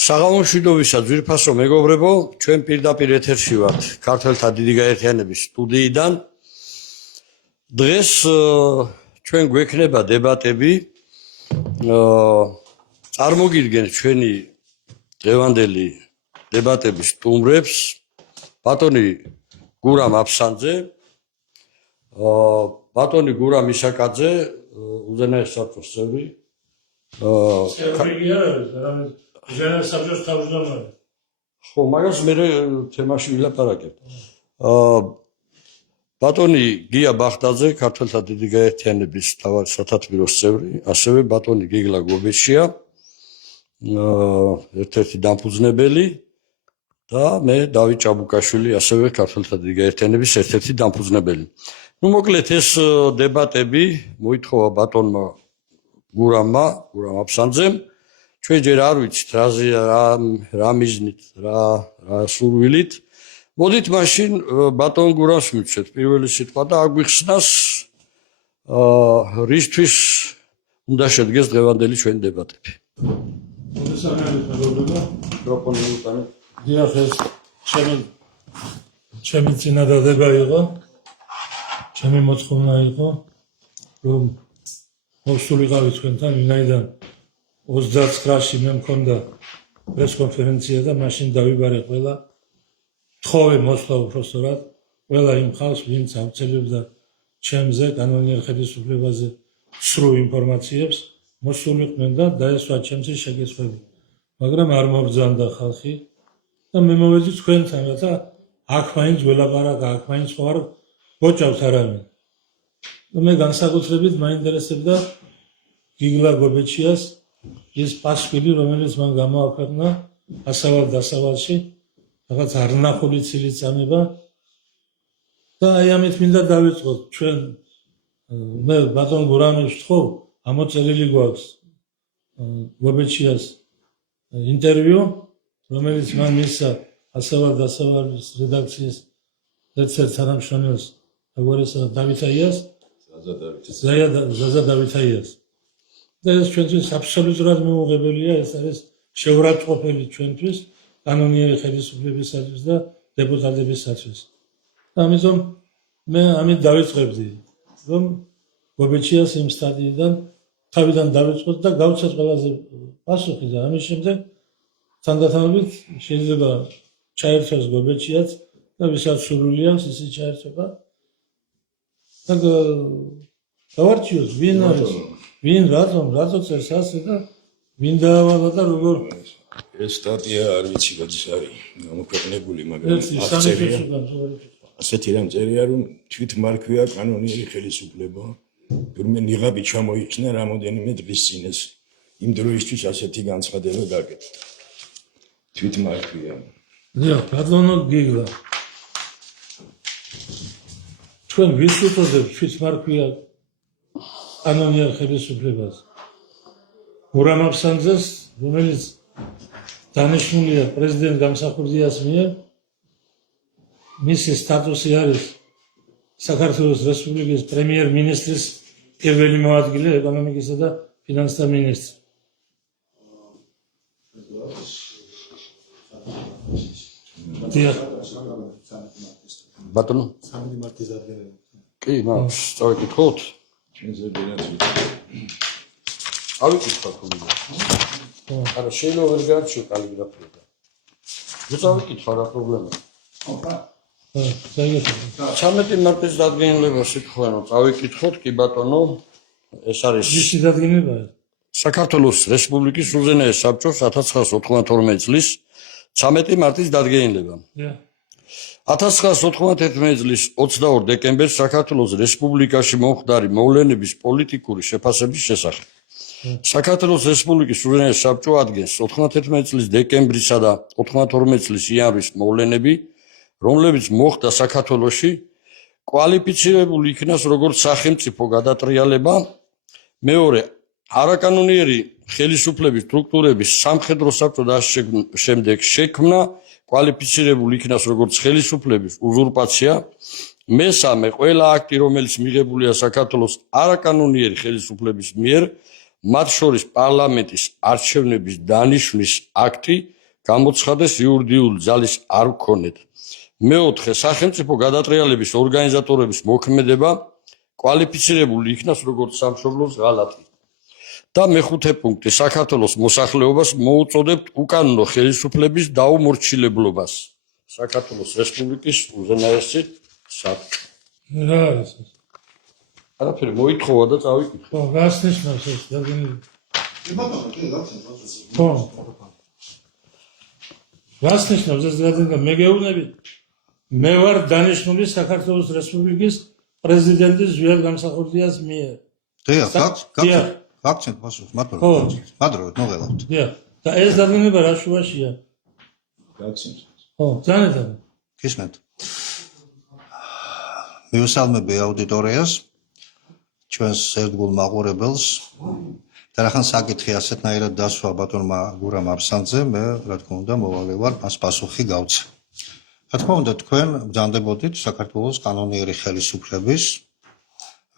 საღამოშვიდობისა ძვირფასო მეგობრებო, ჩვენ პირდაპირ ეთერში ვართ ქართველთა დიდი გაერთიანების სტუდიიდან. დღეს ჩვენ გვექნება დებატები, წარმოგიდგენთ ჩვენი დღევანდელი დებატების სტუმრებს, ბატონი გურამ აფსანძე, ბატონი გურამ ისაკაძე, უზენაეს საბჭოს წევრი. ხო, მაგას მე თემაში ვილაპარაკებ. ბატონი გია ბახტაძე, ქართველთა დიდი გაერთიანების მთავარი სათათბიროს წევრი, ასევე ბატონი გიგლა გობეშია, ერთ-ერთი დამფუძნებელი და მე დავით ჭაბუკაშვილი, ასევე ქართველთა დიდი გაერთიანების ერთ-ერთი დამფუძნებელი. მოკლედ ეს დებატები მოითხოვა ბატონმა გურამ აფსანძემ. ჩვენ ჯერ არ ვიცით რა მიზნით, რა სურვილით. მოდით მაშინ ბატონ გურამს მივცეთ პირველი სიტყვა და აგვიხსნას რისთვის უნდა შედგეს დღევანდელი ჩვენი დებატები. დიახ, ეს ჩემი წინადადება იყო, ჩემი მოთხოვნა იყო, რომ მოვსულიყავი თქვენთან, ვინაიდან 29-ში მე მქონდა პრესკონფერენცია და მაშინ დავიბარე ყველა თხოვე მოსვლა უпроსტორად ყველა იმ ხალხს, ვინც აუცელებდა ჩემზე კანონიერ ხელისუფლებაზე სრულ ინფორმაციებს მოსულიყვნენ და დაესვა ჩემზე შეკითხვები. მაგრამ არ მობრძანდა ხალხი და მე მოვედი თქვენთან, რათა აქ მაინც ველაპარაკა, აქ მაინც ხო არ გოჭავთ არავინ. მე განსაკუთრებით მაინტერესებდა გიგლა გობეჩიას ის პასუხი, რომელიც მან გამოაქვეყნა ასავალ-დასავალში, რაღაც არნახული ცილი წამება და აი ამით მინდა დავიწყოთ ჩვენ მე ბატონ გურამის ვთხოვ, ამოწერილი გვაქვს გობეჩიას ინტერვიუ, რომელიც მან მისცა ასავალ-დასავალის რედაქციის ერთ-ერთ თანამშრომელს, როგორიც დავითაიას, ზაზა დავითაიას. და ეს ჩვენთვის აბსოლუტურად მეუღებელია, ეს არის შეურაცხყოფელი ჩვენთვის, კანონიერი ხელისუფლებისათვის და დეპუტატებისათვის. და ამიტომ მე ამით დავიწყებდი, რომ გობეჩიას იმ სტადიიდან თავიდან დავიწყოთ და გავცეთ ყველაზე პასუხი და ამის შემდეგ თანდათანობით შეიძლება ჩაერთვას გობეჩიაც და ვისაც სურვილი აქვს ისე ჩაერთვა და გავარჩიოს ვინ არის, ვინ რატო წერს ასე და ვინ დაავალა და როგორ ეს სტატია არ ვიცი გადის არის გამოქვეყნებული, მაგრამ ასეთი რამ წერია, რომ თვით მარქვია კანონიერი ხელისუფლება, თურმე ნიღაბი ჩამოიჩინა რამოდენიმე დღის წინ ეს იმ დროისთვის ასეთი განცხადება გაკეთდა. თვით მარქვია. დიახ, ბატონო გიგლა. ჩვენ ვის უწოდებთ თვით მარქვია კანონიერ ხელისუფლებას? გურამ აფსანძეს, რომელიც დანიშნულია პრეზიდენტ გამსახურდიას მიერ, მისი სტატუსი არის საქართველოს რესპუბლიკის პრემიერ-მინისტრის პირველი მოადგილე, ეკონომიკისა და ფინანსთა მინისტრი. დიახ. ბატონო 3 მარტის დადგენილი. კი, მას წავიკითხოთ. ჩვენზე ბერაც ავიკითხოთ უნდა. არა, შეიძლება ვერ გაარჩიო კალიგრაფია. წავიკითხო რა პრობლემაა. 13 მარტის დადგენილება სიტყვანო წავიკითხოთ, კი ბატონო, ეს არის ისი დადგენილებაა? საქართველოს რესპუბლიკის უზენაეს საბჭოს 1992 წლის 13 მარტის დადგენილება. 1991 წლის 22 დეკემბერს საქართველოს რესპუბლიკაში მომხდარი მოვლენების პოლიტიკური შეფასების შესახებ. საქართველოს რესპუბლიკის უზენაეს საბჭო ადგენს 91 წლის დეკემბრისა და 92 წლის იანვრის მოვლენები, რომლებიც მოხდა საქართველოში, კვალიფიცირებული იქნას როგორც სახელმწიფო გადატრიალება. მეორე, არაკანონიერი ხელისუფლების სტრუქტურების სამხედრო საბჭო და შემდეგ შექმნა კვალიფიცირებული იქნას როგორც ხელისუფლების უზურპაცია, მესამე, ყველა აქტი, რომელიც მიღებულია საქართველოს არაკანონიერი ხელისუფლების მიერ, მათ შორის პარლამენტის არჩევნების დანიშვნის აქტი, გამოცხადეს იურიდიული ძალის არ გქონეთ. მეოთხე, სახელმწიფო გადატრიალების ორგანიზატორების მოქმედება კვალიფიცირებული იქნას როგორც სამშობლოს ღალატი. და მეხუთე პუნქტი, საქართველოს მოსახლეობას მოუწოდებთ უკანონო ხელისუფლების დაუმორჩილებლობას. საქართველოს რესპუბლიკის უზენაესი საბჭო. რა არის ეს? არაფერი მოითხოვა და წავიკითხე. ხო, რას ნიშნავს ეს დადგენილი? ხო. რას ნიშნავს ეს დადგენილი? მე გეუბნები, მე ვარ დანიშნული საქართველოს რესპუბლიკის პრეზიდენტის ზვიად გამსახურდიას მიერ. დიახ, დიახ. გაგცემთ პასუხს, ხო. მადლობთ, მოგელავთ. დიახ. და ეს დადგენილება რა შუაშია? გაგცემთ. ხო, ძალიან. გისმენთ. მივესალმები აუდიტორიას, ჩვენს ერთგულ მაყურებელს. და რახან საკითხი ასეთნაირად დასვა ბატონმა გურამ აბსანძე, მე რა თქმა უნდა მოვალე ვარ მას პასუხი გავცე. რა თქმა უნდა თქვენ ბრძანდებოდით საქართველოს კანონიერი ხელისუფლების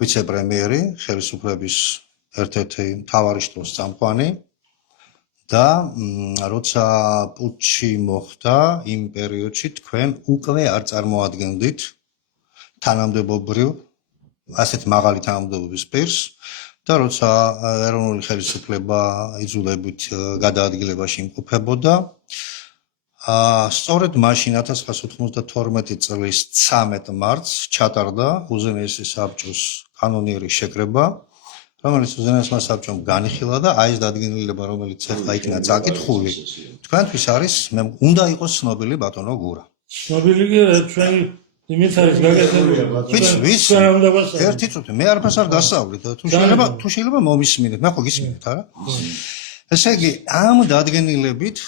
ვიცე-პრემიერი, ხელისუფლების ერთ-ერთი მთავარი შტოს წამყვანი და როცა პუტჩი მოხდა იმ პერიოდში თქვენ უკვე არ წარმოადგენდით თანამდებობრივ ასეთ მაღალი თანამდებობის პირს და როცა ეროვნული ხელისუფლება იძულებით გადაადგილებაში იმყოფებოდა სწორედ მაშინ 1992 წლის 13 მარტს ჩატარდა უზენაესი საბჭოს კანონიერი შეკრება, რომელიც უზენაესმა საბჭომ განიხილა და აი ეს დადგენილება, რომელიც ახლა იქნა წაკითხული, თქვენთვის არის უნდა იყოს ცნობილი ბატონო გურა. ცნობილი კი ჩვენი იმით არის გაკეთებული. ვის? ერთი წუთი, მე არაფერს არ გასწავლით. თუ შეიძლება მომისმინეთ, მე ხო გისმინეთ, არა? ესე იგი, ამ დადგენილებით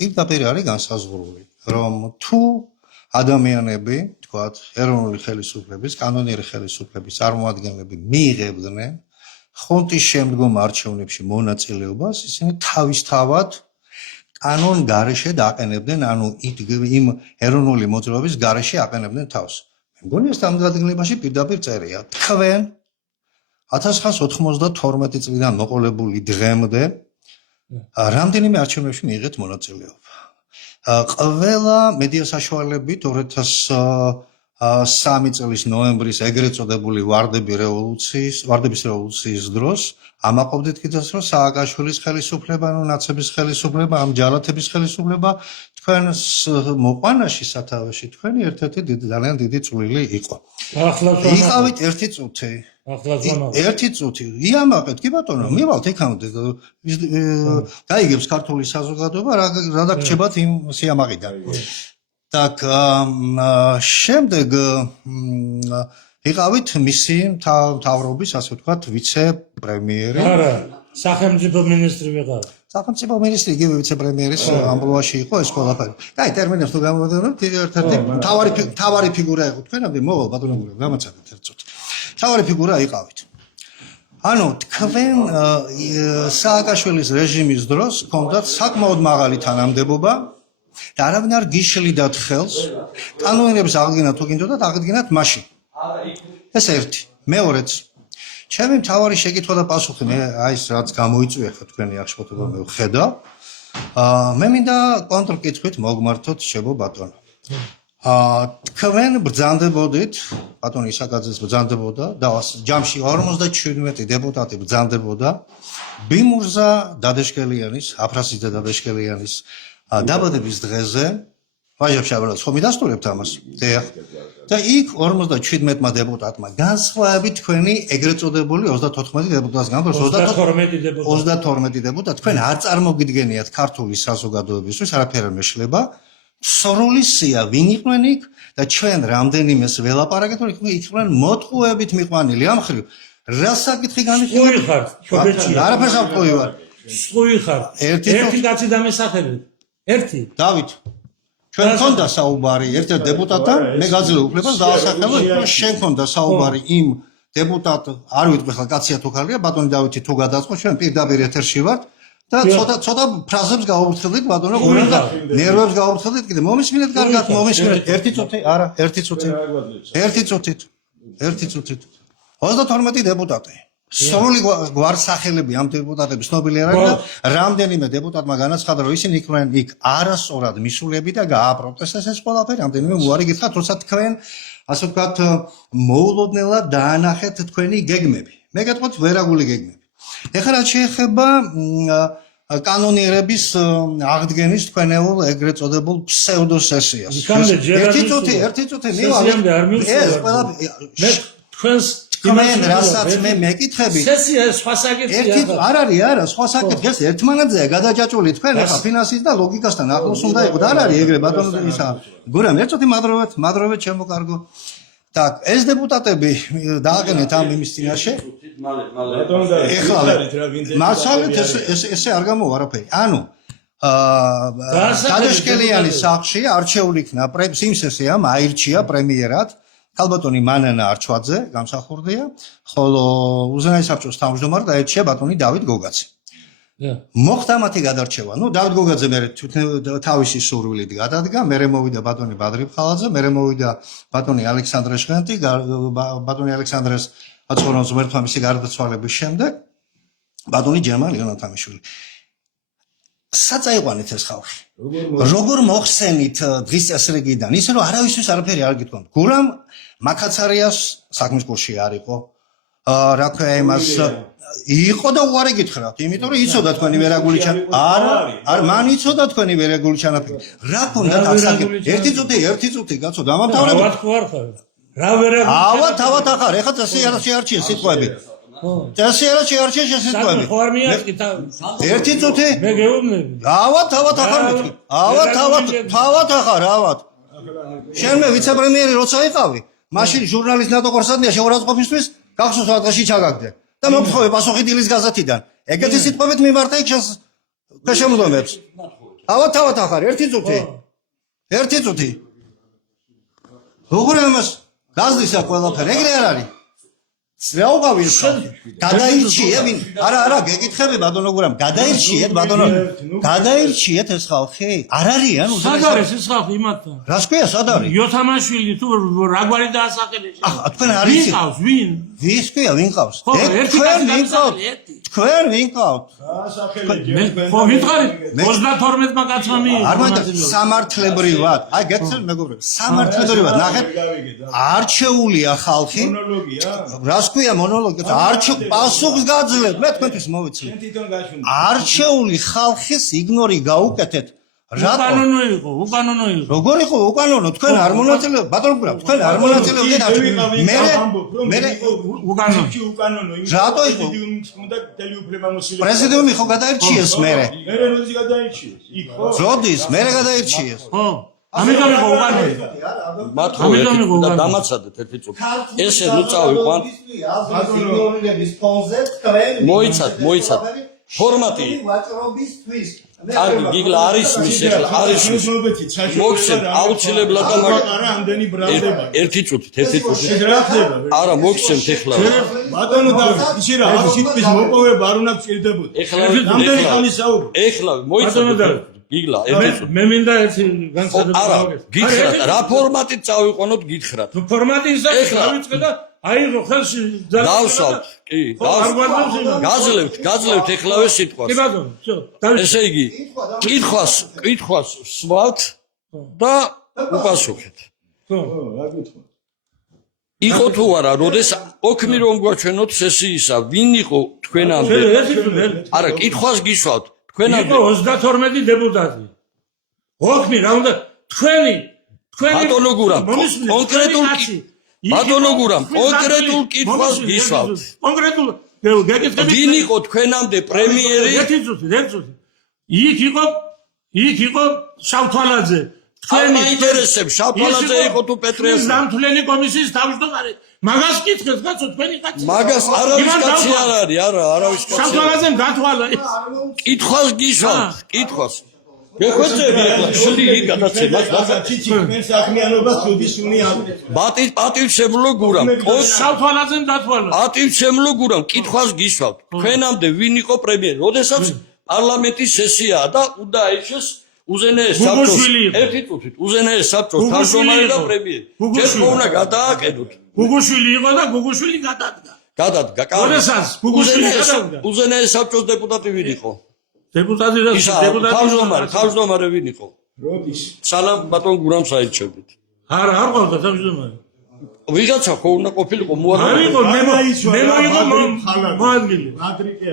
პირდაპირ არის განსაზღვრული, რომ თუ ადამიანები, თქვათ, ეროვნული ხელისუფლების, კანონიერი ხელისუფლების წარმომადგენლები მიიღებდნენ ხონტის შემდგომ არჩევნებში მონაწილეობას, ისინი თავისთავად კანონ გარეშე დააყენებდნენ, ანუ იმ ეროვნული მოძრაობის გარეშე აყენებდნენ თავს. მე მგონი ეს ამ დადგენილებაში პირდაპირ წერია. თქვენ 1992 წლიდან მოყოლებული დღემდე რამდენიმე არჩევნებში მიიღეთ მონაწილეობა. ყველა მედია საშუალებით 2003 წლის ნოემბრის ეგრეთ წოდებული ვარდების რევოლუციის დროს ამაყობდით კიდეც რომ სააკაშვილის ხელისუფლება, ანუ ნაცების ხელისუფლება, ამ ჯალათების ხელისუფლება თქვენს მოყვანაში სათავეში თქვენი ერთ-ერთი ძალიან დიდი წვლილი იყო. იყავით ერთი წუთი. ერთი წუთი. იამაყეთ კი ბატონო, მივალთ იქამდე. გაიგებს ქართული საზოგადოება რა დაგრჩებათ იმ სიამაყიდან. Так, შემდეგ იყავით მისი მთავრობის, ასე ვთქვათ, ვიცე-პრემიერი. არა, სახელმწიფო მინისტრი ვიყავ. სახელმწიფო მინისტრი იგივე ვიცე-პრემიერის ამბლუაში იყო ეს ყველაფერი. კაი, ტერმინებს თუ გამოვიდოდეთ, ერთ-ერთი მთავარი ფიგურა იყო თქვენამდე, მოვალ ბატონო გურა, გამაცადეთ ერთ წუთი. მთავარი ფიგურა იყავით. ანუ თქვენ სააკაშვილის რეჟიმის დროს ჰქონდათ საკმაოდ მაღალი თანამდებობა და არავინ არ გიშლიდათ ხელს კანონიერების აღდგენა თუ გინდოდათ აღდგენათ მაშინ. ეს ერთი. მეორეც. ჩემი მთავარი შეკითხვა და პასუხი მე აი ეს რაც გამოიწვია ხა თქვენი აღშფოთება მე ვხედავ. მე მინდა კონტრკითხვით მოგმართოთ შებო ბატონო. თქვენ ბრძანდებოდით, ბატონი ისაკაძეს ბრძანდებოდა და ჯამში 57 დეპუტატი ბრძანდებოდა ბიმურზა დადეშკელიანის, აფრასის და დადეშკელიანის დაბადების დღეზე, ვაჟა-შაბელას ხომ მიდასტურებთ ამას? დიახ. და იქ 57-მა დეპუტატმა განსხვავებით თქვენი ეგრეთ წოდებული 34 დეპუტატისგან, 32 დეპუტატი თქვენ არ წარმოგიდგენიათ ქართული საზოგადოებისთვის არაფერი არ მეშლება. სრული სია ვინ იყვნენ იქ და ჩვენ რამდენიმეს ველაპარაკეთ, რომ იყვნენ მოტყუებით მიყვანილი ამ ხრივ. რა საკითხი განიხილეთ? სულ ხარ, შობეჭია. არაფერს არ ვთქვი ვარ. სულ ხარ. ერთი კაცი დამესახებით. ერთი. დავით ჩვენ მქონდა საუბარი ერთ-ერთ დეპუტატთან, მე გაძლევ უფლებას დავასახელო, რომ შენ მქონდა საუბარი იმ დეპუტატ, არ ვიტყვი ხა კაცია თუ ხალხია, ბატონი დავითი თუ გადაწყო, ჩვენ პირდაპირ ეთერში ვართ და ცოტა ფრაზებს გავუფრთხილდით ბატონო გურამ და ნერვებს გავუფრთხილდით კიდე მომისმინეთ კარგად მომისმინეთ ერთი წუთი არა ერთი წუთით 32 დეპუტატი სრული გვარსახელები ამ დეპუტატების ცნობილი არ არის და რამდენიმე დეპუტატმა განაცხადა რომ ისინი იყვნენ იქ არასწორად მისულები და გააპროტესტეს ეს ყველაფერი რამდენიმე უარი გითხრათ როცა თქვენ ასე ვთქვათ მოულოდნელად დაანახეთ თქვენი გეგმები მე გეტყვით ვერაგული გეგმები ეხლა რაც შეეხება კანონიერების აღდგენის თქვენეულ ეგრეთ წოდებულ ფსევდოსესიას ერთი წუთი ეს ყველაფერი თქვენს თქვენ რასაც მე მეკითხები სესია სხვა საკითხია არ არის არა სხვა საკითხი ეს ერთმანეთზეა გადაჯაჭვული თქვენ ახლა ფინანსის და ლოგიკასთან ახლოს უნდა იყოთ არ არის ეგრე ბატონო ისა გურამ ერთ წუთი მადროვეთ ჩემო კარგო так ეს დეპუტატები დააყენეთ ამ იმის წინაშე ეხლა მასალით ესე არ გამოვა არაფერი ანუ დადაშკელიანის სახლში არჩეული იქნა სიმსესიამ აირჩია პრემიერად ქალბატონი მანანა არჩვაძე გამსახურდია ხოლო უზენაეს საბჭოს თავმჯდომარედ აირჩია ბატონი დავით გოგაცი მოხდა მათი გადარჩევა ნუ დავით გოგაძე მე თავისი სურვილით გადადგა მე მოვიდა ბატონი ბადრი ფხალაძე მე მოვიდა ბატონი ალექსანდრე ჟღენტი ბატონი ალექსანდრეს აცხოვრავს მერტვა მისი გარდაცვალების შემდეგ ბატონი ჯერმან ლეონათამიშვილი სად წაიყვანეთ ეს ხალხი როგორ მოხსენით დღის წესრიგიდან ისე რომ არავისთვის არაფერი არ გითქვამთ გურამ მაკაცარიას საქმის კურსში არ იყო რა ქვია იმას იყო და უარი გითხრათ იმიტომ რომ იცოდა თქვენი ვერაგული არა მან იცოდა თქვენი ვერაგული ჩანაფიქრი რა ქონდათ ასაკი ერთი წუთი კაცო დამამთავრებო რა ვერაგული ავა თავად ახარ ეხლა წესი არ შეარჩიე სიტყვები წესი არ შეარჩიე სიტყვები ერთი წუთი მე გეუბნები ავა თავად ახარ მეთქი ავა თავად ახარ ავად შენ მე ვიცე-პრემიერი როცა იყავი მაშინ ჟურნალის ნატო ყორსადნიაში უარყოფისთვის გახსოვს რა დღეში ჩაგაგდე და მოგთხოვე პასუხი დილის გაზეთიდან ეგეთი სიტყვებით მიმართა იქ შეშემლომებს ავა თავად ახარ ერთი წუთი როგორ ამას გაზდისა ყველაფერი ეგრე არ არის სვეუღავი გადაირჩიე ვინ არა გეკითხები ბატონო გურამ გადაირჩიეთ ბატონო გადაირჩიეთ ეს ხალხი არ არიან სად არის ეს ხალხი იმათთან რას ქვია სად არის იოთამაშვილი თუ რაგვარი დაასაყენეს თქვენ არის ვინ ვის ქვია ვინ ყავს თქვენ ვინ ყავთ ხო ვითხარით 32-მა კაცმა მიიღო არ მოიტანთ სამართლებრივად აი გეცნობ მეგობრებო სამართლებრივად ნახეთ არჩეულია ხალხი რას ქვია მონოლოგი პასუხს გაძლევთ მე თქვენთვის მოვიცილე არჩეული ხალხის იგნორი გაუკეთეთ უკანონო იყო როგორ იყო უკანონო თქვენ არ მონაწილეობთ ბატონო გურამ თქვენ არ მონაწილეობთ მე უკანონო რატო იყო პრეზიდენტი ხო გადაირჩიეს მე როდის გადაირჩიეს იქ ხო როდის მე გადაირჩიეს ხო ამიტომ იყო უკანონო მათო და დამაცადეთ ერთი წუთი ესე ნუ წავიყვან მოიცად ფორმატი კარგი გიგლა არის მის ეხლა არის მოგცემ აუცილებლად და არა ამდენი ბრალდება ერთი წუთით რა ხდება არა მოგცემთ ეხლა ბატონო დავით ისე რა ამ სიტყვის მოპოვება არ უნდა გჭირდებოდა ამდენი ხანი საუბარი ეხლა მოიცადეთ გიგლა ერთი წუთი მე მინდა ერთი განსაზღვრება არა გითხრათ რა ფორმატით წავიყვანოთ გითხრათ ფორმატი ისე დავიწყე და აიღო ხელში დავსვავთ კი გაძლევთ ეხლავე სიტყვას კი ბატონო ესე იგი კითხვას სვავთ და უპასუხეთ ხო რა გითხო იყო თუ არა როდეს ოქმი რომ გვაჩვენოთ სესიისა ვინ იყო თქვენამდე არა კითხვას გისვავთ იყო 32 დეპუტატი ოქმი რა უნდა თქვენი ბატონო გურამ კონკრეტულ კითხვას გისვავთ კონკრეტულ გეკითხები ვინ იყო თქვენამდე პრემიერი ერთი წუთი იქ იყო შავთვალაძე თქვენი ინტერესებს შავთვალაძე იყო თუ პეტრიას სამთვლელი კომისიის თავმჯდომარე მაგას კითხეთ კაცო თქვენი კაცი მაგას არავის კაცი არ არის არავის კაცი შავთვალაძემ გათვალა კითხვას გისვავთ კითხვას გეხვეწები ახლა შული გადაცემას მე საქმიანობას ცუდის უნიავდი პატივცემლო გურამ შავთვალაძემ გათვალა პატივცემლო გურამ კითხვას გისვავთ თქვენამდე ვინ იყო პრემიერი როდესაც პარლამენტის სესიაა და უნდა აიჩეს უზენაეს საბჭოს გუგუშვილი იყო. ერთი წუთით უზენაეს საბჭოს გუგუშვილი თავმჯდომარე და იყო. პრემიერი გუგუშვილი. ჩვენ უნდა გადააყენოთ გუგუშვილი იყო და გუგუშვილი გადადგა. გადადგა როდესაც გუგუშვილი გადადგა. უზენაეს საბჭოს დეპუტატი ვინ იყო დეპუტატი და ისა დეპუტატი თავმჯდომარე ვინ იყო როდის სალამ ბატონ გურამს აირჩევდით არ ყავდა თავმჯდომარე. ვიღაცა ხო უნდა ყოფილიყო არ მოადგილე იყო ნემო იყო მოადგილე. მადრიკე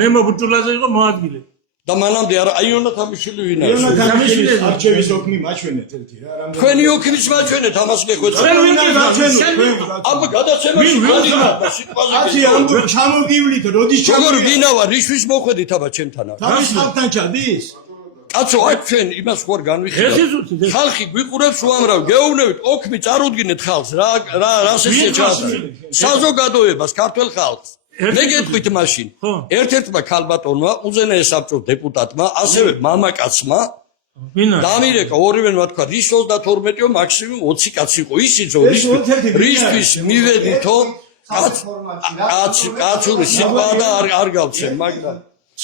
ნემო ბუჭულაძე იყო მოადგილე. და მანამდე არა აიონა თამიშვილი ვინ არის იონათამიშვილის არჩევის ოქმი მაჩვენეთ ერთი რა რამდენი თქვენი ოქიმის მაჩვენეთ ამას გეხვეწა ჩვენ ვინ აბა გადაცემაში გადიმა სიტყვაზე აცი ამბობ ჩამოგივლით როდის როგორ ჩამოგივლით ვინავა რიშვის მოხვედით აბა ჩემთან თავის ხალხთან ჩადის კაცო აი ჩვენ იმას ხوار განვიხილავთ ერთი წუთი ხალხი გვიყურებს უამრავ გეუბნებით ოქმი წარუდგინეთ ხალხს რა სესია ჩაატარეთ საზოგადოებას ქართულ ხალხს მე გეტყვით მაშინ ერთ-ერთმა ქალბატონმა უზენაეს საბჭოს დეპუტატმა ასევე მამაკაცმა ვინა დამირეკა ორივენმა თქვა რის 32-ო მაქსიმუმ 20 კაცი იყო ისიც რისთვის მივედითო კაცური სიტყვა და არ გავცემ მაგრამ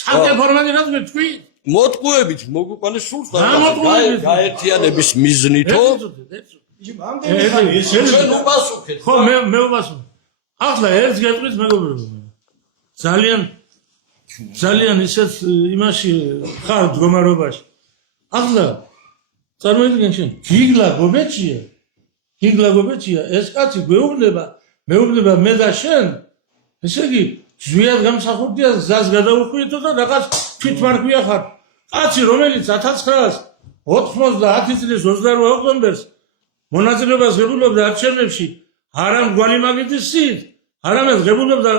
ხალხი ფორმატი რაც თქვი მოტყუებით მოგვიყვანეს სულს მოტყუებით. გაერთიანების მიზნითო ამდენი ხანი ეს ჩვენ უპასუხეთ ხო მე ვასწავლე ახლა ერთ გეტყვით მეგობრებო ძალიან ისეთ იმაში ხარ მდგომარეობაში ახლა წარმოიდგინე შენ გიგლა გობეჭია ეს კაცი მეუბნება მე და შენ ესე იგი ზვიად გამსახურდია გზას გადაუხვიეთო და რაღაც თვითმარქვია ხარ კაცი რომელიც 1990 წლის 28 ოქტომბერს მონაწილეობას ღებულობდა არჩევნებში არა მგვალი მაგეთის სით არამედ ღებულობდა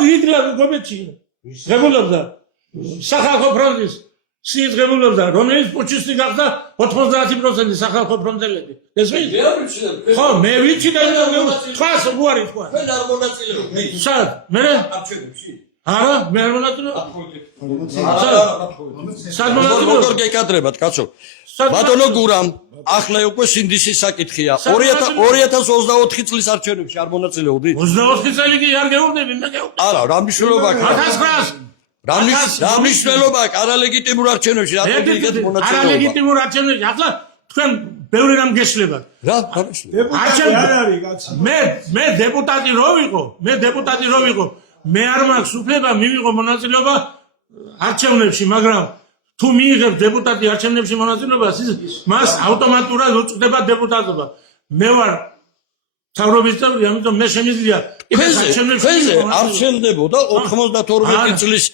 გიგლა გობეჭია ღებულობდა სახალხო ფრონტის სით ღებულობდა რომელიც პუჩისტი გახდა 90% სახალხო ფრონტელები ეს ვიცი ხო მე ვიცი და თქვას უარი თქვა ჩვენ არ მონაწილეობთ სად მე არჩევნებში არა მე არ მონაწილეობ სად მონაწილეობ როგორ გეკადრებათ კაცო ბატონო გურამ ახლა უკვე სინდისის საკითხია 2024 წლის არჩევნებში არ მონაწილეობდით 24 წელი კი არ გეუბნები მე გეუბნები არა რა მნიშვნელობა აქვს 1900 რა მნიშვნელობა აქვს არალეგიტიმურ არჩევნებში რატომ გიგეთ მონაწილეობა არალეგიტიმურ არჩევნებში ახლა თქვენ ბევრი რამ გეშლებათ რა დეპუტატი არ არის კაცი მე დეპუტატი რო ვიყო მე არ მაქვს უფლება მივიღო მონაწილეობა არჩევნებში მაგრამ თუ მიიღებ დეპუტატი არჩევნებში მონაწილეობას მას ავტომატურად უწევდება დეპუტატობა მე ვარ თავრობის წევრი ამიტომ მე შემიძლია თქვენზე არ შენდებოდა 92 წლის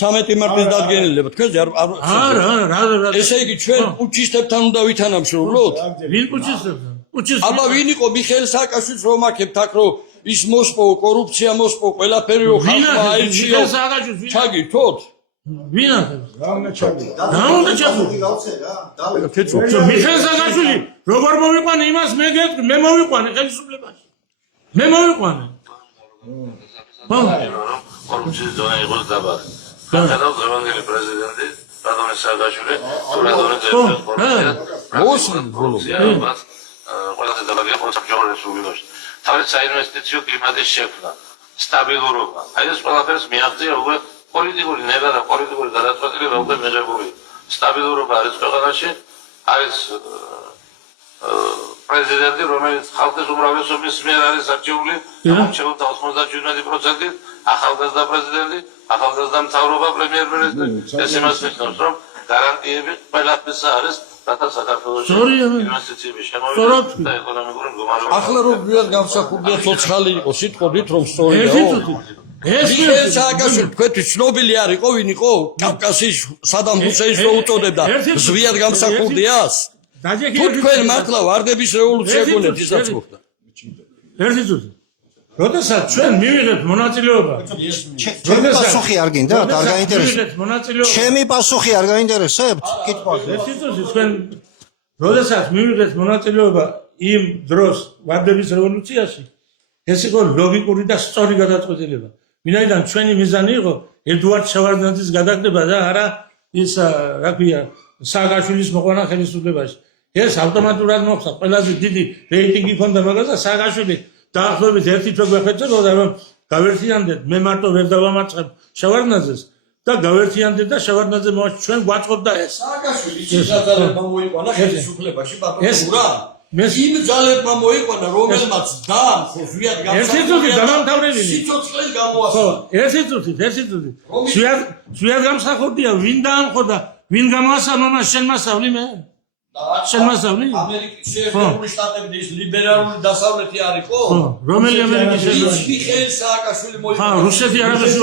13 მარტის დადგენილება თქვენზე არა ესე იგი ჩვენ პუჩისტებთან უნდა ვითანამშრომლოთ ვინ პუჩისტებთან აბა ვინ იყო მიხეილ სააკაშვილის რომ აქებთ აქ რომ ის მოსპო კორუფცია მოსპო ყველაფერი რომ ხალხმა აირჩიო ჩაგირთოთ ვინ ახებს რა უნდა ჩაგდო რა უნდა ჩაგდო მიხეილ სააკაშვილი როგორ მოვიყვანე იმას მე გეტყვი მე მოვიყვანე ხელისუფლებაში მე მოვიყვანე კორუფციის ზონა იყო დაბალი. გადადა ზევანგელი პრეზიდენტი რადონე სააკაშვილი თუ რადონე ყველაზე დაბალია სამშობლო რესპუბლიკაში. თავის საინვესტიციო კლიმატის შექმნა, სტაბილურობა. აი ეს ყველაფერს მიაღწია უკვე პოლიტიკური ნება და პოლიტიკური გადაწყვეტილება უკვე მიღებული. სტაბილურობა არის ქვეყანაში, არის პრეზიდენტი, რომელიც ხალხის უმრავლესობის მიერ არის არჩეული, ამორჩეულთა 97%, ახალგაზრდა პრეზიდენტი, ახალგაზრდა მთავრობა, პრემიერ-მინისტრი, ეს იმას ნიშნავს, რომ გარანტიები ყველაფერსა არის, რათა საქართველოში ინვესტიციები შემოვიდეს და ეკონომიკური მდგომარეობა. ახლა რომ გვიად გამსახურდია ცოცხალი იყო, სიტყვით რომ სწორია. მიხეილ სააკაშვილი თქვენთვის ცნობილი არ იყო ვინ იყო? კავკასიის სადამ ჰუსეინს რო უწოდებდა ზვიად გამსახურდიას? თუ თქვენ მართლა ვარდების რევოლუცია გონებთ ისაც მოხდა. ერთი წუთი როდესაც ჩვენ მივიღებთ მონაწილეობა ჩემი პასუხი არ გინდათ არ გაინტერესებს მივიღებთ მონაწილეობა ჩემი პასუხი არ გაინტერესებთ კითხვაზე ერთი წუთი თქვენ როდესაც მივიღებთ მონაწილეობა იმ დროს ვარდების რევოლუციაში ეს იყო ლოგიკური და სწორი გადაწყვეტილება ვინაიდან ჩვენი მიზანი იყო ედუარდ შევარდნაძის გადაგდება და არა ის რა ქვია სააკაშვილის მოყვანა ხელისუფლებაში ეს ავტომატურად მოხდა ყველაზე დიდი რეიტინგი ჰქონდა მაგას და სააკაშვილი დაახლოებით ერთი თვე გვეხვეწებოდა რომ გავერთიანდეთ მე მარტო ვერ დავამარცხებ შევარდნაძეს და გავერთიანდეთ და შევარდნაძე მოაч ჩვენ გვაწყობდა ეს. სააკაშვილი ჭიჭაძალებმა მოიყვანა ხელისუფლებაში ეს- ბატონურა. ეს- იმ ძალებმა მოიყვანა, რომელმაც დაამხო ზვიად ერთი წუთი დამამთავრებინი. სიცოცხლეს ხო, გამოასწორა. ერთი წუთი. ზვიად გამსახურდია, ვინ დაამხო და ვინ გამოასწავლა მას შენ მასწავლი მე? შენ მასწავლი? ამერიკის შეერთებული შტატები ის ლიბერალური დასავლეთი არის ხო? ხო, რომელი ამერიკის ის შეერთებული? მიხეილ სააკაშვილი ხა, მოიყვანა. რუსეთი არაბეთში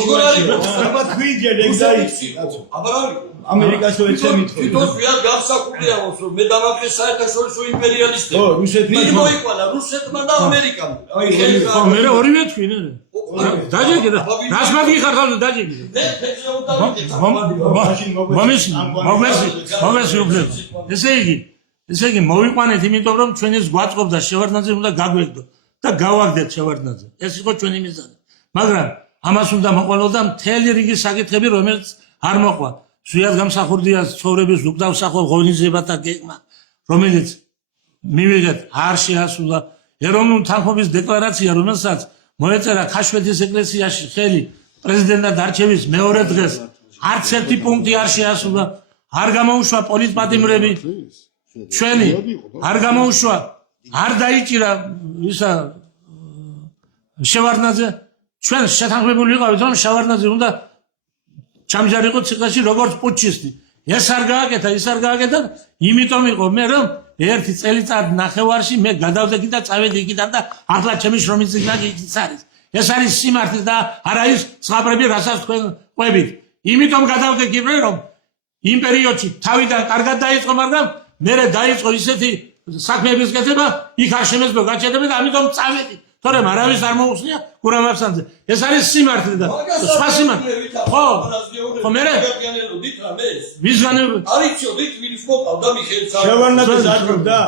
როგორ არის? აბა ქვიჯე ლეგზაიცი აბარალი. ამერიკას რო ეცემით ხო თვითონ ზვიად გამსახურდია მოსო მე დამახეს საერთაშორისო იმპერიალისტები. ხო, რუსეთმა ვინ ხო. მოიყვანა რუსეთმა და ამერიკამ. აი, ხო, მე ორივე თქვი ნე. დაჯეგე და რას მაგი ხარ დაჯეგე. მე ფეჭე უნდა მომესი უფლება. ესე იგი მოვიყვანეთ, იმიტომ რომ ჩვენ ეს გვაწყობდა შევარდნაძე უნდა გაგვეგდო და გავაგდეთ შევარდნაძე. ეს იყო ჩვენი მიზანი. მაგრამ ამას უნდა მოყოლოდა მთელი რიგი საკითხები, რომელიც არ მოყვა. ზვიად გამსახურდია ცხოვრების უკდავსახო ღონისძიებათა გეგმა, რომელიც მივიღეთ არ შეასრულა ეროვნული თანხმობის დეკლარაცია, რომელსაც მოეწერა ქაშვეთის ეკლესიაში ხელი პრეზიდენტად არჩევის მეორე დღეს არც ერთი პუნქტი არ შეასრულა, არ გამოუშვა პოლიტპატიმრები ჩვენი, არ გამოუშვა, არ დაიჭირა ისა შევარდნაძე. ჩვენ შეთანხმებული ვიყავით, რომ შევარდნაძე უნდა ჩამჯარიყო ციხეში როგორც პუტჩისტი. ეს არ გააკეთა, ის არ გააკეთა, იმიტომ იყო მე რომ ერთი წელიწად ნახევარში მე გადავდექი და წავედი იქიდან და ახლა ჩემი შრომის წიგნი იქ არის. ეს არის სიმართლე და არ არის ზღაპრები, რასაც თქვენ ყვებით. იმიტომ გადავდექი რომ იმ პერიოდში თავიდან კარგად დაიწყო, მაგრამ მერე დაიწყო ისეთი საქმეების კეთება, იქ არ შემეძლო გაჩერდება და ამიტომ წავედი. თორემ არავის არ მოუხსნია გურამაფსანძე. ეს არის სიმართლე და სხვა სიმართლე. ხო, მერე გაგიანელოდით რა მე? ვისგან არიცოდით ვინც მოყავდა მიხეილ სააკაშვილი. შევარდნაძეს აჭრობდა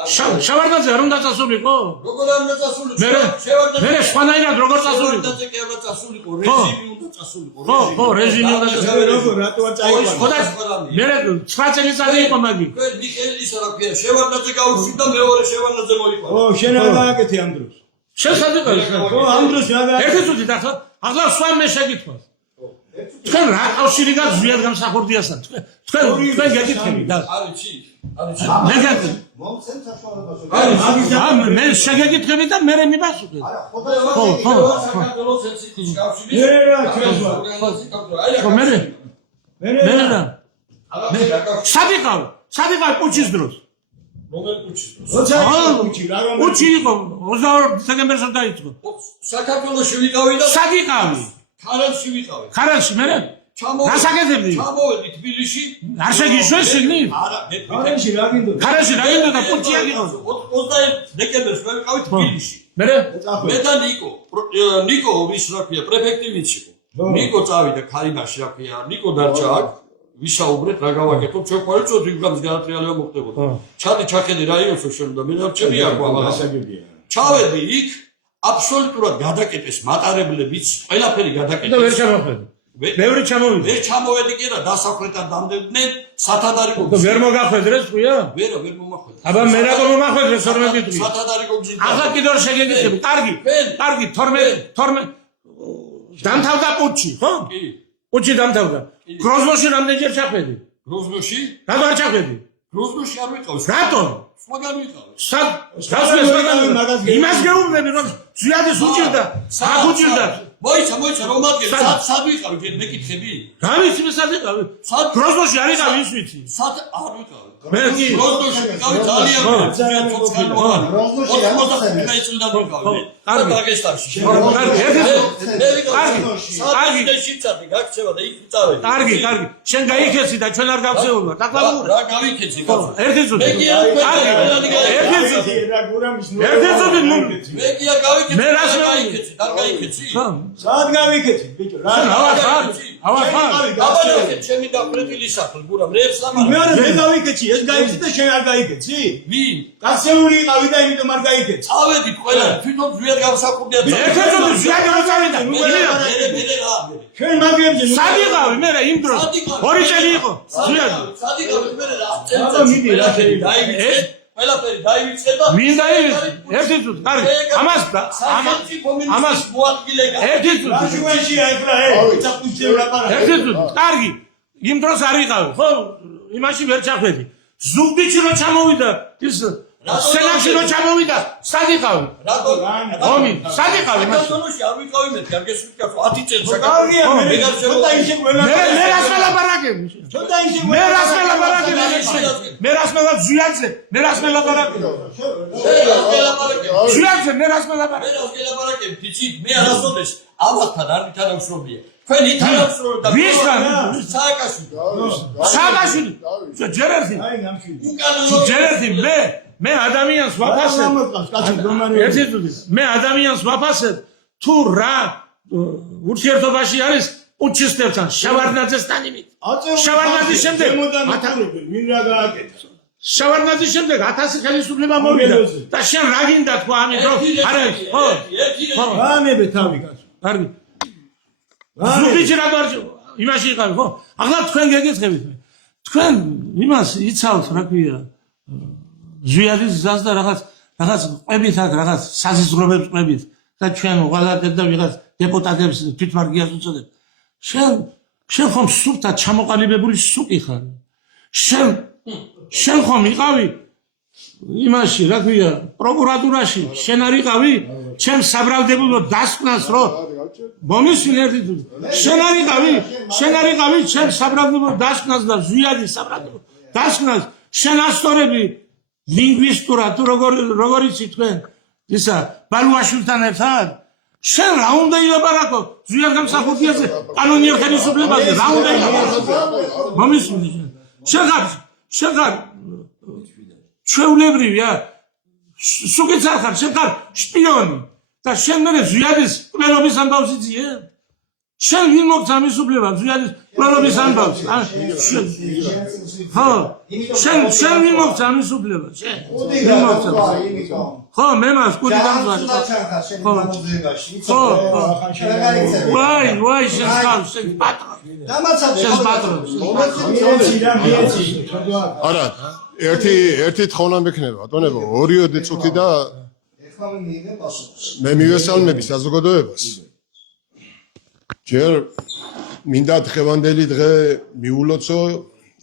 შევარდნაძე არ უნდა წასულიყო? როგორ არ უნდა წასულიყო? მერე სხვანაირად როგორ წასულიყო? შევარდნაძე კი არ წასულიყო, რეჟიმი უნდა წასულიყო. ხო, რეჟიმი უნდა წასულიყო. როგორ რატო არ წაიყვანა ხო და მერე 9 წელიწადი იყო მაგი. თქვენ მიხეილის რა ქვია, შევარდნაძე გაუშვით და მეორე შევარდნაძე მოიყვანა. ო შენ რა გააკეთე ამ დროს შესაძლოა. ო ამ დროს რა გააკეთე ერთი წუთი დახლა, ახლა სხვა მე შეგითხვას. თქვენ რა კავშირი გაქვს ზვიად გამსახურდიასთან? თქვენ გეკითხები და არიცი. მე გეკითხები. მომცემ საშუალებაში. მე შეგეკითხები და მე მიპასუხე. ხო. საქართველოს ელჩის კავშირის. რა ჩვენსვა ხო მე მე რა. სადიყავ პუჩის დროს. რომელ კუჩის? როცა კუჩი რა რომ პუჩი იყო 22 დეკემბერს დაიწყო. საქართველოში ვიყავი და სადიყავი? ქარანში ვიყავი. ხარანში მე გასაკეთებდი. ჩამოვედი თბილისში. არ შეგიშვეს შეგნი? არა, მე ხარანში რა გინდო ხარანში რა გინდა და პუჩი არ იყო. 21 დეკემბერს მე ვიყავი თბილისში. მე მე და ნიკო ვის რა ქვია, პრეფექტი ვინც იყო. ნიკო წავიდა ქარიბაში რა ქვია, ნიკო დარჩა აქ. ვისაუბრეთ რა გავაკეთოთ, ჩვენ ყოველწოდ ვიგამს განათლება მოხდებოდა. ჩადი ჩახედე რა იოსო შენ და მე დარჩები აქ აღარ. ჩავედი იქ, აბსოლუტურად გადაკეტეს მატარებლებიც, ყველაფერი გადაკეტეს. და ვერ ჩამოხედე. ბევრი ჩამოვიდა. ვერ ჩამოვედი კი რა, დასახვედრად დამდებდნენ, სათადარიგო. და ვერ მოგახვედრეს ხუია? ვერ მომახვედრე. აბა მე რა მომახვედრეს 12 დღე. სათადარიგო გზით. ახლა კიდევ შეგეკითხები. კარგი. 12 დამთავრდა პუჩი, ხო? კი. პუჩი დამთავრდა. გროზნოში რამდენჯერ ჩახვედი? გროზნოში? რატო არ ჩახვედი? გროზნოში არ ვიყავს. რატო? სხვაგან ვიყავს. იმას გეუბნები რომ ზვიადის უჭირდა, აქ უჭირდა. მოიცა რომ ადგილ სად ვიყავი ჯერ მეკითხები? რა ვიცი მე სად ვიყავი? გროზნოში არ იყავი ის ვიცი. სად არ ვიყავი? მე კი გროზნოში ვიყავი ძალიან ცოცხალ მოყავი. გროზნოში არ ვიყავი. მეწილად ვიყავი. კარგი. დაგესტარში. კარგი. შეიცადი გაქცევა და იქ წავედი. კარგი. შენ გაიქეცი და ჩვენ არ გავხსეულვართ. ახლა რა გავიქეცი კაცო? ერთი წუთი. მე კი არ ერთი წუთი. რა გურამის ნუ ერთი წუთი ნუ. მე კი არ გავიქეცი. მე რას გავიქეცი? არ გაიქეცი? სად გავიქეცი ბიჭო რა აბა ჩემი დაფრეტილი სახლი გურამ რებს ამარ. მე გავიქეცი ეს გაიქეცი და შენ არ გაიქეცი ვინ? გასეული იყავი და იმიტომ არ გაიქეცი წავედით ყველა თვითონ ზვიად გავსახურდია. ერთი წუთი ზვიად გავწავიდა. მე რა ჩვენ მაგებზე სად იყავი მე იმ დროს? 2 წელი იყო. ზვიად. სად იყავი მე რა? აბა მიდი რა შევიდა დაიგეთ. ყველაფერი დაივიწყება. მინდა ერთი წუთი, კარგი. ამას ერთი წუთი. ერთი წუთი, კარგი. იმ დროს არ ვიყავი, ხო? იმაში ვერ ჩახვედი. ზუგდიდში რო ჩამოვიდა, ის სენაკში რო ჩამოვიდა, სად იყავი? ომი, სად იყავი მას? რატომში არ ვიყავი მე, არ გესურვებთ 10 წელი კარგია, მე ცოტა ისე ყველაფერი. მე რას მელაპარაკები? ცოტა ისე მე რას მელაპარაკები? მე რას მელაპარაკები? ზუიაძე, მე რას მელაპარაკები? ზუიაძე, მე რას მელაპარაკები? მე გელაპარაკებ, იცით, მე არასოდეს ამასთან არ ვითანამშრომლია. თქვენი თანამშრომლობა ვისგან? სააკაშვილი. ჯერ ერთი. უკანონო ჯერ ერთი მე ადამიანს ვაფასებ. ერთი წუთი. მე ადამიანს ვაფასებ თუ რა ურთიერთობაში არის უჩისტებთან, შავარდნაძესთან იმით. შავარდნაძის შემდეგ მინ რა გააკეთა. შავარდნაძის შემდეგ 1000 ხელისუფლება მოვიდა და შენ რა გინდა თქვა ამიტომ? არა, ხო. რამები თავი კაცო. კარგი. ზუგდიდში რა გარჩ იმაში იყავი, ხო? ახლა თქვენ გეკითხებით მე. თქვენ იმას იცავთ, რა ქვია? ზუიაძის გზას და რაღაც ყვებით აქ, რაღაც საზიზღრობებს ყვებით და ჩვენ უღალატებ და ვიღაც დეპუტატებს თვითმარგიას უწოდებ. შენ ხომ სულთა ჩამოყალიბებული სუკი ხარ. შენ ხომ იყავი იმაში, რა ქვია, პროკურატურაში, შენ არ იყავი? ჩემ საბრალდებულო დასკვნას რო მომისვენ ერთი თუ შენ არ იყავი ჩემ საბრალდებულო დასკვნას და ზუიაძის საბრალდებულო დასკვნას შენ ასწორები ლინგვისტურად თუ როგორ იცი თქვენ ისა ბალუაშვილთან ერთად შენ რა უნდა ილაპარაკო ზუიად გამსახურდიაზე კანონიერ ხელისუფლებაზე რა უნდა ილაპარაკო მომისვენ შენ ხარ ჩვეულებრივია სუკიც არ ხარ შენ ხარ შპიონი და შენ მე ზუიადის კვლელობის ამბავს იცი? შენ ვინ მოგცა მისუფლება ზუიადის კვლელობის ამბავს? ხო, შენ ვინ მოგცა მისუფლება? შენ ვინ მოგცა? ხო, მე მას კუდი გამზვარი. ხო. ვაი, შენ ხარ, შენ პატრონი. შენ პატრონი. არა, ერთი თხოვნა მექნება, ბატონებო, 2 წუთი და მე მივესალმები საზოგადოებას. ჯერ მინდა დღევანდელი დღე მიულოცო,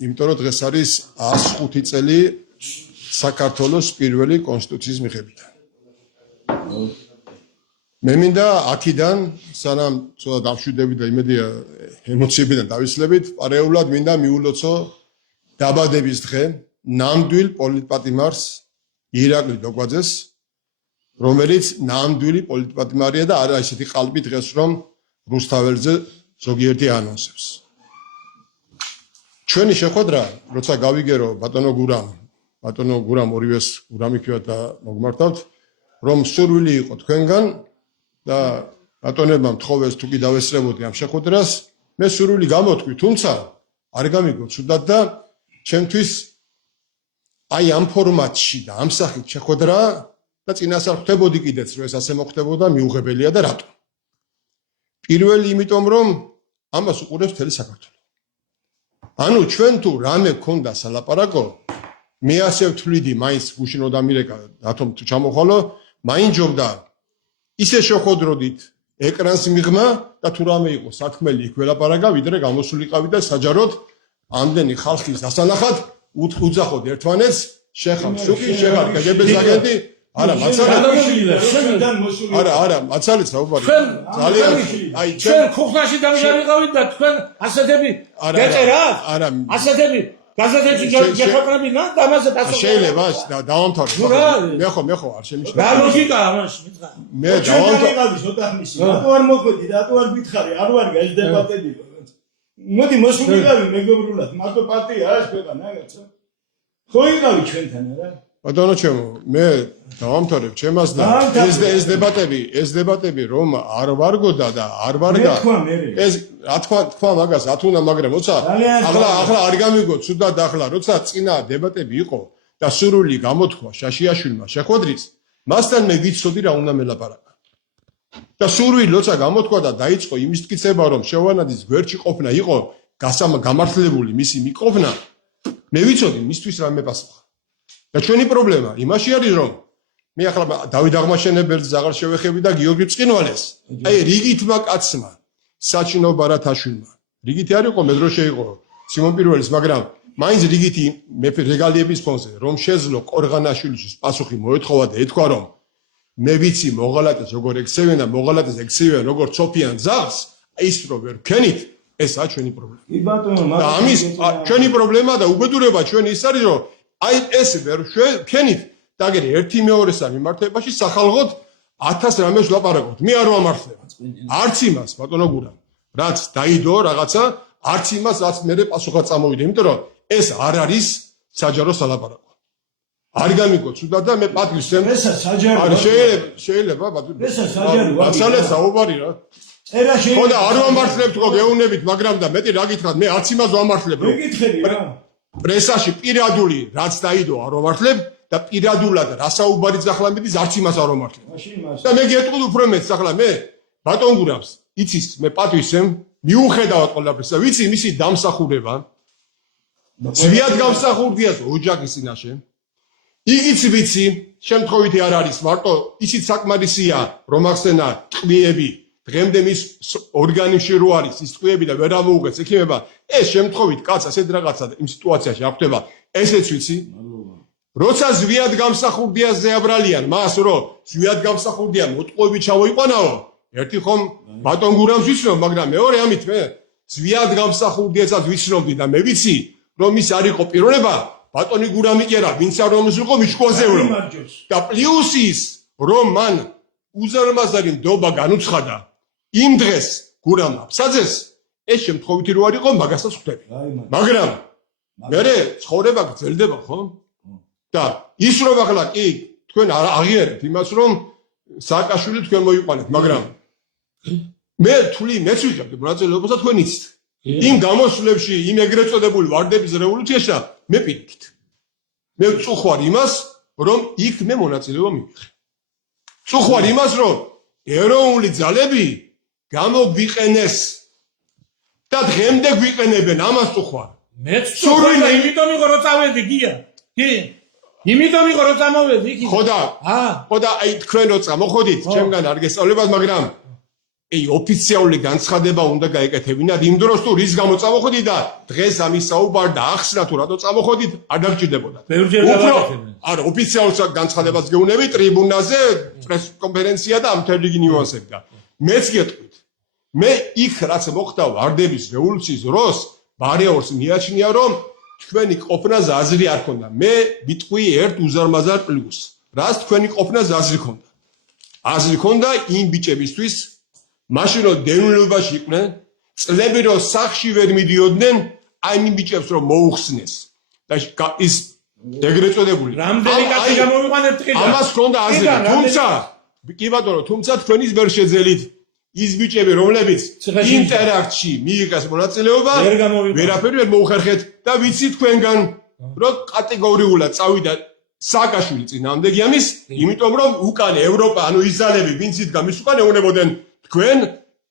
იმიტომ რომ დღეს არის 105 წელი საქართველოს პირველი კონსტიტუციის მიღებიდან. მე მინდა აქედან, სანამ ცოტა დამშვიდებით და იმედია ემოციებიდან დავისლებით, პარეულად მინდა მიულოცო დაბადების დღე ნამდვილ პოლიტპატიმარს ირაკლი დოკვაძეს, რომელიც ნამდვილი პოლიტპატიმარია და არა ისეთი ყალბი დღეს რომ რუსთაველზე ზოგიერთი ანონსებს. ჩვენი შეხვედრა, როცა გავიგერო ბატონო გურამ ორივეს გურამი ქვია და მოგმართავთ, რომ სურვილი იყო თქვენგან და ბატონებმა მთხოვეს თუ კი დავესწრებოდი ამ შეხვედრას, მე სურვილი გამოთქვი, თუმცა არ გამიგო ცუდად და ჩემთვის აი ამ ფორმატში და ამ სახით შეხვედრა და წინასწარ ხვდებოდი კიდეც რომ ეს ასე მოხდებოდა მიუღებელია და რატო? პირველი იმიტომ რომ ამას უყურებს მთელი საქართველო. ანუ ჩვენ თუ რამე გქონდა სალაპარაკო, მე ასე ვთვლიდი, მაინც გუშინოდა მირეკა, რატომ თუ ჩამოხვალო, მაინც ჯობდა ისე შეხვედროდით ეკრანს მიღმა და თუ რამე იყო სათქმელი იქ ველაპარაკა, ვიდრე გამოსულიყავი და საჯაროდ ამდენი ხალხის დასანახად უძახოდ ერთმანეთს, შეხარ სუკი, შეხარ კგბ-ს აგენტი, არა, მაცალეთ საუბარი. ძალიან აი ჩვენ ხუხნაში დამჟარიყავით და თქვენ ასეთები გეწერათ? არა, ასეთები გაზეთებში გეხვეყნებით და ამაზე პასუხი. შეიძლება დავამთავრე. მე ხო არ შემიშლა. რა ლოგიკაა ამაში? მე დავამთავრე. რატო არ მოხვედი, რატო არ გითხარი, არ ვარ ეს დებატები. მოდი მოსულიყავი მეგობრულად, მარტო პარტია არის ქვეყანა, რაღაცა. ხო იყავი ჩვენთან არა? ბატონო ჩემო, მე დავამთავრებ ჩემას და ეს დებატები რომ არ ვარგოდა და არ ვარგა. ეს რა თქვა მაგას, რა თქმა უნდა, მაგრამ როცა ახლა არ გამიგო ცუდად ახლა, როცა წინა დებატები იყო და სურვილი გამოთქვა შაშიაშვილმა შეხვედრის, მასთან მე ვიცოდი რა უნდა მელაპარაკა. და სურვილი როცა გამოთქვა და დაიწყო იმის მტკიცება, რომ შევანაძის გვერდში ყოფნა იყო გამართლებული მისი მიყოფნა, მე ვიცოდი მისთვის რა მეპასუხა. და ჩვენი პრობლემა იმაში არის რომ მე ახლა დავით აღმაშენებელს აღარ შევეხები და გიორგი წყინვალეს აი რიგითმა კაცმა საჩინო ბარათაშვილმა რიგითი არ იყო მე დრო შეიყო სიმონ პირველის მაგრამ მაინც რიგითი მეფე რეგალიების ფონზე რომ შეძლო ყორღანაშვილის პასუხი მოეთხოვა და ეთქვა რომ მე ვიცი მოღალატეს როგორ ექცევენ და მოღალატეს ექცევენ როგორ ცოფიან ძაღლს ის რო ვერ ვქენით ესაა ჩვენი პრობლემა კი ბატონო და ამის ჩვენი პრობლემა და უბედურება ჩვენი ის არის რომ აი ეს ვერ ვქენით და აგერი ერთი მეორესა მიმართებაში სახალხოდ 1000 რამეს ვლაპარაკობთ მე არ ვამართლებ არც იმას ბატონო გურამ რაც დაიდო რაღაცა არც იმას რაც მე პასუხად წამოვიდა იმიტომ რომ ეს არ არის საჯარო სალაპარაკო არ გამიგო ცუდად და მე პატრის ვსემ ესა საჯარო არ შეიძლება ბატონო ესა საჯარო ბაცალე საუბარი რა წერა შეიძლება ხო და არ ვამართლებთ ხო გეუნებით მაგრამ და მეტი რა გითხრათ მე არც იმას ვამართლებ რომ გითხები რა პრესაში პირადული რაც დაიდო არ ვამართლებ და პირადულად რა საუბარიც ახლა მიდის არც იმას არ ვამართლებ მაშინ მას და მე გეტყვი უფრო მეც ახლა მე ბატონ გურამს იცის მე პატვისემ მიუხედავად ყველაფრისა ვიცი მისი დამსახურება ზვიად გამსახურდიას ოჯახის წინაშე იგიც ვიცი შემთხვევითი არ არის მარტო ისიც საკმარისია რომ ახსენა ტყვიები დღემდე მის ორგანიზმში რო არის ის ტყვიები და ვერ ამოუღებს ექიმება ეს შემთხვევით კაც ასეთ რაღაცა იმ სიტუაციაში აღხდება ესეც ვიცი როცა ზვიად გამსახურდიას ზეაბრალიან მას რომ ზვიად გამსახურდია მოტყუები ჩავოიყვანაო ერთი ხომ ბატონ გურამს ვიცნობ მაგრამ მეორე ამით მე ზვიად გამსახურდიასაც ვიცნობდი და მე ვიცი რომ ის არ იყო პიროვნება ბატონი გურამი კი არა ვინც არ რომ იყო მიჩქოზეულო და პლუს ის რომ მან უზარმაზარი ნდობა განუცხადა იმ დღეს გურამმა ფსაძეს ეს შემთხვევითი რო არ იყო მაგასაც ხვდები მაგრამ მე ცხოვრება გრძელდება ხო და ის რომ ახლა კი თქვენ აღიარეთ იმას რომ სააკაშვილი თქვენ მოიყვანეთ მაგრამ მე თვლი მეც ვიღებდი მონაწილეობას და თქვენ იცით იმ გამოსვლებში იმ ეგრეთ წოდებული ვარდების რევოლუციაში მე პირიქით მე წუხვარ იმას რომ იქ მე მონაწილეობა მივიღე წუხვარ იმას რომ ეროვნული ძალები გამოგვიყენეს და დღემდე გვიყენებენ ამას წუხვარ მეც სურვილი იმიტომ იყო რომ წავედი გია კი იმიტომ იყო რომ წამოვედი იქ ხო და აი თქვენ რო წამოხოდით ჩემგან არ გესწავლებათ მაგრამ აი ოფიციალური განცხადება უნდა გაეკეთებინათ იმ დროს თუ რის გამო წამოხოდით და დღეს ამის საუბარი და ახსნა თუ რატო წამოხოდით არ დაგჭირდებოდა უფრო არა ოფიციალურ განცხადებას გეუნები ტრიბუნაზე პრეს კონფერენცია და ამ თერლიგი ნიუანსები და მეც გეტყვით მე იქ რაც მოხდა ვარდების რევოლუციის დროს ბარეორს მიაჩნია რომ თქვენი ყოფნაზე აზრი არ ქონდა მე ვიტყვი ერთ უზარმაზარ პლუს რას თქვენი ყოფნაზე აზრი ქონდა აზრი ქონდა იმ ბიჭებისთვის მაშინ რომ დევნილობაში იყვნენ წლები რომ სახში ვერ მიდიოდნენ აი იმ ბიჭებს რომ მოუხსნეს და ის ეგრეთ წოდებული რამდენი კაცი გამოვიყვანეთ ტყიდან ამას ქონდა აზრი თუმცა კი ბატონო თუმცა თქვენის ვერ შეძელით ის ბიჭები რომლებიც ინტერაქტში მიიღეს მონაწილეობა ვერაფერი ვერ მოუხერხეთ და ვიცი თქვენგან რომ კატეგორიულად წავიდა სააკაშვილი წინააღმდეგი ამის იმიტომ რომ უკან ევროპა ანუ იზრაელები ვინც იდგა მის უკან ეუნებოდნენ თქვენ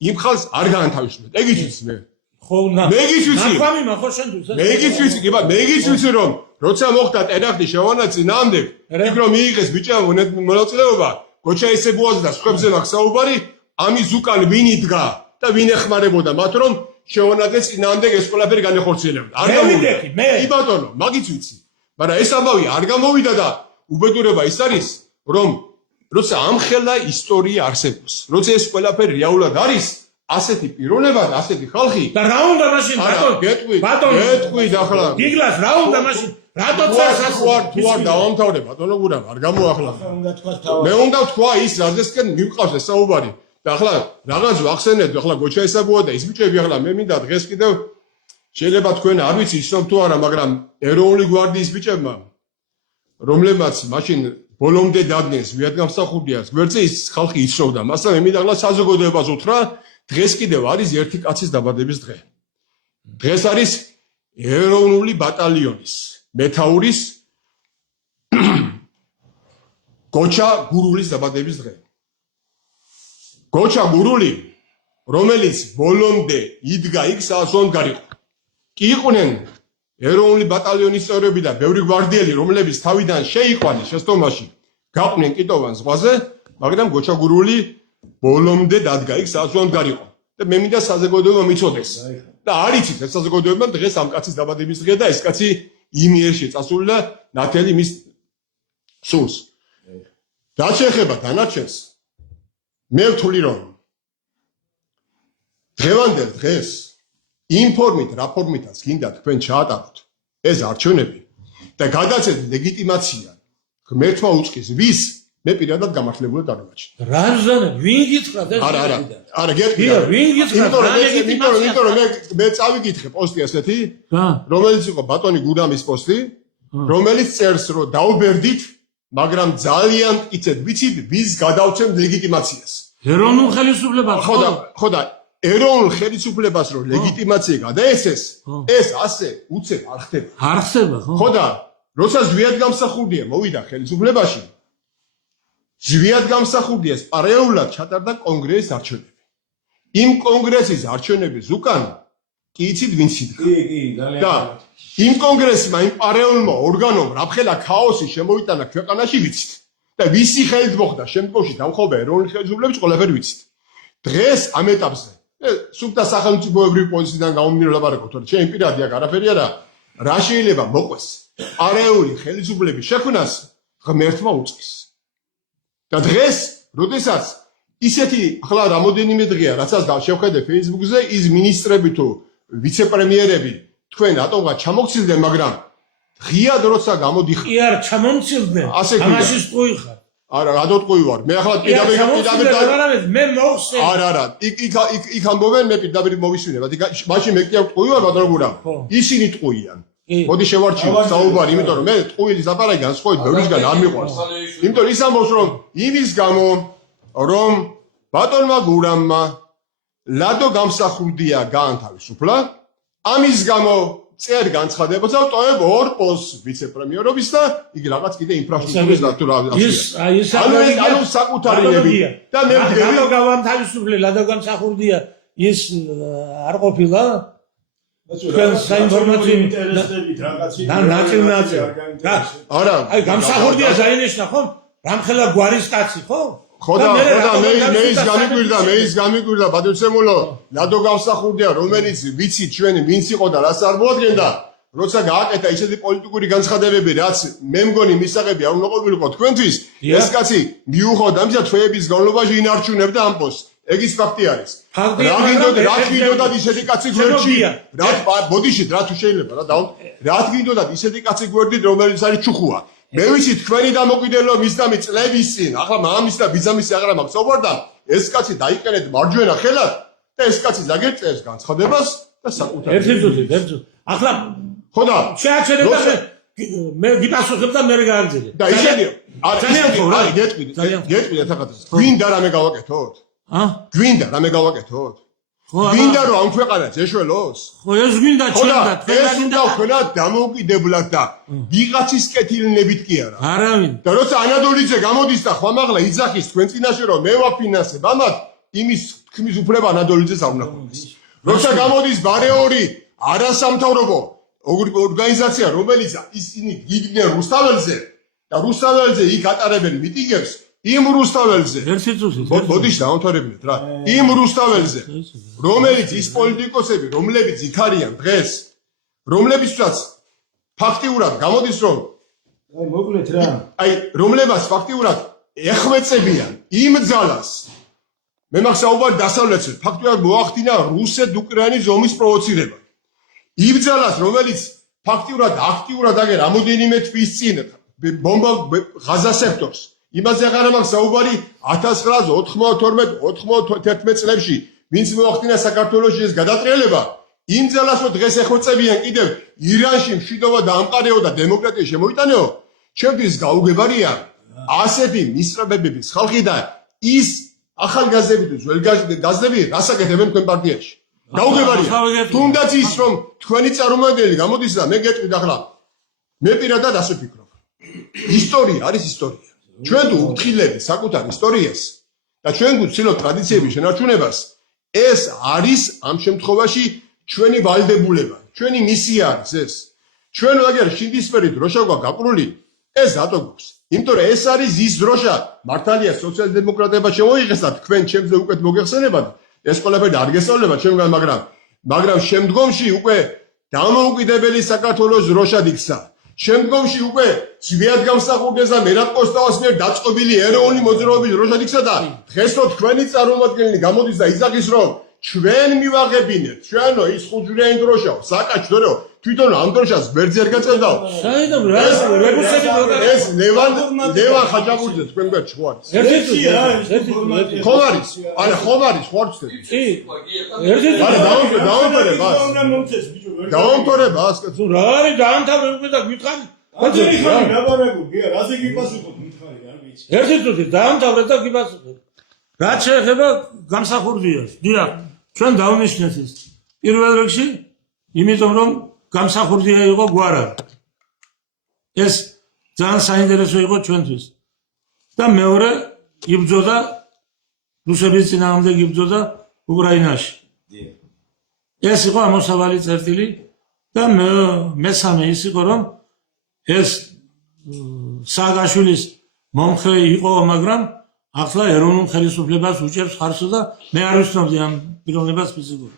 იმ ხალხს არ გაანთავისუფლეთ ეგიც ვიცი მე ხო ნა მეგიც ვიცი ნახვამი ხო შენთვის მეგიც ვიცი კი ბატონო მეგიც ვიცი რომ როცა მოხდა ტერაქტი შევანა წინააღმდეგ იქ რომ მიიღეს ბიჭებმა მონაწილეობა გოჩაისებუაზე და სხვებზე მაქვს საუბარი ამის უკან ვინ იდგა და ვინ ეხმარებოდა მათ რომ შევანაძეს წინააღმდეგ ეს ყველაფერი განეხორციელებდა არ გამოვიდა კი ბატონო მაგიც ვიცი მაგრამ ეს ამბავი არ გამოვიდა და უბედურება ის არის რომ როცა ამხელა ისტორია არსებობს როცა ეს ყველაფერი რეალურად არის ასეთი პიროვნება და ასეთი ხალხი და რა უნდა მაშინ ბატონო გეტყვით ახლა გიგლას რა უნდა მაშინ რატო წასახ თუ არ დავამთავრე ბატონო გურამ არ გამოახლა მე უნდა თქვა ის რაზესკენ მივყავს ეს საუბარი და ახლა რაღაც ვახსენეთ ახლა გოჩაისაბუა და ის ბიჭები ახლა მე მინდა დღეს კიდევ შეიძლება თქვენ არ ვიცი ისო თუ არა მაგრამ ეროვნული გვარდიის ბიჭებმა რომლებმაც მაშინ ბოლომდე დადგეს ვიადგამსახურდიას გვერდზე ის ხალხი იცნობდა მასა მე მინდა ახლა საზოგადოებას უთხრა დღეს კიდევ არის ერთი კაცის დაბადების დღე დღეს არის ეროვნული ბატალიონის მეთაურის გოჩა გურულის დაბადების დღე გოჩა გურული რომელიც ბოლომდე იდგა იქ საასონ გარიყო კი იყვნენ ეროვნული ბატალიონის წევრები და ბევრი გვარდიელი, რომლებიც თავიდან შეიყვანეს შეცდომაში, გაყვნენ კიტოვან ზღვაზე, მაგრამ გოჩაგურული ბოლომდე დადგა იქ სადაც უნდა გარიყო. და მე მინდა საზოგადოება მიცოდეს. და არ იცით ეს საზოგადოება დღეს ამ კაცის დაბადების დღეა და ეს კაცი იმიერში წასული და ნათელი მის სულს. რაც შეეხება დანარჩენს, მე ვთვლი რომ დღევანდელ დღეს იმ ფორმით, რა ფორმითაც გინდა თქვენ ჩაატაროთ ეს არჩევნები და გადაცეთ ლეგიტიმაცია ღმერთმა უწყის ვის მე პირადად გამართლებულად არ ვაჩნი. რა ზანა ვინ გითხრათ ეს? არა, გეტყვი. ვინ გითხრათ? იმიტომ მე წავიკითხე პოსტი ასეთი, რომელიც იყო ბატონი გურამის პოსტი, რომელიც წერს რომ დაუბერდით, მაგრამ ძალიან მტკიცედ ვიცით ვის გადავცემ ლეგიტიმაციას. ეროვნულ ხელისუფლებას ხო და ეროვნულ ხელისუფლებას რომ ლეგიტიმაცია გადაეცეს, ეს ასე უცებ არ ხდება. არ ხდება, ხო? ხო და როცა ზვიად გამსახურდია მოვიდა ხელისუფლებაში, ზვიად გამსახურდია პარალელურად ჩატარდა კონგრესის არჩევნები. იმ კონგრესის არჩევნების უკან კი იცით ვინ სიდგა. და იმ კონგრესმა, იმ პარალელურმა ორგანომ რაფხელა ქაოსი შემოვიტანა ქვეყანაში ვიცით. და ვისი ხელით მოხდა შემდგომში დამხობა ეროვნული ხელისუფლების ყველაფერი ვიცით. დღეს ამ ეტაპზე სუფთა სახელმწიფოებრივი პოზიციიდან გამომდინარე ვლაპარაკობთ, რომ ჩემი პირადი აქ არაფერი არა, რა შეიძლება მოყვეს პარალელური ხელისუფლების შექმნას ღმერთმა უწყის. და დღეს, როდესაც ისეთი ახლა რამოდენიმე დღეა, რაცაც შევხედე Facebook-ზე, ის მინისტრები თუ ვიცე-პრემიერები თქვენ რატომღა ჩამოგცილდნენ, მაგრამ ღიად როცა გამოდიხარ. კი არ ჩამომცილდნენ. ამაში სტუი ხარ. არა, რადოტყვი ვარ. მე ახლა პირდაპირ მე მოხსენ. არა, იქ ამბობენ, მე პირდაპირ მოვისვინებად. მაშინ მე კიდევ ტყვი ვარ, ბატონო გურამ. ისინი ტყვიან. მოდი შევარჩიოთ საუბარი, იმიტომ რომ მე ტყუილის ლაპარაკი განსხვავებით ბევრისგან არ მიყვარს. იმიტომ ის ამბობს რომ იმის გამო რომ ბატონმა გურამმა ლადო გამსახურდია გაანთავისუფლა, ამის გამო წერ განცხადებას და ტოებ ორ პოსტს ვიცე-პრემიერობის და იქ რაღაც კიდე ინფრასტრუქტურის ანუ საკუთარიები და მე ლადო გამთავისუფლე, ლადო გამსახურდია ის არ ყოფილა? თქვენ საინფორმაციო ინტერესებით რაღაცი არა აი გამსახურდია ზაინეშნა ხო? რამხელა გვარის კაცი ხო? ხო და მე ის გამიკვირდა ბატონცემულო ლადო გამსახურდია რომელიც ვიცით ჩვენ ვინც იყო და რას წარმოადგენდა როცა გააკეთა ისეთი პოლიტიკური განცხადებები რაც მე მგონი მისაღები არ უნდა ყოფილიყო თქვენთვის ეს კაცი მიუხედავად ამისა თვეების განმავლობაში ინარჩუნებდა ამ პოსტს ეგ ის ფაქტი არის. რა გინდოდათ ისეთი კაცი გვერდში? ბოდიშით რა თუ შეიძლება რა გინდოდათ ისეთი კაცი გვერდით რომელიც არის ჩუხუა. მე ვიცი თქვენი დამოკიდებულება მის და მის წლების წინ. ახლა მამის და ბიძამის აღარა მაქვს საუბარდა. ეს კაცი დაიყენეთ მარჯვენა ხელად და ეს კაცი ზაგერწერს განცხადებას და საკუთარ. ერთი. ახლა ხო და შეაჩერებდა მე გიპასუხებ და მე გააგზელე. და ისედია. არა გეტყვი ახლა გვინდა რამე გავაკეთოთ? გვინდა რამე გავაკეთოთ? გვინდა რომ ამ ქვეყანას ეშველოს? ხო ეს გვინდა ჩემდა ეს უნდა ხონა დამოუკიდებლად და ვიღაცის კეთილნებით კი არა. არავინ. და როცა ანადოლიძე გამოდის და ხმამაღლა იძახის თქვენ წინაშე რომ მე ვაფინანსებ ამათ იმის თქმის უფლება ანადოლიძეს არ უნდა ქონდეს. როცა გამოდის ბარეორი არასამთავრობო ორგანიზაცია რომელიც ისინი გიგდნენ რუსთაველზე და რუსთაველზე იქ ატარებენ მიტინგებს იმ რუსთაველზე ბოდიში დაუნთარებინეთ რა იმ რუსთაველზე რომელიც ის პოლიტიკოსები რომლებიც იქ არიან დღეს რომლებიცაც ფაქტიურად გამოდის რომ მოკლედ რა აი რომლებაც ფაქტიურად ეხვეწებიან იმ ძალას მე მახსოვარ დასავლეთში ფაქტიურად მოახდინა რუსეთ-უკრაინის ომის პროვოცირება იმ ძალას რომელიც ფაქტიურად აქტიურად აგერ რამოდენიმე თვის წინ ბომბა ღაზა სექტორს იმაზე აღარ მაქვს საუბარი 1992-91 წლებში ვინც მოახდინა საქართველოში ეს გადატრიალება იმ ძალას რომ დღეს ეხვეწებიან კიდევ ირანში მშვიდობა დაამყარეო და დემოკრატია შემოიტანეო ჩემთვის გაუგებარია ასეთი მისწრებების ხალხი და ის ახალგაზრდები თუ ძველგაზრდები რასაკეთებენ თქვენ პარტიაში გაუგებარია თუნდაც ის რომ თქვენი წარმომადგენელი გამოდის და მე გეტყვით ახლა მე პირადად ასე ვფიქრობ ისტორია არის ისტორია ჩვენ თუ ვფრთხილებით საკუთარ ისტორიას და ჩვენ გვცდილობთ ტრადიციების შენარჩუნებას ეს არის ამ შემთხვევაში ჩვენი ვალდებულება ჩვენი მისია არის ეს ჩვენ ვაგერ შინდისფერი დროშა გვაქვს გაკრული ეს რატო გვაქვს იმიტომ რომ ეს არის ის დროშა მართალია სოციალ-დემოკრატებმა შემოიღესა თქვენ ჩემზე უკეთ მოგეხსენებათ ეს ყველაფერი არ გესწავლებათ ჩემგან მაგრამ შემდგომში უკვე დამოუკიდებელი საქართველოს დროშად იქცა შემდგომში უკვე ძლიერ გამსახურდეს და მერაბ კოსტავას მიერ დაწყობილი ეროვნული მოძრაობის დროშად იქცა და დღესო თქვენი წარმომადგენელი გამოდის და იძახის რომ ჩვენ მივაღებინეთ ჩვენო ის ხუთჯვარიანი დროშაო საკაჭდორო თვითონ ამ დროშას ვერძი არ გაწევდაო საერთოდ რეგუსები ეს ლევან ხაჭაპურიძე თქვენ გვერდ ხო არის ერთი ხო არის არა ხო არის ხო არის ერთი არა დაუმტვრება ას კაცო რა არის დაამთავრებული და გითხარი ერთი წუთი დაამთავრე და გიპასუხე რაც შეეხება გამსახურდიას დიახ ჩვენ დავნიშნეთ ის პირველ რიგში იმიტომ რომ გამსახურდია იყო გვარა ეს ძალიან საინტერესო იყო ჩვენთვის და მეორე იბრძოდა რუსების წინააღმდეგ იბრძოდა უკრაინაში ეს იყო ამოსავალი წერტილი და მესამე ის იყო რომ ეს სააკაშვილის მომხრე იყო მაგრამ ახლა ეროვნულ ხელისუფლებას უჭერს ხარსო და მე არ ვცნობდი ამ პიროვნებას ფიზიკურად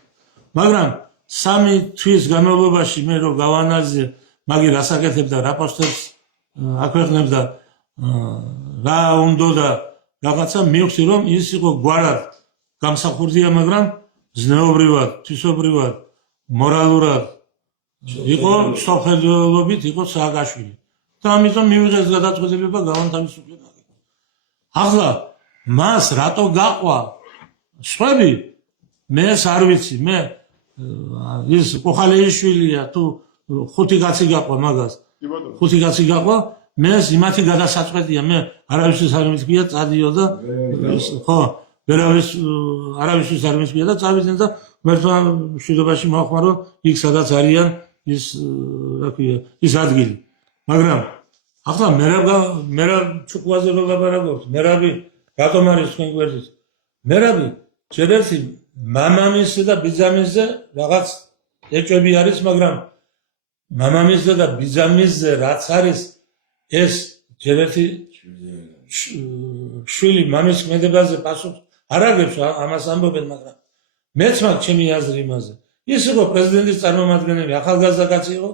მაგრამ 3 თვის განმავლობაში მე რო გავანაძე მაგი რას აკეთებდა რა პოსტებს აქვეყნებდა რა უნდა და რაღაცა მივხვდი რომ ის იყო გვარად გამსახურდია მაგრამ ზნეობრივად თვისობრივად მორალურად იყო სოფელობით იყო სააკაშვილი და ამიტომ მივიღეს გადაწყვეტილება გავანთავისუფლება ახლა მას რატო გაყვა სხვები მე არ ვიცი მე ის ყოხალეიშვილია თუ ხუთი კაცი გაყვა მაგას ხუთი კაცი გაყვა მე იმათი გადასაწყვეტია მე არავისთვის არ მითქვია წადიო და ხო არავისთვის არ მითქვია და წავიდნენ და მერტვა მშვიდობაში მოახმარო იქ სადაც არიან რა ქვია ის ადგილი მაგრამ ახლა მერაბ ჩუქვაზე რო ლაპარაკობთ მერაბი რატომ არის თქვენ გვერდით მერაბი ჯერ ერთი მამამისზე და ბიძამისზე რაღაც ეჭვები არის მაგრამ მამამისზე და ბიძამისზე რაც არის ეს ჯერ ერთი შვილი მამის ქმედებაზე პასუხს არ აგებს ამას ამბობენ მაგრამ მეც მაქვს ჩემი აზრი იმაზე ის იყო პრეზიდენტის წარმომადგენელი ახალგაზრდა კაცი იყო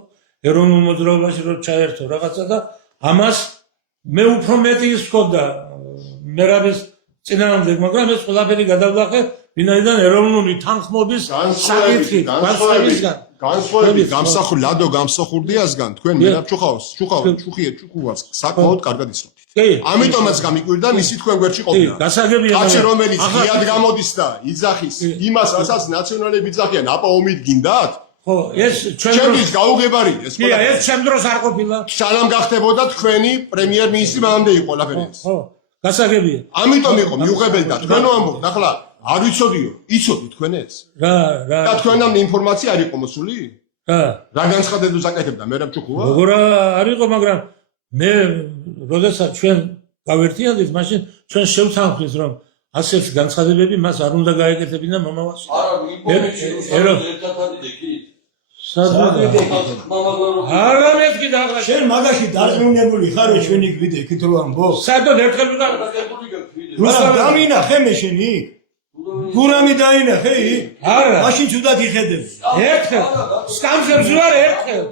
ეროვნულ მოძრაობაში რო ჩაერთო რაღაცა და ამას მე უფრო მეტი ისხობდა მერაბის წინააღმდეგ მაგრამ ეს ყველაფერი გადავლახე ვინაიდან ეროვნული თანხმობის საკითხი განსხვავებით ლადო გამსახურდიასგან თქვენ მერაბ ჩუქუას საკმაოდ კარგად იცნობთ ამიტომაც გამიკვირდა მისი თქვენ გვერდში ყოფნა გასაგებია კაცი რომელიც ღიად გამოდის და იძახის იმას რასაც ნაციონალები იძახიან აპა ომით გინდათ ხო ეს ჩემთვის გაუგებარია ეს კი ეს ჩემ დროს არ ყოფილა სანამ გახდებოდა თქვენი პრემიერ-მინისტრი მანამდე იყო ყველაფერი ხო გასაგებია ამიტომ იყო მიუღებელი და თქვენო ამბობთ ახლა არ ვიცოდიო იცოდი თქვენ ეს რა და თქვენამდე ინფორმაცია არ იყო მოსული რა განცხადებას აკეთებდა მერაბ ჩუქუა როგორ არ იყო მაგრამ მე როდესაც ჩვენ გავერთიანდით მაშინ ჩვენ შევთანხმდით რომ ასეთი განცხადებები მას არ უნდა გაეკეთებინა მომავალში არა არა მეთქი და ახლა შენ მაგაში დარწმუნებული ხარო ჩვენი გვიდე იქით რომ ამბობ საერთოდ ერთხელ უნდა რუსა დამინახე მე შენი გურამი დაინახე არა მაშინ თუდად იხედები ერთხელ სკამზე ვარ ერთხელ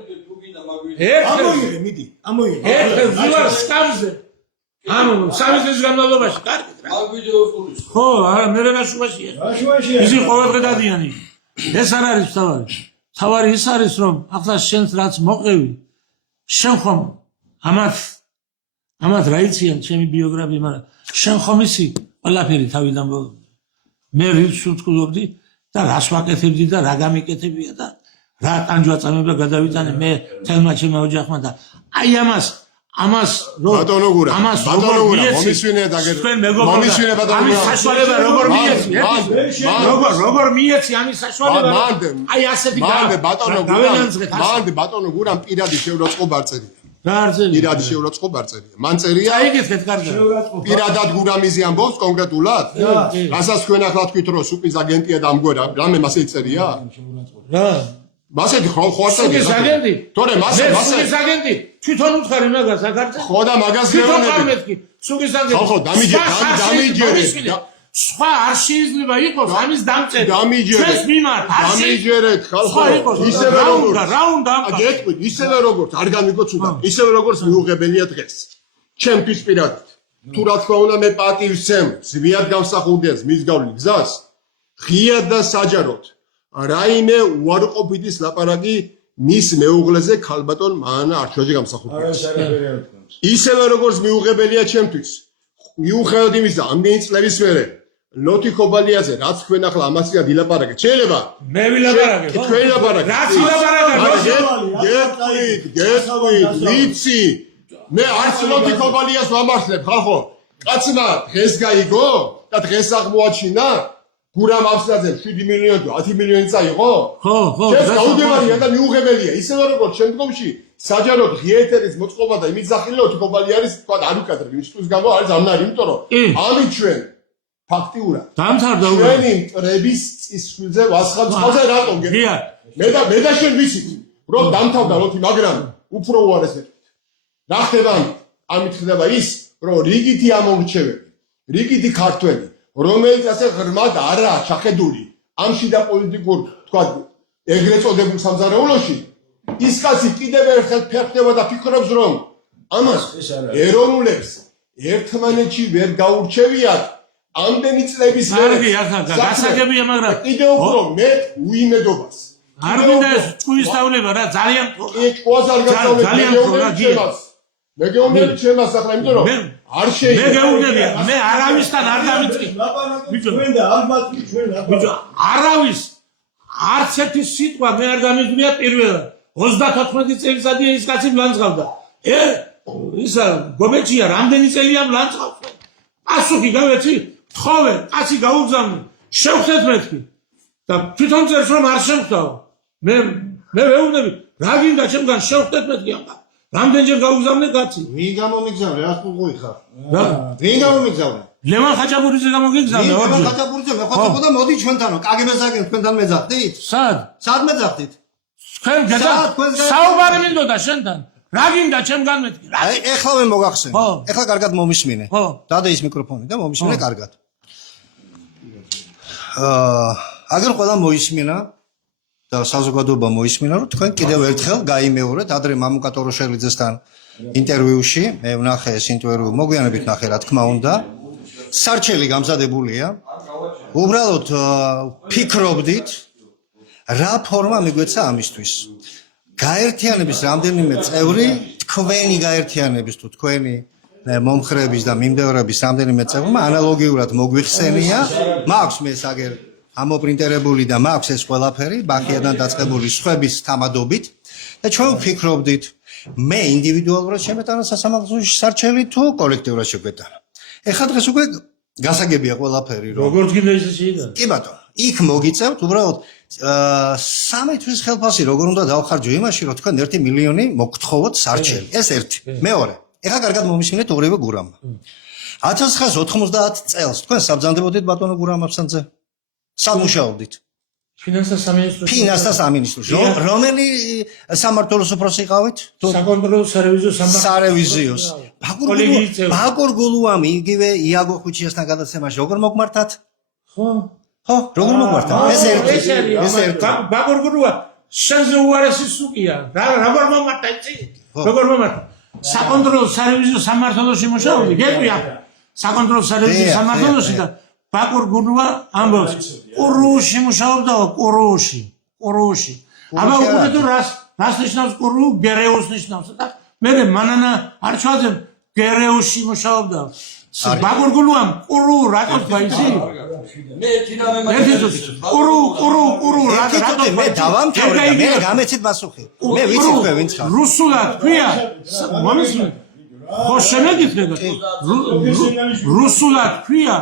ამოიღე მიდი ამოიღე ერთხელ ვარ სკამზე ანუ სამი წლის განმავლობაში კარგით რა ამ ვიდეოს გულის ხო არა მე რაშუაშია ისი ყოველდღე დადიანი ეს არ არის თავარი ის არის რომ ახლა შენს რაც მოყევი შენ ხომ ამათ რა იციან ჩემი ბიოგრაფია მაგრამ შენ ხომ ისი ყველაფერი თავიდან ბოლომდე მე რით შევთქვი და რას ვაკეთებდი და რა გამიკეთებია და რა ტანჯვაწამება გადავიტანე მე თელმა ჩემმა ოჯახმა და აი ამას ბატონო გურა მომისვენე ბატონო ამის საშუალება როგორ მიეცი როგორ მიეცი ამის საშუალება აი ასეთი მანდ ბატონო გურამ პირადი შეურაცხყოფა არ წერია რა არ წერია პირადი შეურაცხყოფა არ წერია მან წერია აიგეთ კარგად პირადად გურამიზი ამბობს კონკრეტულად რასაც თქვენ ახლა თქვით რომ სუპის აგენტია და ამგვერა რამე მასე წერია რა მასეთი ხო არ სუგის აგენტი თორე მასე სუგის აგენტი თვითონ უთხარი მაგას აქ ხო და მაგას თვითონ გეუბნები წარმეთქი სუგის აგენტი ხო დამიჯერეთ სხვა არ შეიძლება იყოს ამის დამწერი დამიჯერეთ ჩვენს მიმართ დამიჯერეთ ხალხო ისევე რა უნდა გეტყვით ისევე როგორც არ გამიგოთ უნდა ისევე როგორც მიუღებელია დღეს ჩემთვის პირადად თუ რა თქმა უნდა მე პატივს ვცემ ზვიად გამსახურდიას მის გავლით გზას ღიად და საჯაროდ რაიმე უარყოფითის ლაპარაკი მის მეუღლეზე ქალბატონ მაანა არჩვაძე გამსახურდიას ისევე როგორც მიუღებელია ჩემთვის მიუხედავად იმისა ამდენი წლების მერე ლოთი ხობალიაზე რაც თქვენ ახლა ამასია დილაპარაკეთ შეიძლება მე ვილაპარაკე ხო თქვენ ლაპარაკეთ რაც ვილაპარაკე გეტყვით ვიცი მე არც ლოთი ხობალიას ვამართლებ ხალხო კაცმა დღეს გაიგო და დღეს აღმოაჩინა გურამ აბსტაძე 7 მილიონი 10 მილიონი წაიღო ხო ეს გაუგებარია და მიუღებელია ისევე როგორც შემდგომში საჯაროდ ღიეთერის მოწყობა და იმით სახილოთი ხობალი არის თქვა არ ვიკადრებ იმისთვის გამო არის ამნარი იმიტომ რომ ამით ჩვენ ფაქტიურად დამთავრდა ჩვენი მტრების წისქვილზე ვასხამწყალზე რატომ გეტყვი მე და შენ ვიცით რომ დამთავრდა ლოთი მაგრამ უფრო უარეს გეტყვით რა ხდება ამით ხდება ის რომ რიგითი ამორჩევები რიგითი ქართველი რომელიც ასე ღრმად არაა ჩახედული ამ შიდა პოლიტიკურ თქვა ეგრეთ წოდებულ სამზარეულოში ის კაცი კიდევ ერთხელ ფერხდება და ფიქრობს რომ ამას ეროვნულებს ერთმანეთში ვერ გაურჩევიათ ამდენი წლების მერე გასაგებია მაგრამ კიდევ უფრო მეტ უიმედობას არ მინდა ეს ჭუის დავნება რა ძალიან ჭუას არ გასწავლებ მე გეუბნები ჩემას ახლა იმიტომ რომ არ შეიძლება მე გეუბნებია მე არავისთან არ დამიწყი ბიჭო არავის არც ერთი სიტყვა მე არ გამიგვია პირველად 34 წელიწადია ის კაცი მლანძღავდა ისა გობეჭია რამდენი წელია მლანძღავს პასუხი გავეცი თხოვე კაცი გაუგზავნე შევხვდეთ მეთქი და თვითონ წერს რომ არ შევხვდაო მე ვეუბნები რა გინდა ჩემგან შევხვდეთ მეთქი ამბა რამდენჯერ გაუგზავნე კაცი ვინ გამომიგზავნე რა ხუღუი ხარ რა ვინ გამომიგზავნე ლევან ხაჭაპურიძე გამოგიგზავნე ლევან ხაჭაპურიძე მე ხოთებოდა მოდი ჩვენთანო კაგებესაგენ თქვენთან მეძახდით სად მეძახდით თქვენ გედა საუბარი მინდოდა შენთან რა გინდა ჩემგან მეთქი აი ეხლა მე მოგახსენე ეხლა კარგად მომისმინე დადა ის მიკროფონი და მომისმინე კარგად აგერ ყველა მოისმინა და საზოგადოება მოისმინა რომ თქვენ კიდევ ერთხელ გაიმეორეთ ადრე მამუკა ტოროშელიძესთან ინტერვიუში მე ვნახე ეს ინტერვიუ მოგვიანებით ნახე რა თქმა უნდა სარჩელი გამზადებულია უბრალოდ ფიქრობდით რა ფორმა მიგვეცა ამისთვის გაერთიანების რამდენიმე წევრი თქვენი გაერთიანების თუ თქვენი მომხრეების და მიმდევრების რამდენიმე წევრმა ანალოგიურად მოგვიხსენია მაქვს მე აგერ ამოპრინტერებული და მაქვს ეს ყველაფერი ბახიადან დაწყებული სხვების თამადობით და ჩვენ ვფიქრობდით მე ინდივიდუალურად შემეტანა სასამართლოში სარჩელი თუ კოლექტიურად შეგვეტანა ეხლა დღეს უკვე გასაგებია ყველაფერი რომ როგორც გინდა ისე შეიძლება კი ბატონო იქ მოგიწევთ უბრალოდ 3 თვის ხელფასი როგორ უნდა დავხარჯო იმაში რომ თქვენ 1 მილიონი მოგთხოვოთ სარჩელი ეს ერთი მეორე ეხლა კარგად მომისმინეთ ორივე გურამმა 1990 წელს თქვენ საბრძანდებოდით ბატონო გურამ აბსანძე სად მუშაობდით ფინანსთა სამინისტროში რომელი სამმართველოს უფროსი იყავით საკონტროლო სარევიზიოს ბაკურ გულუამი იგივე იაგო ხუჩიასთან გადაცემაში როგორ მოგმართათ ხო როგორ მოგმართათ ეს ერთი ბაკურ გულუა შენზე უარესი სუკია როგორ მომართა იცი როგორ მომართა საკონტროლო სარევიზიოს სამმართველოში მუშაობდი გეტყვი ახლა საკონტროლო სარევიზიოს სამმართველოში და ბაკურ გულუა ამბობს ყურუში მუშაობდაო ყურუში აბა უკვე თუ რას ნიშნავს ყურუ გერეუს ნიშნავს და მე მანანა არჩვაძემ გერეუსში მუშაობდა ბაკურ გულუამ ყურუ რატო თქვა ისი მე თვითონ ყურუ რატო მე დავამთავრე და მე გამეცით პასუხი მე ვიცი თქვენ ვინც ხარ რუსულად ქვია მომისმენ ხო შემეგიხრე და რუსულად ქვია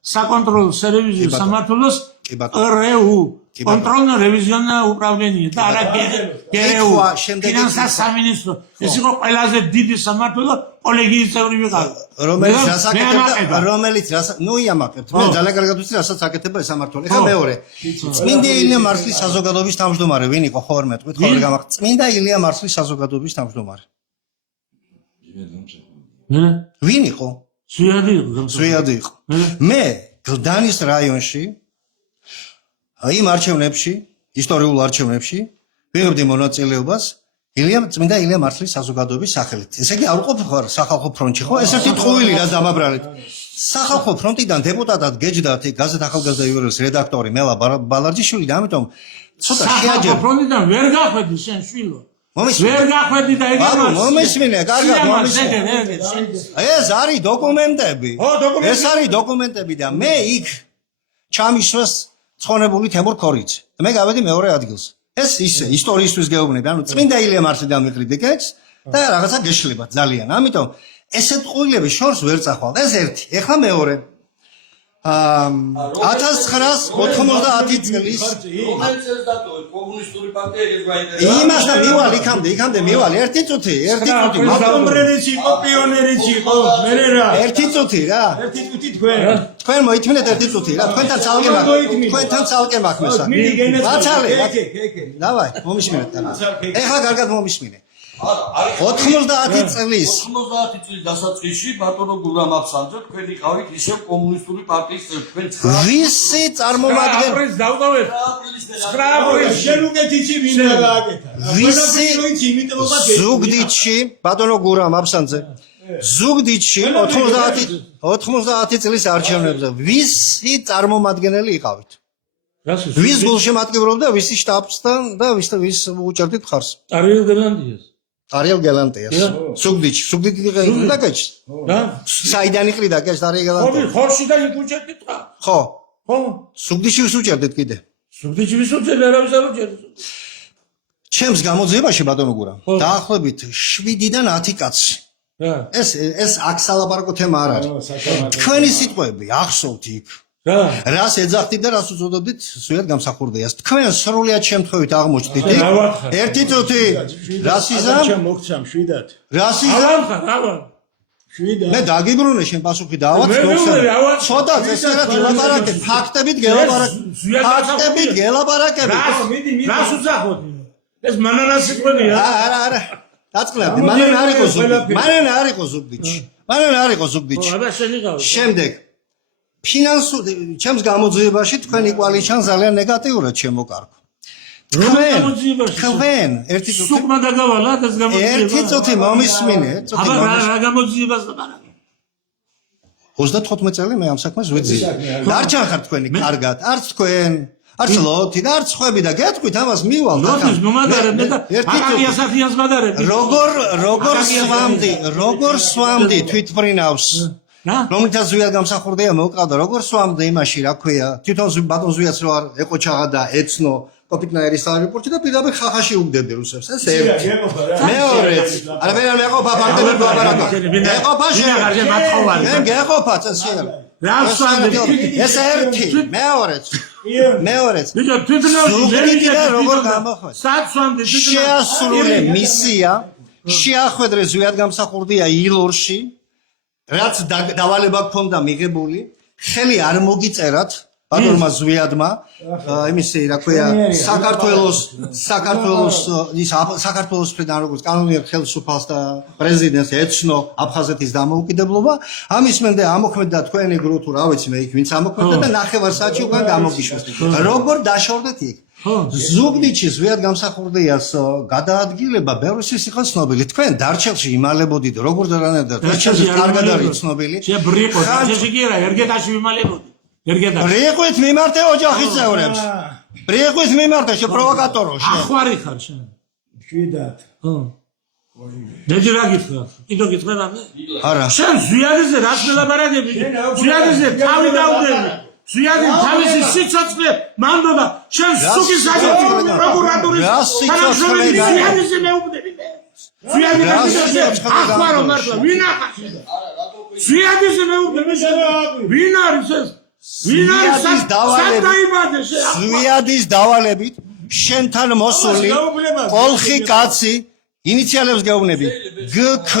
საკონტროლო სერვიზიო სამმართველოს კი ბატონო. РУ კი, ბატონო. კონტროლно-რევიზიონное управление და არა ГРУ ეკვა, შემდეგ ფინანსთა სამინისტრო ეს იყო ყველაზე დიდი სამმართველო კოლეგიის წევრი ვიყავი რომელიც ნუ იამაყებთ მე ძალიან კარგად ვიცი რასაც აკეთება ეს სამმართველო ეხლა მეორე წმინდა ილია მარცხლის საზოგადოების თავმჯდომარე ვინ იყო ხო არ მეტყვით ხო არ გამახ წმინდა ილია მარცხლის საზოგადოების თავმჯდომარე ვინ იყო ზვიადი იყო მე გლდანის რაიონში იმ არჩევნებში ისტორიულ არჩევნებში ვიღებდი მონაწილეობას წმინდა ილია მარცხლის საზოგადოების სახელით ესე იგი არ უყოფ ხარ სახალხო ფრონტში ხო ეს ერთი ტყუილი რა დამაბრალეთ სახალხო ფრონტიდან დეპუტატად გეჯდათ გაზეთ ახალგაზრდა იურიუს რედაქტორი მელა ბალარჯიშვილი და ამიტომ ცოტა შეაჯერ ფრონტიდან ვერ გახვედი შენ შვილო ვერ გახვედი და ეგ ამას მომისმინე კარგად მომისმინე ეს არის დოკუმენტები ეს არის დოკუმენტები და მე იქ ჩამისვეს ცხონებული თემურ ქორიძე მე გავედი მეორე ადგილს ეს ისე ისტორიისთვის გეუბნები ანუ წმინდა ილია მარცხლიდან მიყრით ეგეც და რაღაცა გეშლებათ ძალიან ამიტომ ესეთ ყოლები შორს ვერ წახვალ ეს ერთი ეხლა მეორე 1990 წლის კომუნისტური პარტია ეს გაინტერესებს იმასთან მივალ იქამდე მივალ ერთი წუთი მაკომბრენეცი იყო პიონერიც იყო მე რა ერთი წუთი რა ერთი წუთი თქვენ თქვენ მოითმინეთ ერთი წუთი რა თქვენთან ცალკე მაქვს მაცალე დავაი მომისმინეთ ეხლა კარგად მომისმინე 90 წლის დასაწყისში ბატონო გურამ აფსანძე თქვენი ყავით ისევ კომუნისტური პარტიის თქვენ ვისი წარმომადგენელი აპრილს დავდავეთ 9 აპრილს შენ უკეთიცი ვინ გააკეთა ვისი ზუგდიდში ბატონო გურამ აფსანძე ზუგდიდში 90 წლის არჩევნებზე ვისი წარმომადგენელი იყავით ვის გულშემატკივრობდა ვისი შტაბსთან და ვის უჭერდით ხარს არიელ გელანდიას არიელ გელანდიას ზუგდიდში ზუგდიდი დაკეჭს რა საიდან იყრი დაკეჭს არიელ გელანდიას ხორში და იქ უჭერდით ხო ხო ზუგდიდში ვის უჭერდით კიდე ზუგდიდში ვის უჭერდა არავის არ უჭერდა ჩემს გამოძიებაში ბატონო გურამ დაახლოებით 7-დან 10 კაცი ეს აქ სალაპარაკო თემა არ არის თქვენი სიტყვები ახსოვთ იქ რას ეძახდით და რას უწოდებდით ზუსტად გამსახურდიას თქვენ სრულად შემთხვევით აღმოჩნდით ერთი წუთი რასიზამ მოგცა 7-დან რასიზამ მე დაგიბრუნე შენ პასუხი დავაწყო ცოტა წესერად ელაპარაკე ფაქტებით გელაპარაკები რას უძახოთ ეს მანანას სიტყვებია არა დაწყლებდი მანან არ იყო ზუგდიდში შემდეგ ფინანსური ჩემს გამოძიებაში თქვენი კვალი ჩან ძალიან ნეგატიურად შემოკარგო თქვენ ერთი წუთი სუკმა დაგავალა ეს გამოძიება ერთი წუთი მომისმინე რა გამოძიებას და 35 წელი მე ამ საქმეს ვეძიე დარჩან ხარ თქვენი კარგად არც თქვენ არც ლოთი და არც ხვები და გეტყვით ამას მივალ ლოთის მომადარებდა და აკაკია საფიანს მადარებდა როგორ სვამდი თვითმფრინავს რომლითაც ზვიად გამსახურდია მოვყავდა როგორ სვამდა იმაში რა ქვია თვითონ ბატონ ზვიაც რო არ ეყოჩაღა და ეცნო კოპიტნაერის აეროპორტში და პირდაპირ ხახაში უგდებდი რუსებს ეს ერთი მეორეც არა მე მეყოფა პარტნიორები ლაპარაკო მეყოფა შენ მე გეყოფა წესიერ ეს ერთი მეორეც ზუგდიდი და როგორ გამოხვა შეასრულე მისია შეახვედრე ზვიად გამსახურდია ილორში რაც დავალება გქონდა მიღებული ხელი არ მოგიწერათ ბატონმა ზვიადმა იმისი რა ქვია საქართველოს პრეზიდენტ როგორც კანონიერ ხელისუფალს და პრეზიდენტს ეცნო აფხაზეთის დამოუკიდებლობა ამის მენდე ამოქმედა თქვენი გრუ თუ რა ვიცი მე იქ ვინც ამოქმედა და ნახევარსაათში უკან გამოგიშვეს როგორ დაშორდეთ იქ ზუგდიდში ზვიად გამსახურდიას გადაადგილება ბევრისთვის იყო ცნობილი თქვენ დარჩელში იმალებოდით როგორ დარანებდა დარჩელში კარგად არის ცნობილი შებრიყო დარჩელში კი არა ერგეტაში ვიმალებოდი ბრიყვით მიმართე ოჯახის წევრებს ბრიყვით მიმართე პროვოკატორო ახვარი ხარ შენ 7-დან ნეჯი რა გითხრა კიდო გითხრა რამე არა შენ ზვიადზე რას მელაპარაკები ზვიადზე თავი დაუდები ზვიადი თავისი სიცოცხლე მანდოდა შენ სუგის საჯეტი პროკურატურის თანამშრომელი ზვიადზე მეუბნები ზვიადი ახვარო მართლა ვინ ახაში ზვიადზე მეუბნები ვინ არის ეს ვინ არის ზვიადის დავალებით შენთან მოსული კოლხი კაცი ინიციალებს გეუბნები GK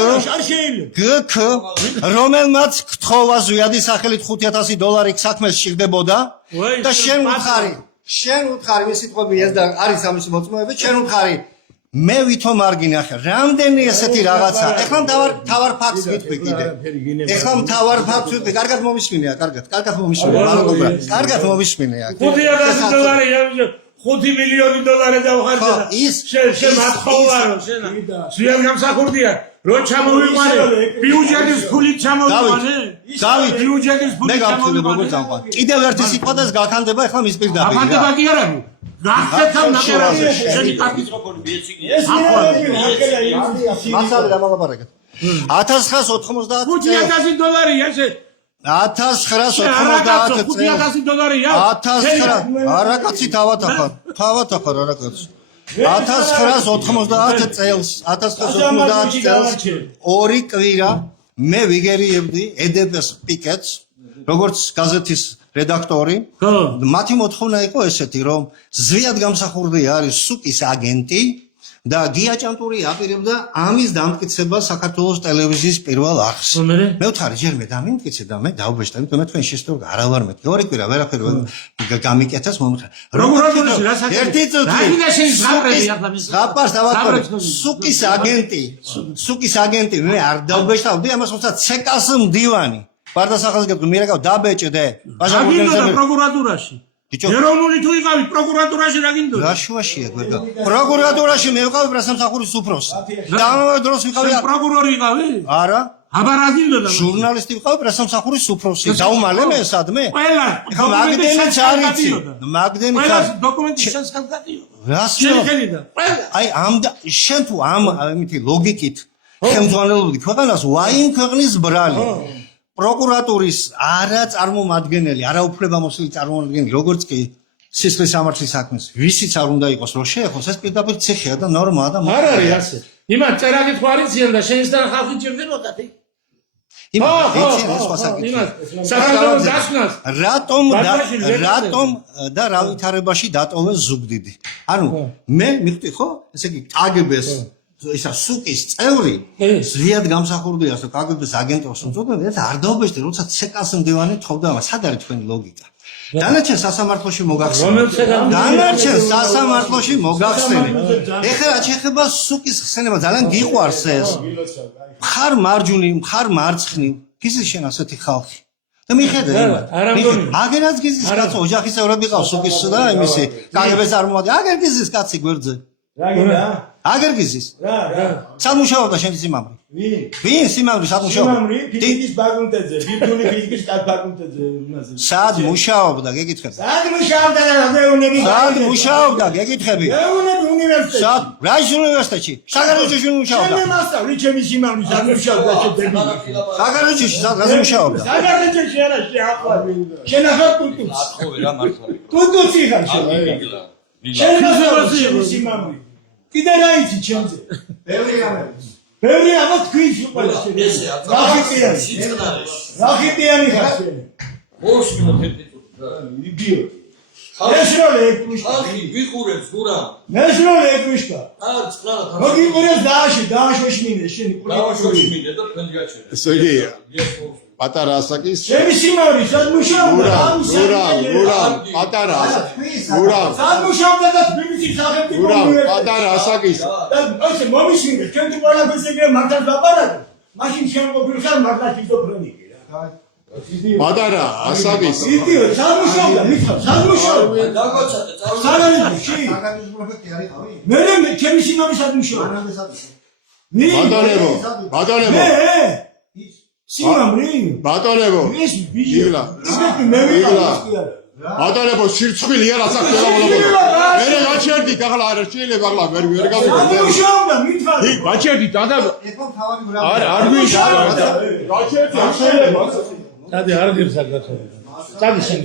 რომელმაც გთხოვა ზვიადის სახელით $5,000 საქმეს სჭირდებოდა და შენ უთხარი მისი სიტყვები ეს და არის ამის მოწმობები შენ უთხარი მე ვითომ არ გინახე რამდენი ესეთი რაღაცა ეხლა მთავარ ფაქტს გიტყვი კიდე ეხლა მთავარ ფაქტს ვიტყვი კარგად მომისმინეა კარგად მომისმინეა კარგად მომისმინეა $5,000 $5 მილიონი დავხარჯა შენ მათხოვარო შენ ზვიად გამსახურდია რო ჩამოვიყვანე ბიუჯეტის ფულით ჩამოვიყვანე დავით ბიუჯეტის მე ფულით გავწევდი როგორ წამყვან კიდევ ერთი სიტყვა და გაქანდება ეხლა მის პირდაპირ აფანდება კი არა გახსეთავ ნაკერაზე შენი პარტიის მოქონი ბიეციგია მასალე დამალაპარაკეთ 1990 $5,000 ესე 1990 $5,000 არა კაცი თავად ახარ არა კაცი 1990 წელს 1990 წელს ორი კვირა მე ვიგერიებდი EDP-ს პიკეტს როგორც გაზეთის რედაქტორი მათი მოთხოვნა იყო ესეთი რომ ზვიად გამსახურდი არის სუკის აგენტი და გია ჭანტური აპირებდა ამის დამტკიცებას საქართველოს ტელევიზიის პირველ არხს მე ვთარი ჯერ მე დამიმტკიცე და მე დავბეჭდა იმიტომ მე თქვენ შეშტო არა ვარ მე ორი კვირა ვერაფერი გამიკეთეს მომთხრა ერთი წუთი ზღაპარს დავაკვირდე სუკის აგენტი მე არ დავბეჭდავდი ამას თუმცა ცეკას მდივანი პარტასახელსგებო მირეკავ დაბეჭდე აგინდოდა პროკურატურაში ეროვნული თუ იყავით პროკურატურაში რა გინდოდა რა შუაშია გვერდა პროკურატურაში მე ვიყავი პრესამსახურის უფროსი და ამ დროს ვიყავი პროკურორი იყავი არა აბა რა გინდოდა ჟურნალისტი ვიყავი პრესამსახურის უფროსი დაუმალე მე სადმე ყველა ეხლა მაგდენიც არიცი მაგდენიც ყველა დოკუმენტი შენსკან გადიოდა რას შეხედიდა ყველა აი ამ შენ თუ ამ იმითი ლოგიკით ხელმძღვანელობდი ქვეყანას ვაინ ქვეყნის ბრალი პროკურატურის არა წარმომადგენელი, არა უფლებამოსილი წარმომადგენელი, როგორც კი სისხლის სამართლის საქმეს, ვისიც არ უნდა იყოს, რომ შეეხოს, ეს პირდაპირ ციხეა და ნორმაა და არ არის ასე. იმათ წერაგით ხარიციან და შენისთან ხალხი ჭირდებოდა თი. საქართველოს დასკვნას რატომ და რა ვითარებაში დატოვეს ზუგდიდი. ანუ მე მივხვდი ხო, ესე იგი KGB-ს ისა სუკის წევრი ზვიად გამსახურდია რომ KGB-ს აგენტებს უწოდებენ და არ დაუბეჭდე როცა ცეკას მდივანი თხოვდა მას სად არის თქვენი ლოგიკა დანარჩენ სასამართლოში მოგახსენე ეხლა რაც ეხება სუკის ხსენება ძალიან გიყვარს ეს მხარ მარჯვნივ მხარ მარცხნივ გიზის შენ ასეთი ხალხი და მიხედე აგერაც გიზის კაცო ოჯახის წევრები ყავს სუკის და იმისი KGB-ს არ მოადი აგერ გიზის კაცი გვერდზე აგერ გიზის სად მუშაობდა შენი სიმამრი ვინ სიმამრი სად მუშაობდა ფიზიკის ფაკულტეტზე ბირთვული ფიზიკის ფაკულტეტზე სად მუშაობდა გეკითხები სად მუშაობდა და მეუნები სად მუშაობდა გეკითხები მეუნები უნივერსიტეტში სად რა უნივერსიტეტში საგარეჯოში მუშაობდა შენ მასწავლი ჩემი სიმამრი სად მუშაობდა საგარეჯოში სად მუშაობდა საგარეჯოში არა შენ ახლა კულტურს ათხოვე რა მართლა კულტურში ხარ შენ მასწავლი სიმამრი კიდე რა იცი ჩემზე ბევრი ამა თქვის უყურე შენ რა ხიტიანი ხარ შენ ოშკი მოხერხი იდიოტი ეშროლე ეკუშკა ახი ვიყურებს გურა მეშროლე ეკუშკა არ წყლა მოგიყურებს დააშოშმინე შენი დააშოშმინე და თქვენ გაჩერე ესე იგი პატარა ასაკის ჩემი სიმავრი სად მუშაობდა გურამ პატარა გურამ სად მუშაობდა და თბილისის სახელმწიფო უნივერსიტეტში პატარა ასაკის და ასე მომისმინე ჩვენ თუ ყველაფერს ეგრე მართალ დაპარაკო მაშინ შემოგვიყვი ხარ მართლაც იზოფრენიკი რა პატარა ასაკის იდიოტი სად მუშაობდა მითხარ სად მუშაობდა დაგოჩატე საგარეჯოში მე ჩემი სიმავრი სად მუშაობდა ბატონებო სიმამრი ბატონებო ეს ბიჭო მე ბატონებო სირცხვილი არა საქმე მე გაჩერდით ახლა არ შეიძლება ახლა ვერ გავიგებ მუშაობდა მითხარ გაჩერდით და ეხლა თავი ბრალი არ მიშავა გაჩერდით სადი არ გირსაკაცო სადი შენ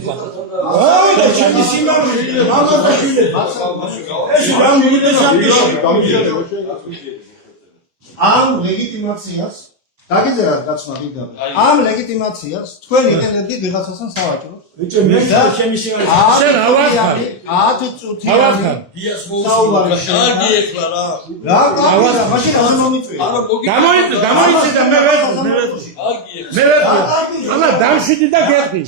და ჩემი სიმამრი მამაკაცი ეს რა მივიდეს ამ ამ ლეგიტიმაციას დაგიძერათ კაცმა ვიდა. ამ ლეგიტიმაციას თქვენ იყენებდით ვიღაცასთან სავაჭროს. ბიჭო მე ჩემი სიმართლე შენ ავახარ. 10 წუთი. ავახარ. დიას საუბარი კარგი ეხლა რა რა გავიდა, მაშინ არ მომიწვია. გამოიწე და მე ვეთქვი. მე ვეთქვი. ამა დამშვიდი და გეტყვი.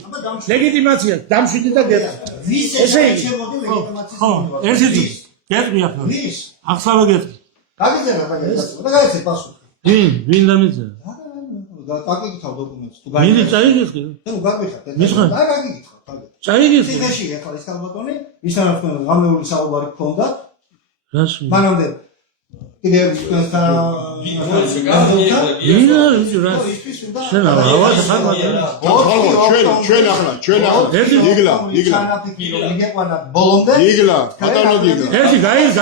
ლეგიტიმაცია, დამშვიდი და გეტყვი. ვის ესე იგი. შემოდი ლეგიტიმაციის ხო, მიმართ? ერთი ძი. გეტყვი ახლა. ვის? ახლა გეტყვი. დაგიძერათ კაცმა და გაიცე პასუხი. ვინ დამიძერა? დაგიგითავ დოკუმენტს თუ მიდი წაიგიხი. ნუ გაგვიხარ. მისხარ. და გაგიგითავ, კარგი. წაიგიხი. ციხეში ახლა ის ქალბატონი, ისანახთან გამეული საუბარი ქონდა. რაში? მანამდე კიდევ თქვენთან შენ ავარ ხარ. ჩვენ ახლა იგლა ბოლომდე იგლა ბატონო იგლა ერთი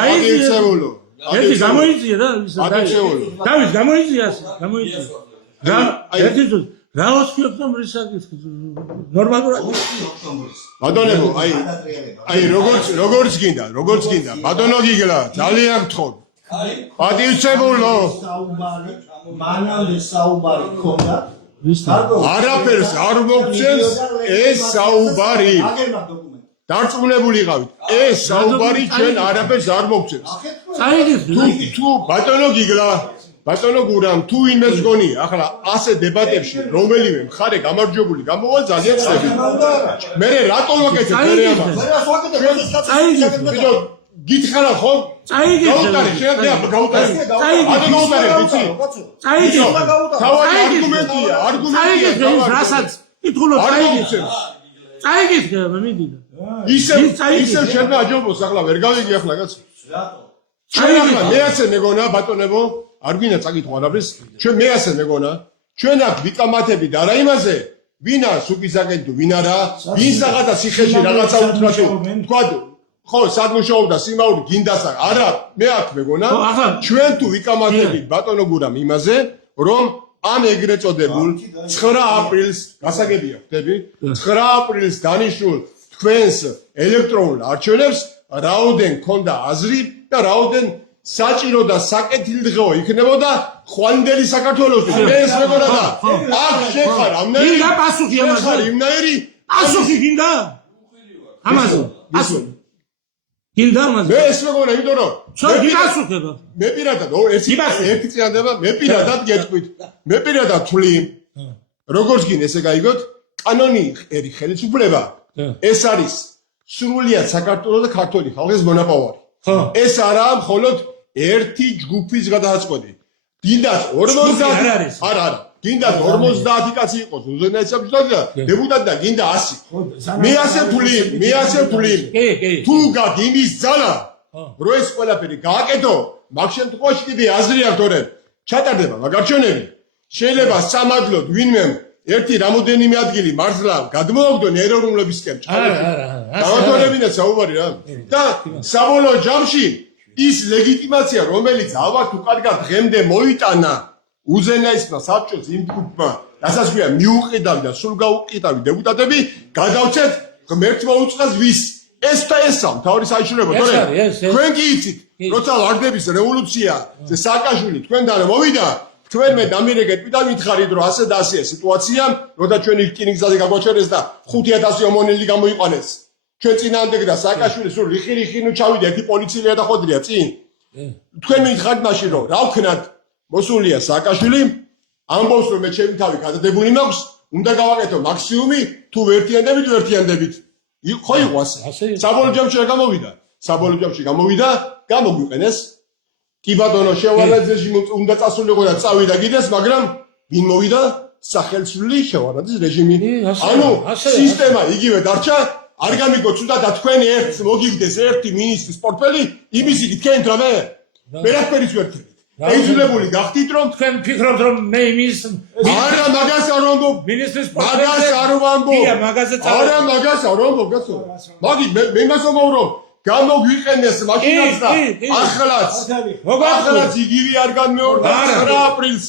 აკეთებულო ერთი გამოიწია რა ის აკეთებულო დავით გამოიწია გამოიწია რა ერთი თუ რა 20 ოქტომბრის საკითხი ნორმალურად ბატონებო აი როგორც გინდა ბატონო იგლა ძალიან გთხოვ აკეთებულო მანამდე საუბარი ქონდა არაფერს არ მოგწევს ეს საუბარი აგერმა დოკუმენტი დარწმუნებულიყავით ეს საუბარი ჩვენ არაფერს არ მოგწევს წაიგიხი თუ ბატონო გიგლა ბატონო გურამ თუ ვინმეს გონია ახლა ასე დებატებში რომელიმე მხარე გამარჯვებული გამოვალ ძალიან ხსები მე რატომ ვაკეთებ მე ამას ბიჭო გითხარა ხო გაუტარე შეიძლება გაუტარე გაუტარე ვიცი თავი არგუმენტია წაიგიხი რასაც ითქულო წაიგიხი მიდი ისევ შეიძლება აჯობოს ახლა ვერ გავიგი ახლა კაც ჩვენ ახლა მე ასე მეგონა ბატონებო არ გვინდა წაკითხო არაფერს ჩვენ მე ასე მეგონა ჩვენ აქ ვიკამათებით არა იმაზე ვინა სუპისაკენ თუ ვინ არა ვინ საღადა ციხეში რაღაცა უთხრა თქვა ხო სადმუშაობდა სიმაური გინდასა არა მე აქ მეგონა ჩვენ თუ ვიკამათებით ბატონო გურამ იმაზე რომ ამ ეგრეთ წოდებულ 9 აპრილს გასაგებია ხდები 9 აპრილს დანიშნულ თქვენს ელექტრონულ არჩევნებს რაოდენ ქონდა აზრი და რაოდენ საჭირო და საკეთილდღეო იქნებოდა ხვალინდელი საქართველოსთვის მე ეს მეგონა და აქ შეხარ ამნაირი გინდა პასუხი ამაზე იმნაირი პასუხი გინდა ამაზე პასუხი გინდა ამაზე მე ეს მეგონა იმიტომ რომ გასუხება მე პირადად ერთი წინადება მე პირადად გეტყვით მე პირადად თვლი როგორც გინ ესე გაიგოთ კანონიერი ხელისუფლება ეს არის სრულიად საქართველოს და ქართული ხალხის მონაპოვარი ეს არაა მხოლოდ ერთი ჯგუფის გადააწყვეტი გინდათ 50 არა გინდათ 50 კაცი იყოს უზენაესად და დეპუტატი და გინდა 100 მე ასე თვლი თუ გაგიმის ძალა რო ეს ყველაფერი გააკეთო მაგ შემთხვევაში კიდე აზრი აქვს თორე ჩატარდება მაგარჩენები შეიძლება სამადლოდ ვინმე ერთი რამოდენიმე ადგილი მართლა გადმოაგდონ ეროვნულებისკენ დავათვალებინეთ საუბარი რა და საბოლოო ჯამში ის ლეგიტიმაცია რომელიც ალბათ უკადგა დღემდე მოიტანა უზენაესმა საბჭოს იმ ჯგუფმა რასაც ქვია მიუყიდავი და სულ გაუყიდავი დეპუტატები გადავცეთ ღმერთმა უწყას ვის ეს და ესა მთავარი საჭიროება თორე თქვენ კი იცით როცა ვარდების რევოლუცია სააკაშვილი თქვენთან მოვიდა თქვენ მე დამირეკეთ პიტა მითხარით რომ ასე და ასეა სიტუაცია როცა ჩვენი რკინიგზაზე გაგვაჩერეს და 5000 ომონელი გამოიყვანეს ჩვენ წინააღმდეგ და სააკაშვილი სულ რიხი ნუ ჩავიდა ერთი პოლიცია და ხოდრია წინ თქვენ მითხარით მაშინ რომ რა ვქნათ მოსულია სააკაშვილი ამბობს რომ მე ჩემი თავი გადადებული მაქვს უნდა გავაკეთო მაქსიმუმი თუ ვერთიანდებით ხო იყო ასე საბოლოო ჯამში გამოვიდა გამოგვიყენეს კი ბატონო შევარაძეს რეჟიმი უნდა წასულიყო და წავიდა კიდეს მაგრამ ვინ მოვიდა სახელმწიფო შევარაძის რეჟიმი ანუ სისტემა იგივე დარჩა არ გამიგოთ უნდა და თქვენი ერთს მოგიგდეს ერთი მინისტრის პორტფელი იმის იგი თქვენ დრამე ვერაფერიც ვერთებით ეძულებული გახდით რომ თქვენ ფიქრობთ რომ მე იმის არა მაგას არ ვამბობ მინისტრის მაგას არ ვამბობ არა მაგას არ ვამბობ გასო მაგი მე მასომავრო გამოგვიყენეს მაშინაც და ახლაც იგივე არ განმეორდა 9 აპრილს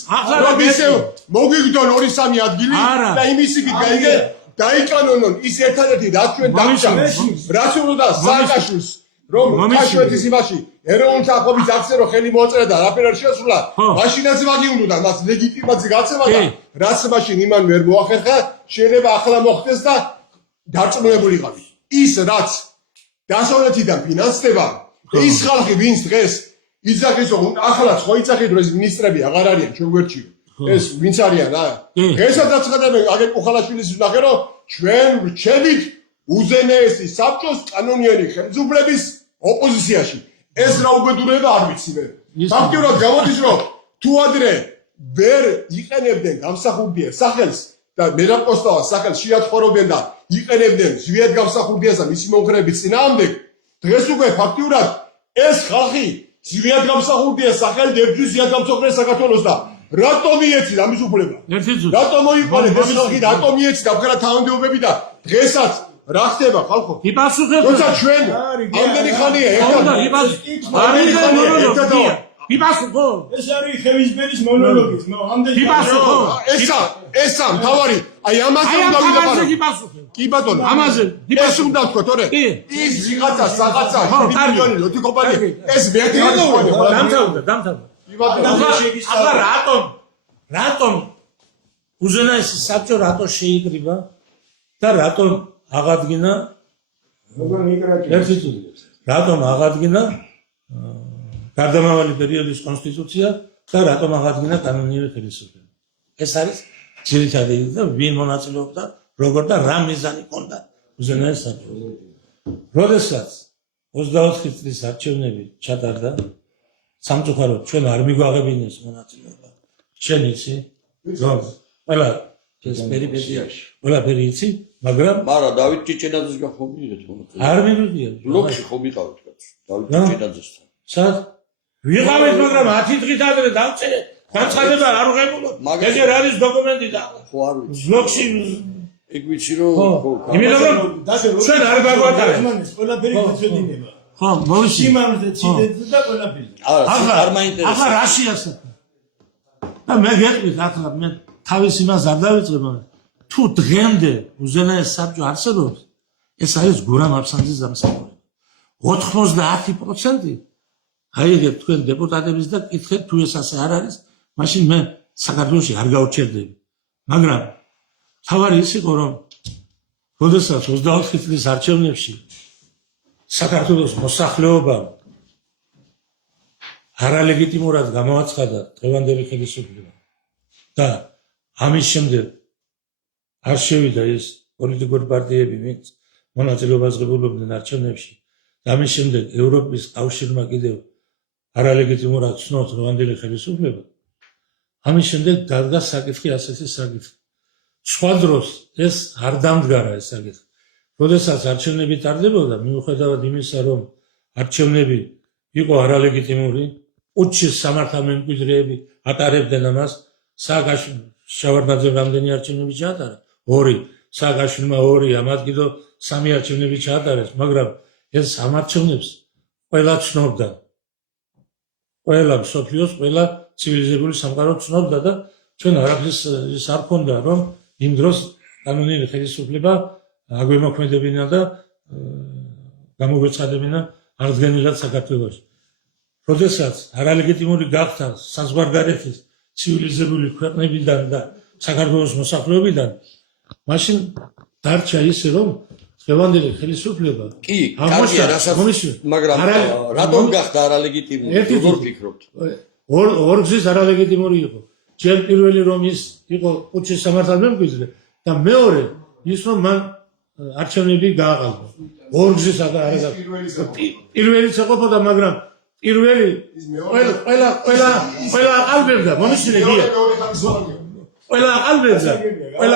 რომ ისევ მოგვიგდონ 2-3 ადგილი და იმის იგი დაიკანონონ ის ერთადერთი რაც ჩვენ დავჭამ რაც უნდა სააკაშვილს რომ მომიშვი. ქაშვეთის იმაში ეროვნული თანხმობის აქცია რომ ხელი მოაწერა და რაფერ არ შეასრულა, ხო. მაშინაც მაგი უნდა მას ლეგიტიმაცია გაცემა და კი. რაც მაშინ იმან ვერ მოახერხა, შეიძლება ახლა მოხდეს და დარწმუნებულიყავი. ის რაც დასავლეთიდან ფინანსდება, ის ხალხი ვინც დღეს იძახის რომ ახლა ხო იძახით რომ ეს მინისტრები აღარ არიან ჩვენ გვერდჩიო. ეს ვინც არიან რა? დღესაც აცხადებენ აგერ კუხალაშვილის ნახე რომ ჩვენ ვრჩებით უზენაესი საბჭოს კანონიერი ხელისუფლების ოპოზიციაში. ეს რა უბედურება არ ვიცი მე. ფაქტიურად გამოდის რომ თუ ადრე ვერ იყენებდნენ გამსახურდიას სახელს და მერაპოსტავა სახელს შეაცხოვრებდნენ და იყენებდნენ ზვიად გამსახურდიას და მისი მომხრეების წინააღმდეგ, დღეს უკვე ფაქტიურად ეს ხალხი ზვიად გამსახურდიას სახელით ებრძვის ზვიად გამსახურდიას საქართველოს და რატომ მიეცით ამის უფლება? რატომ მოიყვანეთ ეს ხალხი და რატომ მიეცით ამხელა თანამდებობები და დღესაც რა ხდება ხალხო? იპასუხებ. როცა ჩვენ ამდენი ხანია ერთად იპასუხო. ეს არის ხევისბერის მონოლოგი. ამდენი ესა მთავარი აი ამაზე უნდა ვიდაბარო. კი ბატონო ამაზე ეს უნდა ვთქვა თორე ის ვიღაცა რაღაცა მილიონი ლოთი კომპანია ეს მეათი დამთავრდა. რატომ უზენაესი საბჭო რატო შეიკრიბა და რატომ აღადგინა რატომ აღადგინა გარდამავალი პერიოდის კონსტიტუცია და რატომ აღადგინა კანონიერი ხელისუფლება. ეს არის ძირითადი და ვინ მონაწილეობდა, როგორ და რა მიზანი ჰქონდა უზენაეს საბჭოს. როდესაც 24 წლის არჩევნები ჩატარდა, სამწუხაროდ ჩვენ არ მიგვაღებინეს მონაწილეობა. შენ იცი, რომ ყველა ეს პერიპეტიაში ყველაფერი იცი, მაგრამ დავით ჭიჭინაძეს გახომ მივიღეთ მონაწილეობა. არ მივიღია. ბლოკში ხო ვიყავით კაც. დავით ჭიჭინაძესთან. სად? ვიყავით, მაგრამ 10 დღით ადრე დავწერე. განცხადება არ უღებულობ. ეგერ არის დოკუმენტი და ხო არ ვიცი. ბლოკში ეგ ვიცი რომ იმიტომ რომ ჩვენ არ გაგვატარეთ. ყველაფერი გვეცოდინება. ხო, მოვისმინე. სიმამრზე ციდეთ და ყველაფერი. არ მაინტერესებს. ახლა რაშია საქმე? და მე გეტყვით ახლა მე თავის იმას არ დავიწყებ, მაგრამ თუ დღემდე უზენაეს საბჭო არსებობს, ეს არის გურამ აფსანძის დამსახურება. 90% აიგეთ თქვენ დეპუტატების და კითხეთ თუ ეს ასე არ არის, მაშინ მე საქართველოში არ გავჩერდები. მაგრამ თავარი ის იყო რომ როდესაც 24 წლის არჩევნებში საქართველოს მოსახლეობამ არალეგიტიმურად გამოაცხადა დღევანდელი ხელისუფლება და ამის შემდეგ არ შევიდა ეს პოლიტიკური პარტიები, ვინც მონაწილეობას ღებულობდნენ არჩევნებში და ამის შემდეგ ევროპის კავშირმა კიდევ არალეგიტიმურად ცნობს დღევანდელი ხელისუფლება. ამის შემდეგ დადგა საკითხი ასეთი საკითხი. სხვა დროს ეს არ დამდგარა ეს საკითხი. როდესაც არჩევნები ტარდებოდა, მიუხედავად იმისა, რომ არჩევნები იყო არალეგიტიმური, უჩის სამართალმემკვიდრეები ატარებდნენ ამას, სააკაშვილმა შავარდნაძემ რამდენი არჩევნები ჩაატარა? 2, სააკაშვილმა 2, ამათ კიდევ 3 არჩევნები ჩაატარეს, მაგრამ ეს ამ არჩევნებს ყველა ცნობდა. ყველა მსოფლიოს, ყველა ცივილიზებული სამყარო ცნობდა და ჩვენ არაფრის ის არ ქონდა, რომ იმ დროს კანონიერი ხელისუფლება აგვემოქმედებინა და გამოგვეცხადებინა აღდგენილად საქართველოში. როდესაც არალეგიტიმური გახდა საზღვარგარეთის ცივილიზებული ქვეყნებიდან და საქართველოს მოსახლეობიდან, მაშინ დარჩა ისე, რომ დღევანდელი ხელისუფლება კი, კარგია, რასაც მაგრამ რატომ გახდა არალეგიტიმური? როგორ ფიქრობთ? ორგზის არალეგიტიმური იყო. ჯერ პირველი რომ ის იყო უჩის სამართალმემკვიდრე და მეორე ის რომ მან არჩევნები გააყალბა. ორგზის არ პირველიც ეყოფოდა, მაგრამ პირველი ყველა აყალბებდა, მომისმინე გია. ყველა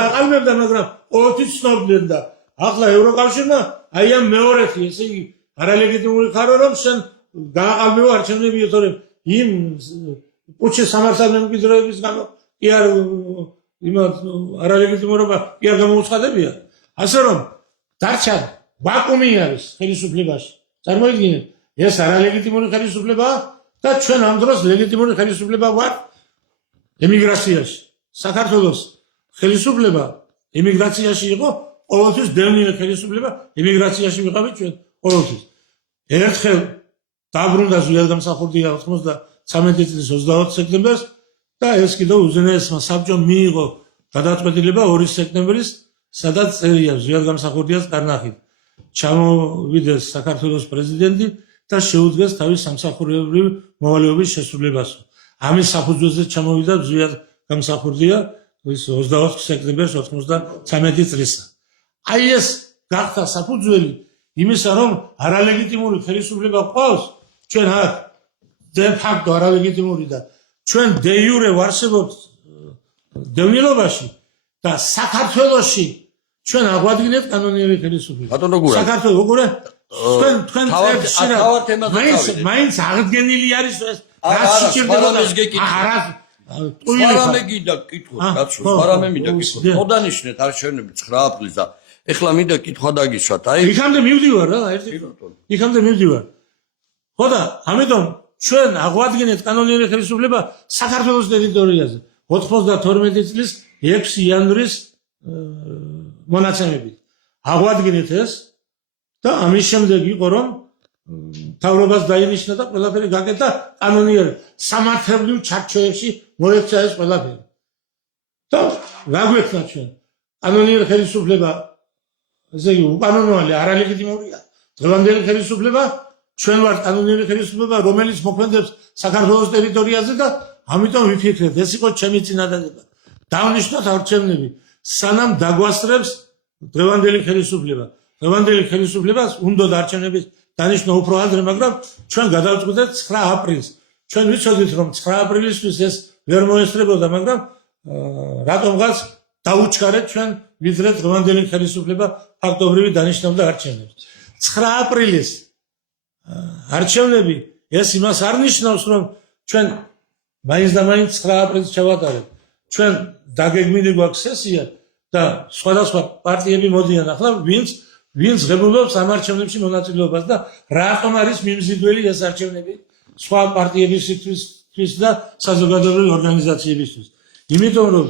აყალბებდა, მაგრამ ოთიც ცნობდნენ და ახლა ევროკავშირმა აი ამ მეორეთი, ესე იგი არალეგიტიმური ხარო რომ შენ გააყალბებო არჩევნები, თორემ იმ უჩის სამართალმემკვიდრეობის გამო კი არ იმათ არალეგიტიმურობა კი არ გამოუცხადებია. ასე რომ დარჩა ვაკუუმი არის ხელისუფლებაში. წარმოიდგინეთ, ეს არალეგიტიმური ხელისუფლებაა და ჩვენ ამ დროს ლეგიტიმური ხელისუფლება ვართ ემიგრაციაში. საქართველოს ხელისუფლება ემიგრაციაში იყო, ყოველთვის ბერლინის ხელისუფლება ემიგრაციაში ვიყავით ჩვენ ყოველთვის. ერთხელ დაბრუნდა ზვიადგამსახურდია 93 წლის 20 სექტემბერს და ეს კიდევ უზენაესმა საბჭომ მიიღო გადაწყვეტილება 2 სექტემბრის, სადაც წერია ზვიადგამსახურდიას კარნახით ჩამოვიდეს საქართველოს პრეზიდენტი და შეუდგეს თავის სამსახურებრივი მოვალეობის შესრულებას. ამის საფუძველზე ჩამოვიდა ზვიადგამსახურდია 24 სექტემბერს 93 წლისა. აი ეს გახდა საფუძველი იმისა, რომ არალეგიტიმური ხელისუფლება ყავს ჩვენ აქ de facto არალეგიტიმური და ჩვენ de jure ვარსებობთ დევნილობაში და საქართველოში ჩვენ აღვადგინეთ კანონიერი ხელისუფლება. ბატონო გურამ. საქართველოს უყურე თქვენ თავად თემაზე წავიდეთ. მაინც აღდგენილი არის ეს არა, სვარამეს გეკითხა. არა სვარამე გინდა კითხვა, კაცო, სვარამე მინდა კითხვა. მოდანიშნეთ არჩევნები 9 აპრილს და ეხლა მინდა კითხვა დაგისვათ. აი იქამდე მივდივარ რა, იქამდე მივდივარ. ხო და ამიტომ ჩვენ აღვადგინეთ კანონიერი ხელისუფლება საქართველოს ტერიტორიაზე 92 წლის 6 იანვრის მონაცემებით. აღვადგინეთ ეს და ამის შემდეგ იყო რომ მთავრობას დაინიშნა და ყველაფერი გაკეთდა კანონიერ სამართლებრივ ჩარჩოებში მოექცა ეს ყველაფერი. და რა გვექნა ჩვენ? კანონიერი ხელისუფლება, ესე იგი უკანონოა, არალეგიტიმურია. დღევანდელი ხელისუფლება ჩვენ ვართ კანონიერი ხელისუფლება, რომელიც მოქმედებს საქართველოს ტერიტორიაზე და ამიტომ ვიფიქრეთ, ეს იყო ჩემი წინადადება. დავნიშნოთ არჩევნები, სანამ დაგვასწრებს დღევანდელი ხელისუფლება. დღევანდელი ხელისუფლებას უნდა არჩევნების დანიშნვა უფრო ადრე, მაგრამ ჩვენ გადავწყვეტეთ 9 აპრილს. ჩვენ ვიცოდით, რომ 9 აპრილისთვის ეს ვერ მოესწრებოდა, მაგრამ რატომღაც დაუჩქარეთ ჩვენ ვიდრე დღევანდელი ხელისუფლება ფაქტობრივი დანიშნავდა არჩევნებს. 9 აპრილის არჩევნები ეს იმას არ ნიშნავს, რომ ჩვენ მაინც და მაინც 9 აპრილს ჩავატარებთ. ჩვენ დაგეგმილი გვაქვს სესია და სხვადასხვა პარტიები მოდიან ახლა ვინც ღებულობს ამ არჩევნებში მონაწილეობას და რატომ არის მიმზიდველი ეს არჩევნები სხვა პარტიებისთვის და საზოგადოებრივი ორგანიზაციებისთვის. იმიტომ რომ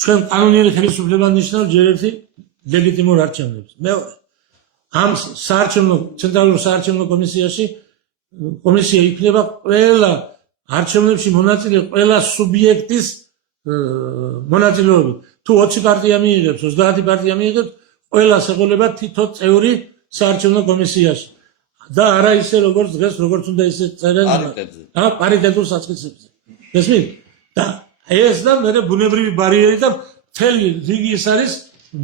ჩვენ კანონიერი ხელისუფლება ნიშნავს ჯერ ერთი ლეგიტიმურ არჩევნებს. მეორე, ამ ცენტრალურ საარჩევნო კომისია იქნება ყველა არჩევნებში მონაწილე ყველა სუბიექტის მონაწილეობით. თუ 20 პარტია მიიღებს, 30 პარტია მიიღებს, ყველას ეყოლება თითო წევრი საარჩევნო კომისიაში. და არა ისე როგორც დღეს, როგორც უნდა ისე წერენ პარიტეტულ საწყისებზე. გესმით? და ეს და მე ბუნებრივი ბარიერი და მთელი რიგი ის არის,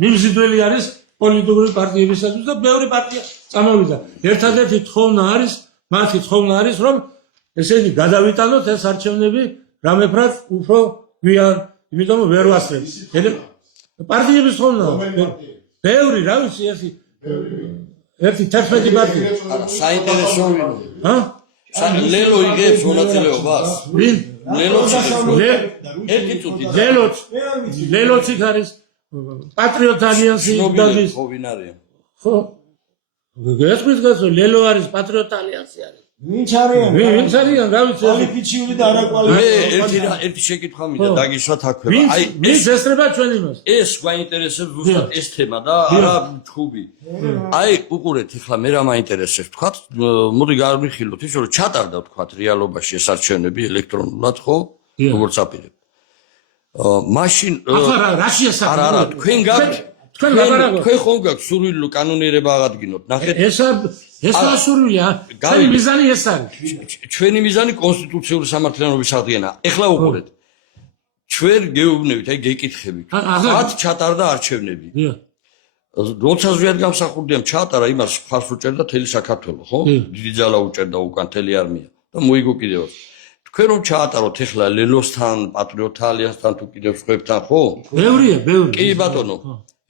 მიმზიდველი არის პოლიტიკური პარტიებისათვის და ბევრი პარტია წამოვიდა. ერთადერთი თხოვნა არის, მათი თხოვნა არის, რომ ესე იგი გადავიტანოთ ეს არჩევნები რამეფრად უფრო გვიან, იმიტომ ვერ ვასწრებთ. პარტიების თხოვნა. ბევრი, რა ვიცი, ერთი 11 პარტია. საინტერესო ლელო იღებს მონაწილეობას. ვინ? ერთი წუთი. ლელოც იქ არის პატრიოტ ალიანსი დადის. ხო ვინ არის? ხო. გესმის გასო ლელო არის პატრიოტ ალიანსი არის. ვინც არიან? ვინც არიან, რა ვიცი. კვალიფიციური და არაკვალიფიციური. მე ერთი შეკითხვა მინდა დაგისვათ აქვე. აი ეს ესწრება ჩვენ იმას. ეს გვაინტერესებს ზუსტად ეს თემა და არა ჩხუბი. აი უყურეთ, ახლა მე რა მაინტერესებს, თქვათ, მოდი გავიხილოთ ის, რომ ჩატარდა თქვათ რეალობაში ეს არჩევნები ელექტრონულად, ხო? როგორც აპირებ. მაშინ ახლა რაში ესაა? არა, თქვენ გაქვთ თქვენ ლაპარაკობთ. თქვენ ხომ გაქვთ სურვილი კანონიერება აღადგინოთ. ნახეთ, ეს სურვილია. ჩვენი მიზანი ეს არის. ჩვენი მიზანი კონსტიტუციური სამართლიანობის აღდგენა. ეხლა უყურეთ. ჩვენ გეუბნებით, აი გეკითხებით. მათ ჩატარდა არჩევნები. როცა ზვიადგამსახურდიამ ჩაატარა, იმას ხარს უჭერდა თელი საქართველო, ხო? დიდი ძალა უჭერდა უკან თელი არმია და მოიგო კიდევაც. თქვენ რომ ჩაატაროთ ეხლა ლელოსთან, პატრიოტ ალიანსთან თუ კიდევ სხვებთან, ხო? ბევრია. კი ბატონო.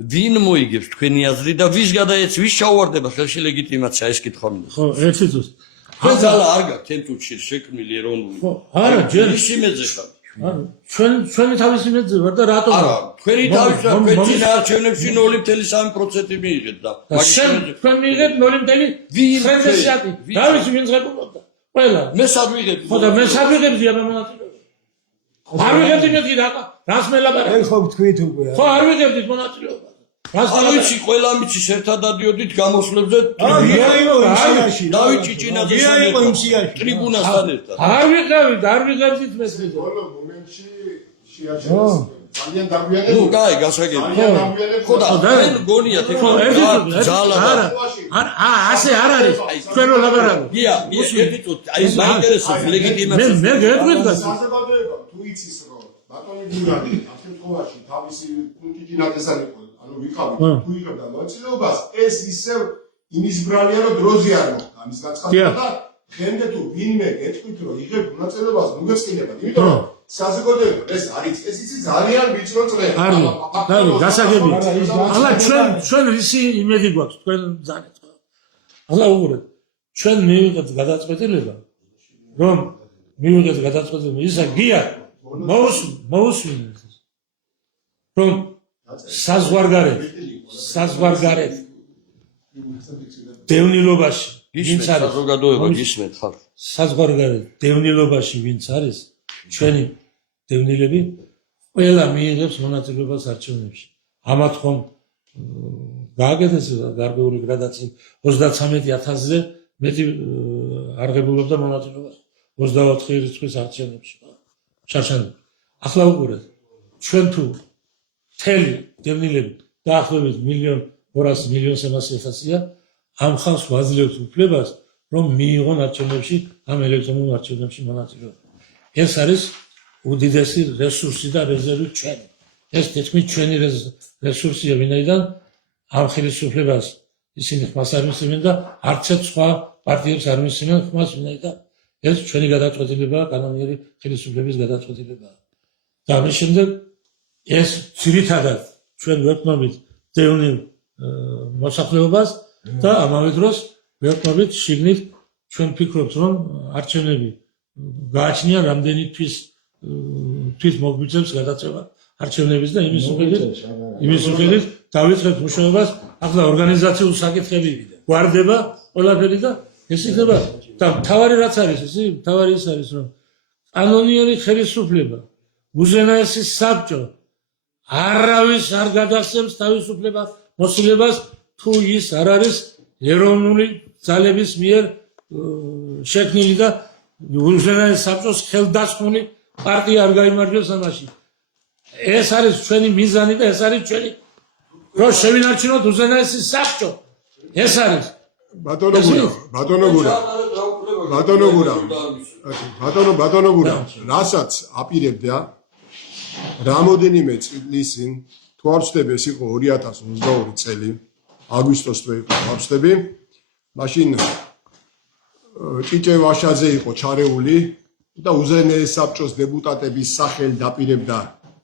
ვინ მოიგებს თქვენი აზრი და ვის გადაეც, ვის ჩაუვარდება ხელში ლეგიტიმაცია, ეს კითხვა მინდა. ხო, ერთი წუთი. თქვენ ძალა არ გაქვთ თემწუთში შექმნილი ეროვნული. ხო, არა, ჯერ იმეძე ხარ. ჩვენი თავისი მეძე ვარ და რატომ? არა, თქვენი თავისი ვარ, თქვენ წინა არჩევნებში 0.3% მიიღეთ და მაგით თქვენ მიიღეთ 0.3%. რა ვიცი ვინ ზღებულობდა? ყველა. მე სად ვიღებ? ხო და მე სად ვიღებდი ამ მონაწილეობას? არ ვიღებდი მეთქი რას მელაპარაკე? ეხლა გთქვით უკვე. ხო არ ვიღებდით მონაწილეობას. არ ვიცი, ყველა მიცის ერთად დადიოდით გამოსვლებზე ვიაიყო იმ სიაში. დავით ჭიჭინაძესთან ვიაიყო იმ ერთად, სიაში. ტრიბუნასთან ერთად. არ ვიღებთ მესმის. ბოლო მომენტში შეაჩერეს ძალიან დაგვიანებული. ნუ, კაი, გასაგები. ძალიან დაგვიანებული. ხო და თქვენ გონიათ ეხლა ძალა ასე არ არის. ჩვენ რო ლაბარაკობ. გია, ერთი წუთი, აი მაინტერესებს ლეგიტიმაციას. მე გეტყვით საზოგადოება თუ იცის რომ ბატონი გურამი ამ შემთხვევაში თავისი ჭიჭინაძესთან იყო, ანუ ვიყავით თუ იღებდა მონაწილეობას, ეს ისევ იმის ბრალია რომ დროზე არ მოხდა ამის გაცხადება და ხემდე თუ ვინმე გეტყვით რომ იღებ მონაწილეობას, ნუ გეწყინებათ, იმიტომ რომ საზოგადოება ეს არის, ეს იცი ძალიან ვიწრო წრე. არის გასაგები. ახლა ჩვენ ისი იმედი გვაქვს თქვენ ზანეთ. ახლა უყურეთ. ჩვენ მივიღეთ გადაწყვეტილება რომ მივიღეთ გადაწყვეტილება ისა გია მოусმინეთ რომ საზღვარგარეთ დევნილობაში ვინც არის საზოგადოება გისმენთ ხარ. საზღვარგარეთ დევნილობაში ვინც არის ჩვენი დევნილები ყველა მიიღებს მონაწილეობას არჩევნებში. ამათ ხომ გააკეთეს გარკვეული გრადაცია 33,000-ზე მეტი არღებულობდა მონაწილეობას 24 რიცხვის არჩევნებში. შარშან. ახლა უყურეთ. ჩვენ თუ მთელი დევნილები დაახლოებით 1,200,000-ია ამ ხალხს ვაძლევთ უფლებას რომ მიიღონ არჩევნებში ამ ელექტრონულ არჩევნებში მონაწილეობა. ეს არის უდიდესი რესურსი და რეზერვი ჩვენი. ეს თითქმის ჩვენი რესურსია, ვინაიდან ამ ხელისუფლებას ისინი ხმას არ მისცემენ და არც ერთ სხვა პარტიებს არ მისცემენ ხმას, ვინაიდან ეს ჩვენი გადაწყვეტილებაა, კანონიერი ხელისუფლების გადაწყვეტილებაა. და ამის შემდეგ ეს ძირითადად ჩვენ ვექნობით დევნილ მოსახლეობას და ამავე დროს ვექნობით შიგნით ჩვენ ფიქრობთ რომ არჩევნები გააჩნია რამდენი თვის მოგვიწევს გადაწევა არჩევნების და იმის მიხედვით დავიწყებთ მუშაობას. ახლა ორგანიზაციულ საკითხები გვარდება ყველაფერი და ეს იქნება და მთავარი რაც არის ისი მთავარი ის არის რომ კანონიერი ხელისუფლება უზენაესი საბჭო არავის არ გადასცემს თავისუფლება მოსილებას თუ ის არ არის ეროვნული ძალების მიერ შექმნილი და უზენაეს საბჭოს ხელდასხმული პარტია არ გაიმარჯვებს ამაში. ეს არის ჩვენი მიზანი და ეს არის ჩვენი რომ შევინარჩუნოთ უზენაესი საბჭო. ეს არის ბატონო გურა, რასაც აპირებდა რამოდენიმე წლის წინ თუ არ ვცდები ეს იყო 2022 წელი აგვისტოს თვე იყო არ ვცდები მაშინ ჭიჭე ვაშაძე იყო ჩარეული და უზენაეს საბჭოს დეპუტატების სახელი დაპირებდა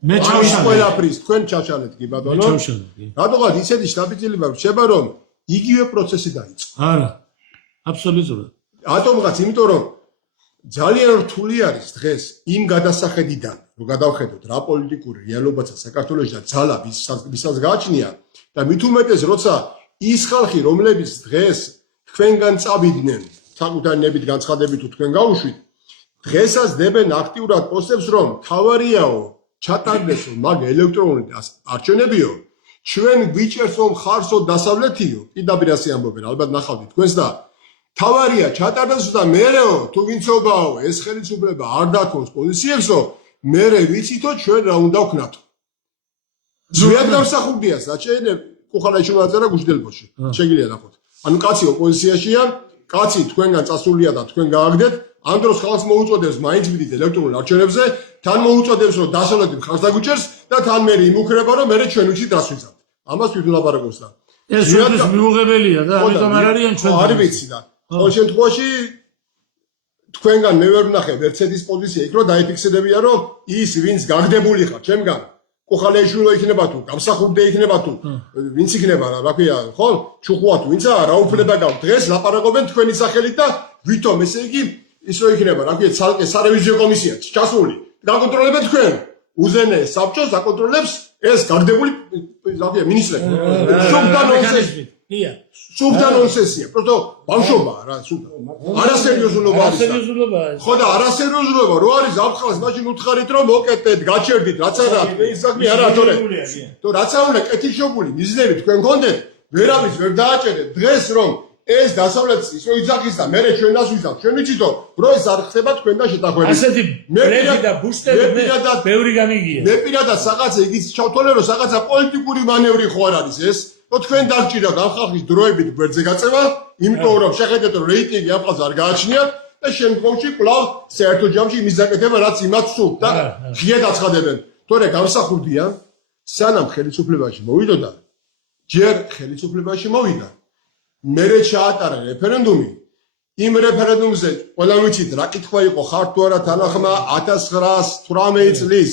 მე ჩავშალე ყველაფრის თქვენ ჩაშალეთ კი ბატონო რატოღაც ისეთი შტაბიძილება რჩება რომ იგივე პროცესი დაიწყო არა აბსოლუტურად ატომღაც იმიტომ რომ ძალიან რთული არის დღეს იმ გადასახედიდან რომ გადავხედოთ რა პოლიტიკური რეალობაცა საქართველოში და ძალა ვისაც გააჩნია და მით უმეტეს როცა ის ხალხი რომლებიც დღეს თქვენგან წავიდნენ საკუთარი ნებით განცხადებით თუ თქვენ გაუშვით დღესაც დებენ აქტიურად პოსტებს რომ თავარიაო ჩატარდესო მაგ ელექტრონული არჩევნებიო ჩვენ გვიჭერს რომ ხარსო დასავლეთიო პირდაპირ ასე ამბობენ ალბათ ნახავთ თქვენს და თავარია ჩატარდესო და მერეო თუ ვინცობაო ეს ხელისუფლება არ დაქონს პოზიციებსო მერე ვიცითო ჩვენ რა უნდა ვქნათო ზუსტად გამსახურდია საჭენე კუხალაიშვილმა აწერა გუშინდელბოში შეგიძლია ნახოთ ანუ კაცი ოპოზიციაშია კაცი თქვენგან წასულია და თქვენ გააგდეთ ამ დროს ხალხს მოუწოდებს მაინც ვიდით ელექტრონულ არჩევნებზე თან მოუწოდებს რომ დასავლეთით ხალხს დაგუჭერს და თან მე იმუქრება რომ მე ჩვენ ვიცით რას ვიცავთ ამას თვითონ ლაპარაკობს და ეს ჩვენთვის მიუღებელია და ამიტომ არ არიან ჩვენ არ ვიცი და ყოველ შემთხვევაში თქვენგან მე ვერ ვნახე ვერცეთის პოზიცია იქ რომ დაიფიქსირებია რომ ის ვინც გაგდებული ხარ ჩემგან კუხალაიშვილი იქნება თუ გამსახურდე იქნება თუ ვინც იქნება რა ქვია ხო ჩუხუა თუ ვინცა რა უფლება გაქვს დღეს ლაპარაკობენ თქვენი სახელით და ვითომ ესე იგი ის რო იქნება რა ქვია ცალკე სარევიზიო კომისია ჩასული გაკონტროლებენ თქვენ უზენაეს საბჭოს აკონტროლებს ეს გაგდებული რა ქვია მინისტრები ია. სუფთა ნონსენსია, просто ბავშვობაა რა, სუფთა. არასერიოზულობა არის. არასერიოზულობაა ეს. ხო და არასერიოზულობა რო არის ამხელს მაშინ უთხარით რომ მოკეტეთ, გაჩერდით, რაც არა, ეს საქმე არა თორე. თუ რაც არ უნდა კეთილშობილი მიზნები თქვენ გქონდეთ, ვერავის ვერ დააჭერეთ დღეს რომ ეს დასავლეთის ისო იძახის და მე ჩვენას ვიზახ. ჩვენ ვიცითო, რო ეს არ ხდება თქვენ და შეთანხმებით. ასეთი ბრეფი და ბუშტები მე ბევრი გამიგია. მე პირადად რაღაცა იგიც ჩავთვალე რომ რაღაცა პოლიტიკური მანევრი ხო არ არის ეს? რომ თქვენ დაგჭირდათ ამ ხალხის დროებით გვერდზე გაწევა, იმიტომ რომ შეხედეთ რომ რეიტინგი ამ ხალხს არ გააჩნიათ და შემდგომში კვლავ საერთო ჯამში იმის დაკეთება რაც იმათ სურთ და ღია დაცხადებენ. თორე გამსახურდია სანამ ხელისუფლებაში მოვიდოდა, ჯერ ხელისუფლებაში მოვიდა. მერე ჩაატარა რეფერენდუმი. იმ რეფერენდუმზე ყველამ ვიცით რა კითხვა იყო ხარ თუ არა თანახმა 1918 წლის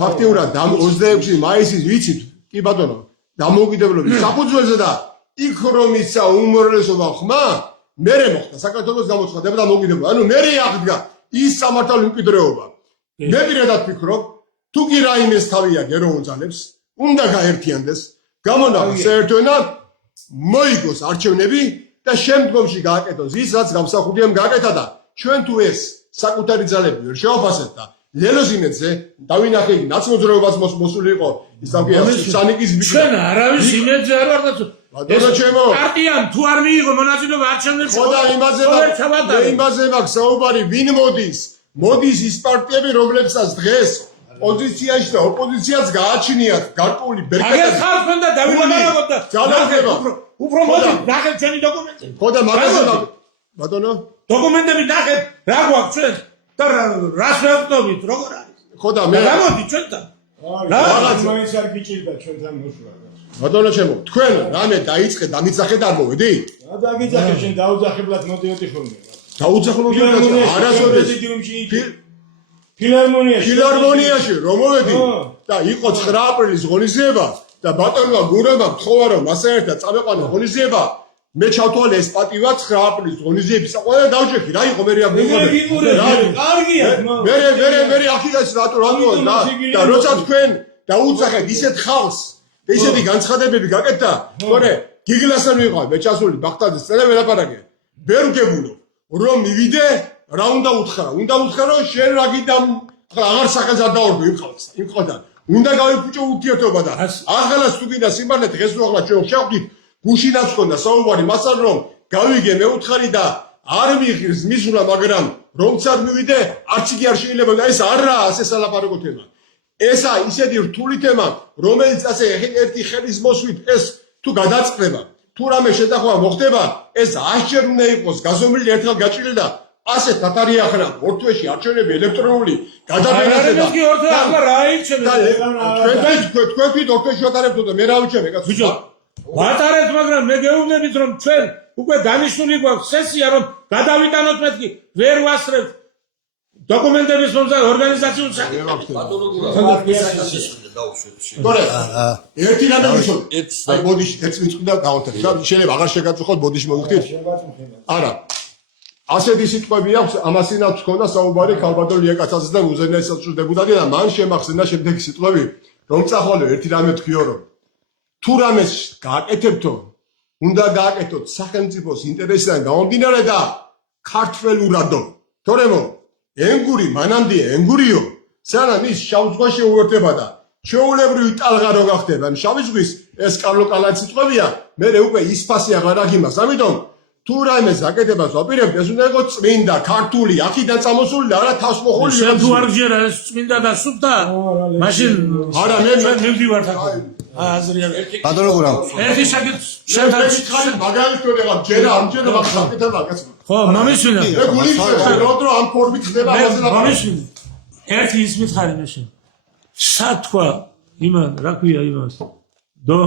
ფაქტიურად 26 მაისის ვიცით კი ბატონო დამოუკიდებლობის საფუძველზე და იქ რომ იცა უმრავლესობა ხმა მერე მოხდა საქართველოს გამოცხადება და დამოუკიდებლობა. ანუ მერე აღდგა ის სამართალო მკვიდრეობა. მე პირადად ვფიქრობ თუ კი რაიმეს თავია გერო უძალებს უნდა გაერთიანდეს გამონაღოს საერთო ენა მოიგოს არჩევნები და შემდგომში გააკეთოს ის რაც გამსახურდიამ გააკეთა და ჩვენ თუ ეს საკუთარი ძალები ვერ შევაფასებთ და ლელოზინეთზე დავინახე ნაცმოძრაობას მოსული იყო ის თავია სანიკის ჩვენ არავის იმედზე არ ვარ და ბატონო ჩემო პარტიამ თუ არ მიიღო მონაწილეობა არჩევნებში ხო და იმაზე მაქვს საუბარი ვინ მოდის ის პარტიები რომლებსაც დღეს პოზიციაში და ოპოზიციაც გააჩნიათ გარკვეული ბერკეტები. აგერ ხალხს უნდა დავინახოთ და ძალადება. უფრო მოდი ნახეთ ჩვენი დოკუმენტები. ხო და მაგაზე ბატონო დოკუმენტები ნახეთ რა გვაქვს ჩვენ და რას ვეუბნებით როგორ არის. ხო და მე გამოდი ჩვენთან. რაღაც მაინც არ გიჭირდა ჩვენთან მოსვლა. ბატონო ჩემო თქვენ რამე დაიწყე და მიცახეთ არ მოვედი? რა დაგიძახე შენ დაუძახებლად მოდიოდი ხოლმე. დაუძახებლად არასოდეს ფილარმონიაში რომ მოვედი და იყო 9 აპრილის ღონისძიება და ბატონმა გურამმა მთხოვა რომ მასთან ერთად წამეყვანო ღონისძიება მე ჩავთვალე ეს პატივა 9 აპრილის ღონისძიების ყველა დავჭერხი რა იყო მე რა კარგია მე აქედან რატო და როცა თქვენ დაუძახეთ ისეთ ხალხს და ისეთი განცხადებები გაკეთდა თორე გიგლასთან ვიყავ მე ჩასული ბახტაძის წელა ველაპარაკე ვერ ვგებულობ რომ მივიდე რა უნდა უთხრა რომ შენ რა გიდამ აღარ სახელს არ დაორბო იმ ხალხთან უნდა გავიფუჭო ურთიერთობა და ახალას თუ კიდე სიმართლე დღეს რო ახლა ჩვენ შევხვდით გუშინაც ხონდა საუბარი მასთან რომ გავიგე მე უთხარი და არ მიიღეს მისულა მაგრამ რომც არ მივიდე არც იგი არ შეიძლება და ეს არაა ასე სალაპარაკო თემა ესა ისეთი რთული თემა რომელიც ასე ერთი ხელის მოსვით ეს თუ გადაწყდება თუ რამე შედახვა მოხდება ეს 100 ჯერ უნდა იყოს გაზომილი ერთხელ გაჭრილი და ასე თათარია ახლა ორთვეში არჩევნები ელექტრონული გადაბერაზება კი ორთვე ახლა რა იქნება თქვენ თვით ორთვეში ვატარებთ და მე რა ვიცემ კაცო ბიჭო ვატარებთ მაგრამ მე გეუბნებით რომ ჩვენ უკვე დანიშნული გვაქვს სესია რომ გადავიტანოთ მეთქი ვერ ვასწრებთ დოკუმენტების მომზა ორგანიზაციულ საკითხებს ბატონო გურამ თორე ერთი რამე ვიცოდი აი ბოდიში ერთ ვიწყდი და გავხდები და შეიძლება აღარ შეგაწუხოთ ბოდიში მოვიხდით არა ასეთი სიტყვები აქვს ამასინაც ჰქონდა საუბარი ქალბატონ ლიაკაცაძე და უზენაესაც დეპუტატი და მან შემახსენდა შემდეგი სიტყვები რომ წახვალო ერთი რამე თქვიო რომ თუ რამეს გააკეთებთო უნდა გააკეთოთ სახელმწიფოს ინტერესიდან გამომდინარე და ქართველურადო თორემო ენგური მანამდე ენგურიო სანამ ის შავ ზღვაში უერთდება და ჩვეულებრივი ტალღა რო გახდება შავი ზღვის ეს კარლო კალანის სიტყვებია მე უკვე ის ფასი აღარ აღიმას ამიტომ თუ რაიმეს აკეთებას ვაპირებთ ეს უნდა იყოს წმინდა ქართული აქედან წამოსული და არა თავს მოხული შენ თუ არ გჯერა ეს წმინდა და სუფთა მაშინ არა მე მივდივარ თქო აზრი არ ბატონო გურამ ერთი საკითხი შენთან მაგალითად ეხლა ჯერა არ ჯერა მაგ საკეთება კაცო ხო მომისვინა მე გული რო ამ ფორმით ხდება ამაზე და მომისვინა ერთი ის მითხარი მე შენ სათქვა იმან რა ქვია იმას დო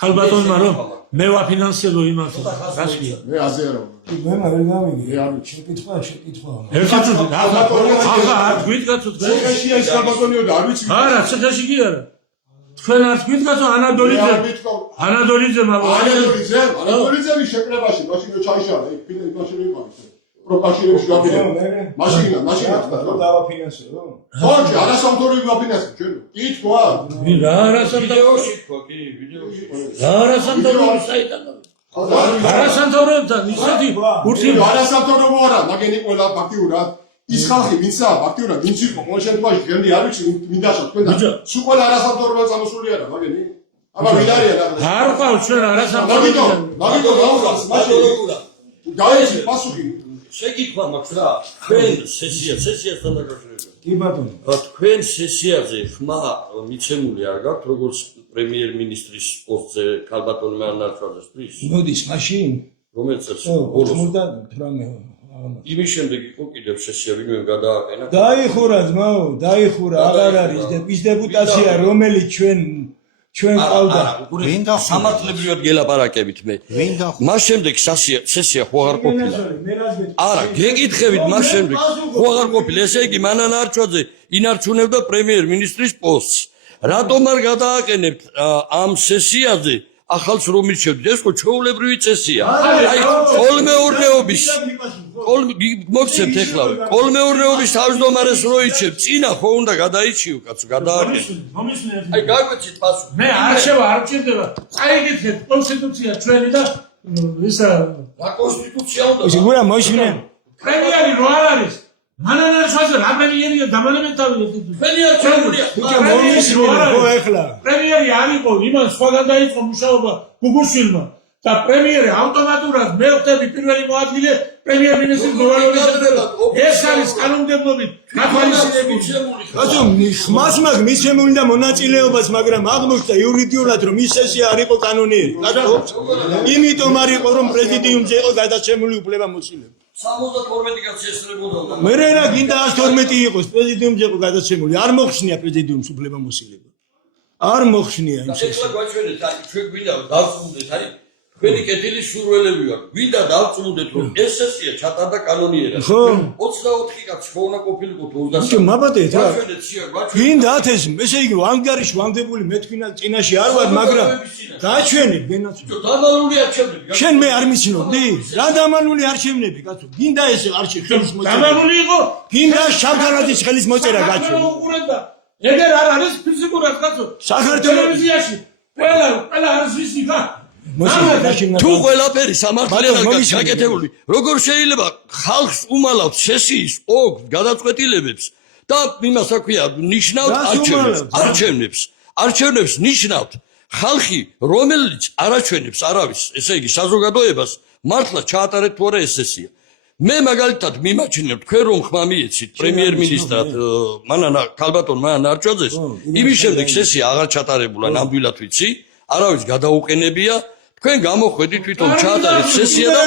ქალბატონმა რომ მე ვაფინანსებო იმას რას ქვია მე აზე არა მე არ გამიგე შეკითხვა ერთი წუთი ახლა არ გვიდგაცო ციხეშია ის ქალბატონიო და არ ვიცი არა ციხეში კი არა თქვენ არ გვიდგაცო ანადოლიძე ანადოლიძე შეკრებაში მაშინ ჩაიშალა იქ მაშინ იყო პროკავშირებში ვაფინანსებ. მაშინა. დავაფინანსებო? ხოჭი, არასამთავრობო ვაფინანსებ ჩვენ. კი თქვა. რა არასამთავრობო თქვა კი ვიდეოში რა არასამთავრობო საიტა არასამთავრობოთან ისეთი ურთიერთობა არასამთავრობო არა, მაგენი ყველა ფაქტიურად ის ხალხი ვინცა ფაქტიურად ვინც იყო ყოველ შემთხვევაში დღემდე არ ვიცი მინდაშა თქვენ და სულ ყველა არასამთავრობო წამოსული არა მაგენი. აბა ვინ არიან და არ ყავს ჩვენ არასამთავრობო მაგიტო გავხავს მაშინ გაიჩი პასუხი შეკითხვა მაქვს რა თქვენ სესიასთან დაკავშირებით კი ბატონო. თქვენ სესიაზე ხმა მიცემული არ გაქვთ როგორც პრემიერ-მინისტრის პოსტზე ქალბატონი მანარჩვაძესთვის მოდის მაშინ? რომელიც წელს ო, ბოლოს 98 იმის შემდეგ იყო კიდევ სესია ვინმე გადააყენა დაიხურა ძმაო, დაიხურა, აღარ არის ის დეპუტაცია, რომელიც ჩვენ ყავდა. ვინ დახურა? სამართლებრივად გელაპარაკებით მე. ვინ დახურა? მას შემდეგ სესია ხო აღარ ყოფილა. მე რას მეთქი? არა, გეკითხებით მას შემდეგ ხო აღარ ყოფილა. ესე იგი მანან არჩვაძე ინარჩუნებდა პრემიერ-მინისტრის პოსტს. რატომ არ გადააყენებთ ამ სესიაზე ახალს რომ მირჩევდით? ეს ხო ჩვეულებრივი წესია. აი, კოლმეურნეობის მოგცემთ ეხლავე. კოლმეურნეობის თავმჯდომარეს რო იჩევ, წინა ხო უნდა გადაიჩიო, კაცო, გადააყენე. აი, გაგვეცით პასუხი. მე არ შევა არ ჭირდება წაიგეთ კონსტიტუცია ჩვენი და ისა რა კონსტიტუცია უნდა ის გურა მოიშინე. პრემიერი რო არ არის მანანარჩვაძე რა პრემიერია დამალემენტავია ბიჭო მოიშინე ხო ეხლა. პრემიერი არ იყო იმან სხვაგან დაიწყო მუშაობა გუგუშვილმა და პრემიერი ავტომატურად მე ვხდები პირველი მოადგილე პრემიერ-მინისტრის მოვალეობისას ეს არის კანონმდებლობით გათვალისწინებული ბაჭო ხმას მაგ მიცემული და მონაწილეობას, მაგრამ აღმოჩნდა იურიდიულად რომ ის სესია არ იყო კანონიერი. იმიტომ არ იყო რომ პრეზიდიუმზე იყო გადაცემული უფლებამოსილება. 72 კაცი ესწრებოდა. მე რა გინდა 112 იყოს პრეზიდიუმზე იყო გადაცემული. არ მოხსნია პრეზიდიუმს უფლებამოსილება. არ მოხსნია იმ სესიას. ეხლა გვაჩვენეთ, აი ჩვენ გვინდა დავწმუნდეთ, აი თქვენი კეთილი სურველები ვარ. გვინდა დავწმუნდეთ, რომ ეს სესია ჩატარდა კანონიერად. ხო. 24 კაცი ხო უნდა ყოფილიყო 28. ბიჭო მაბადეთ რა. გვაჩვენეთ სია, გვაჩვენეთ. გინდა ათეს, ესე იგი ანგარიში ვამდებული მე თქვენ წინაში არ ვარ, მაგრამ გაჩვენე ბენაცო. დამალული არჩევნები. შენ მე არ მიცნობდი? რა დამალული არჩევნები, კაცო? გინდა ეს არჩი ხელის მოწერა. დამალული იყო გინდა შავკანაძის ხელის მოწერა გაჩვენე. უყურებდა ეგერ არ არის ფიზიკურად კაცო საქართველოს ტელევიზიაში ყველა არის ვიცი ხა თუ ყველაფერი სამართლიანად ბატონო, გაქვს გაკეთებული, როგორ შეიძლება ხალხს უმალავთ სესიის ოგ გადაწყვეტილებებს და იმას აქვია ნიშნავთ არჩევნებს ნიშნავთ ხალხი რომელიც არაჩვენებს არავის, ესე იგი საზოგადოებას მართლა ჩაატარეთ თუ არა ეს სესია. მე მაგალითად მიმაჩნევ თქვენ რომ ხმა მიეცით პრემიერ-მინისტრად ქალბატონ მანან არჩვაძეს, იმის შემდეგ სესია აღარ ჩატარებულა ნამდვილად ვიცი, არავის გადაუყენებია, თქვენ გამოხვედით თვითონ ჩაატარეთ სესია და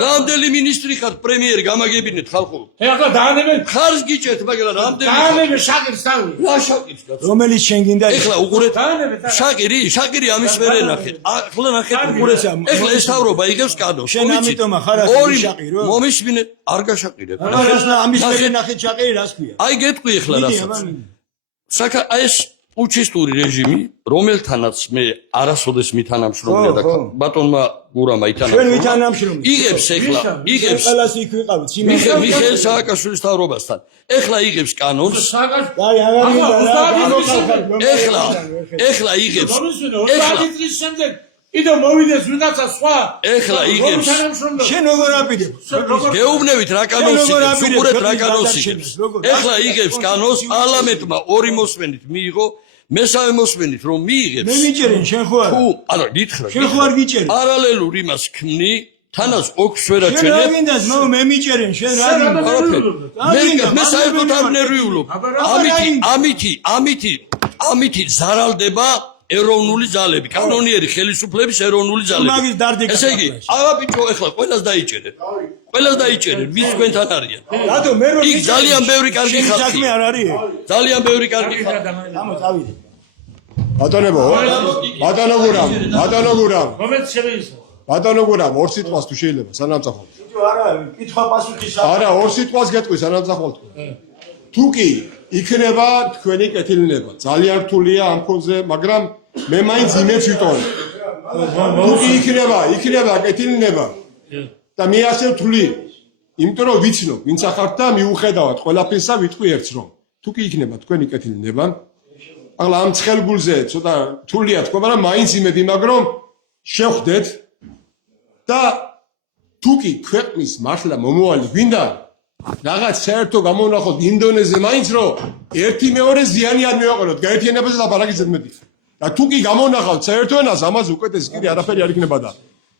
რამდენი მინისტრი ხართ პრემიერი გამაგებინეთ ხალხო. ეხლა დაანებენ ხარს გიჭერთ, მაგრამ რამდენი დაანებენ შაკირს თავი რა შაკირს კაცო? რომელიც შენ გინდა ეხლა უყურეთ დაანებენ შაკირი ამის მერე ნახეთ. ახლა ნახეთ უყურეთ ეხლა ეს თავრობა იგებს კანონს. შენ ამიტომ ახარ ასი შაკირო? მომისმინე არ გაშაკირებ. ახლა ამის მერე ნახეთ შაკირი რას ქვია? აი გეტყვი ეხლა რასაც. ეს პუჩისტური რეჟიმი, რომელთანაც მე არასოდეს მითანამშრომლია და ბატონმა გურამა ჩვენ ითანამშრომლა. ვითანამშრომლობთ. იგებს ეხლა, იგებს ყველას იქ ვიყავით. მიხეილ სააკაშვილის თავრობასთან. ეხლა იგებს კანონს. აი ეხლა იგებს. ეხლა წლის შემდეგ კიდევ მოვიდეს ვიღაცა სხვა ეხლა იგებს. შენ როგორ აპირებ? გეუბნებით რა კანონს იგებს, უყურეთ რა კანონს იგებს. ეხლა იგებს კანონს, პარლამენტმა ორი მოსმენით მიიღო, მესამე მოსმენით რომ მიიღებს. მე მიჭერენ შენ ხო არა? თუ არა გითხრა. შენ ხო არ გიჭერენ? პარალელურ იმას ქმნი, თანაც ოქს ვერ შენ რა აჩვენებ. გინდა ძმაო მე მიჭერენ შენ რა გინდა? მე საერთოდ არ ნერვიულობ. ამითი ზარალდება ეროვნული ძალები, კანონიერი ხელისუფლების ეროვნული ძალები. მაგის დარდიკა. ესე იგი, აღა ბიჭო, ეხლა ყველას დაიჭერეთ. ყველას დაიჭერეთ, ვის თქვენთან არიან. რატო მე რომ იქ ძალიან ბევრი კარგი შენი ხალხი. საქმე არ არის? ძალიან ბევრი კარგი ხალხი. ამო წავიდე. ბატონო გურამ, მომეც შემეისა ბატონო გურამ, ორ სიტყვას თუ შეიძლება სანამწახო. ბიჭო არა, კითხვა პასუხი არა, ორ სიტყვას გეტყვი სანამწახო. თუ კი იქნება თქვენი კეთილნება, ძალიან რთულია ამ ფონზე, მაგრამ მე მაინც იმედს ვიტოვებ. თუ კი იქნება კეთილნება და მე ასე ვთვლი, იმიტომ რომ ვიცნობ, ვინც ახართ და მიუხედავად ყველაფერსა ვიტყვი ერთს რომ თუ კი იქნება თქვენი კეთილი ნდება, ახლა ამ ცხელგულზე ცოტა რთულია თქვა, მაგრამ მაინც იმედი მაქვს რომ შევხვდეთ და თუ კი ქვეყნის მართლა მომავალი გვინდა რაღაც საერთო გამოვნახოთ ინდონეზიაზე მაინც რომ ერთი მეორე ზიანი არ მივაყენოთ გაერთიანებაზე ლაპარაკი ზედმეტი და თუ კი გამოვნახავთ საერთო ენას ამაზე უკეთეს კიდე არაფერი არ იქნება და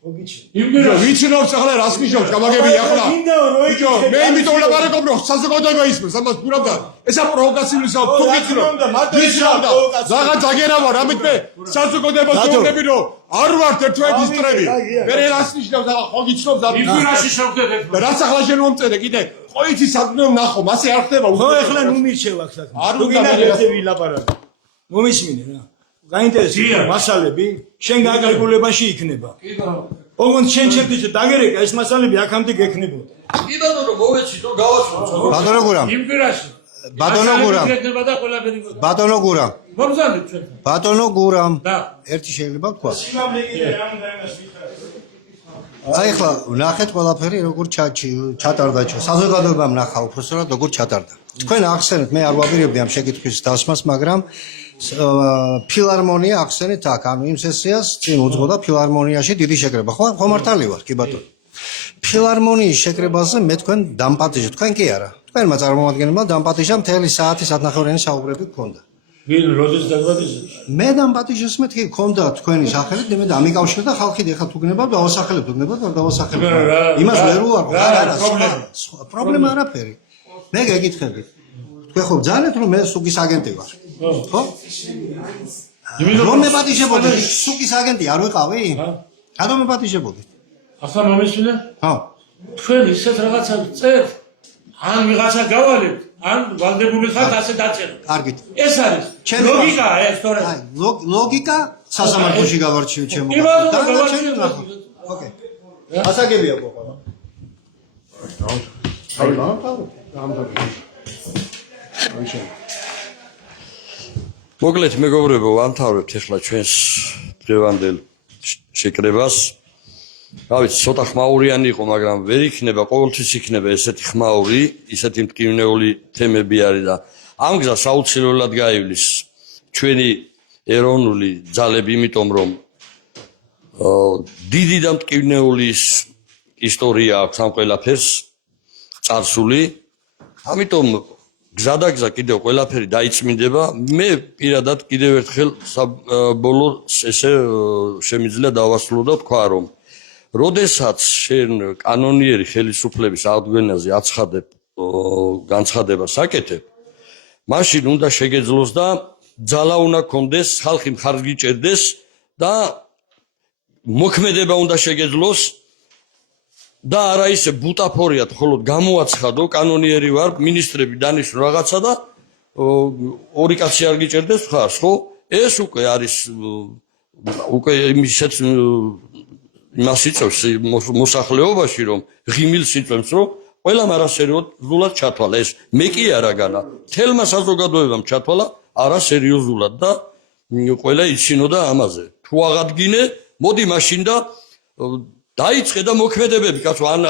ვიცნობთ ახლა რას ნიშნავს გამაგები ახლა ბიჭო მე იმიტომ ლაპარაკობ რომ საზოგადოება ისმის ამას გურავდა ესა პროვოკაციული საუბარი თუ ვიცნობ რაღაც აგერავა რამით მე საზოგადოებას ვუყურები რომ არ ვართ ერთმანეთის მტრები მე რას ნიშნავს ახლა ხო გიცნობთ იმპერაში შევხვდეთ და რაც ახლა შენ მომწერე კიდე ყოიცი საქმე ნახო მასე არ ხდება ხო ეხლა ნუ მირჩევ აქ საქმე არ თუ უნდა გინდა ერთი ვილაპარაკო მომისმინე რა გაინტერესებს მასალები შენ გაგაგულებაში იქნება ოღონდ შენ შეგვიძლია დაგერეკა ეს მასალები აქამდე გექნებოდა კი ბატონო მოვეცით რომ გავაცნო ბატონო გურამ იმპერაში ბატონო გურამ იქნება და ყველაფერი ბატონო გურამ მომზადეთ ჩვენ ბატონო გურამ და ერთი შეიძლება თქვა სიმამლე კიდე რამოდენმეს ვიხარ აი ხლა ნახეთ ყველაფერი როგორ ჩატარდა საზოგადოებამ ნახა უბრალოდ როგორ ჩატარდა თქვენ ახსენეთ მე არ ვაპირებდი ამ შეკითხვის დასმას მაგრამ ფილარმონია ახსენეთ აქ ანუ იმ სესიას წინ უძღოდა ფილარმონიაში დიდი შეკრება ხო მართალი ვარ კი ბატონო ფილარმონიის შეკრებაზე მე თქვენ დამპატიჟე თქვენ კი არა თქვენმა წარმომადგენლებმა დამპატიჟა მთელი საათი საათნახევრიანი საუბრები გქონდა ვინ როდის დაგვადიშე მე დამპატიჟეს მეთქი გქონდა თქვენი სახელით მე დამიკავშირდა ხალხით ეხლა თუ გნებავ დავასახელებ თუ გნებავ დავასახელებ იმას ვერ უარ პრობლემა არაფერი მე გეკითხები თქვენ ხო ძალეთ რომ მე სუგის აგენტი ვარ ხო რომ მეპატიჟებოდი სუგის აგენტი არ ვიყავი რატომ მეპატიჟებოდი ახლა მომისმინე ხო თქვენ ისეთ რაღაცას წერთ ან ვიღაცა გავალებთ ან ვალდებული ხართ ასე დაწერთ კარგით ეს არის ლოგიკაა ეს თორე აი ლოგიკა სასამართლოში გავარჩიო ჩემო ოკეი ასაგებია ყოყა მოკლედ მეგობრებო ვამთავრებთ ახლა ჩვენს დღევანდელ შეკრებას რა ვიცი ცოტა ხმაურიანი იყო მაგრამ ვერ იქნება ყოველთვის იქნება ესეთი ხმაური ისეთი მტკივნეული თემები არის და ამ გზას აუცილებლად გაივლის ჩვენი ეროვნული ძალები იმიტომ რომ დიდი და მტკივნეული ისტორია აქვს ამ ყველაფერს წარსული ამიტომ გზადაგზა კიდევ ყველაფერი დაიწმინდება მე პირადად კიდევ ერთხელ ბოლოს ესე შემიძლია დავასრულო და თქვა რომ როდესაც შენ კანონიერი ხელისუფლების აღდგენაზე განცხადება საკეთებ მაშინ უნდა შეგეძლოს და ძალა უნდა გქონდეს ხალხი მხარს გიჭერდეს და მოქმედება უნდა შეგეძლოს და არა ისე ბუტაფორიად მხოლოდ გამოაცხადო კანონიერი ვარ მინისტრები დანიშნო რაღაცა და ორი კაცი არ გიჭერდეს მხარს ხო ეს უკვე არის უკვე ისეთ იმას იწევს მოსახლეობაში რომ ღიმილს იწევს რომ ყველამ არასერიოზულად ჩათვალა ეს მე კი არაგანა თელმა საზოგადოებამ ჩათვალა არასერიოზულად და ყველა იცინოდა ამაზე თუ აღადგინე მოდი მაშინ და დაიწყე და მოქმედებები კაცო ან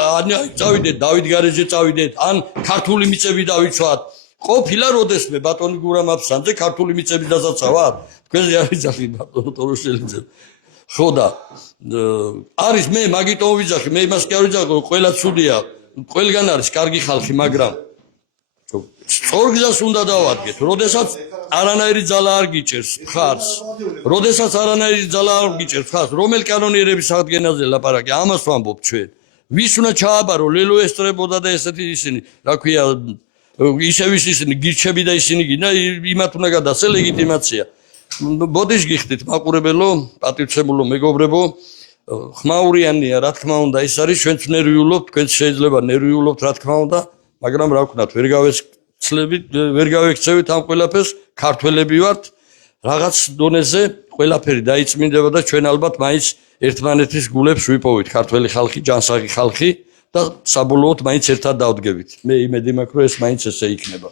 წავიდეთ დავით გარეჯე წავიდეთ ან ქართული მიწები დავიცვათ ყოფილა როდესმე ბატონი გურამ აფსანძე ქართული მიწების დასაცა ვარ თქვენზე არის ძახი ბატონო ტოროშელიძე ხო და არის მე მაგიტომ ვიძახი მე იმას კი არ ვიძახი რომ ყველა ცუდია ყველგან არის კარგი ხალხი მაგრამ სწორ გზას უნდა დავადგეთ როდესაც არანაირი ძალა არ გიჭერს მხარს როდესაც არანაირი ძალა არ გიჭერს მხარს რომელ კანონიერების აღდგენაზე ლაპარაკი ამას ვამბობ ჩვენ ვის უნდა ჩააბარო ლელო ესტრებოდა და ესეთი ისინი რა ქვია ისევ ისინი გირჩები და ისინი გინდა იმათ უნდა გადასცე ლეგიტიმაცია ბოდიშ გიხდით მაყურებელო პატივცემულო მეგობრებო ხმაურიანია რა თქმა უნდა ის არის ჩვენც ნერვიულობთ თქვენც შეიძლება ნერვიულობთ რა თქმა უნდა მაგრამ რა ვქნათ ვერ გავექცევით ამ ყველაფერს ქართველები ვართ რაღაც დონეზე ყველაფერი დაიწმინდება და ჩვენ ალბათ მაინც ერთმანეთის გულებს ვიპოვით ქართველი ხალხი ჯანსაღი ხალხი და საბოლოოდ მაინც ერთად დავდგებით მე იმედი მაქვს რომ ეს მაინც ესე იქნება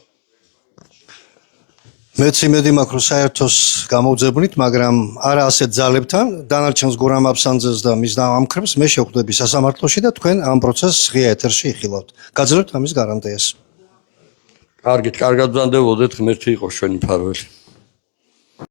მეც იმედი მაქვს რომ საერთოს გამოვძებნით, მაგრამ არა ასეთ ძალებთან, დანარჩენს გურამ აბსანძეს და მის დამამხრებს მე შევხვდები სასამართლოში და თქვენ ამ პროცესს ღია ეთერში იხილავთ. გაძლევთ ამის გარანტიას. კარგით, კარგად ვზანდებოდეთ, ღმერთი იყოს ჩვენი მფარველი.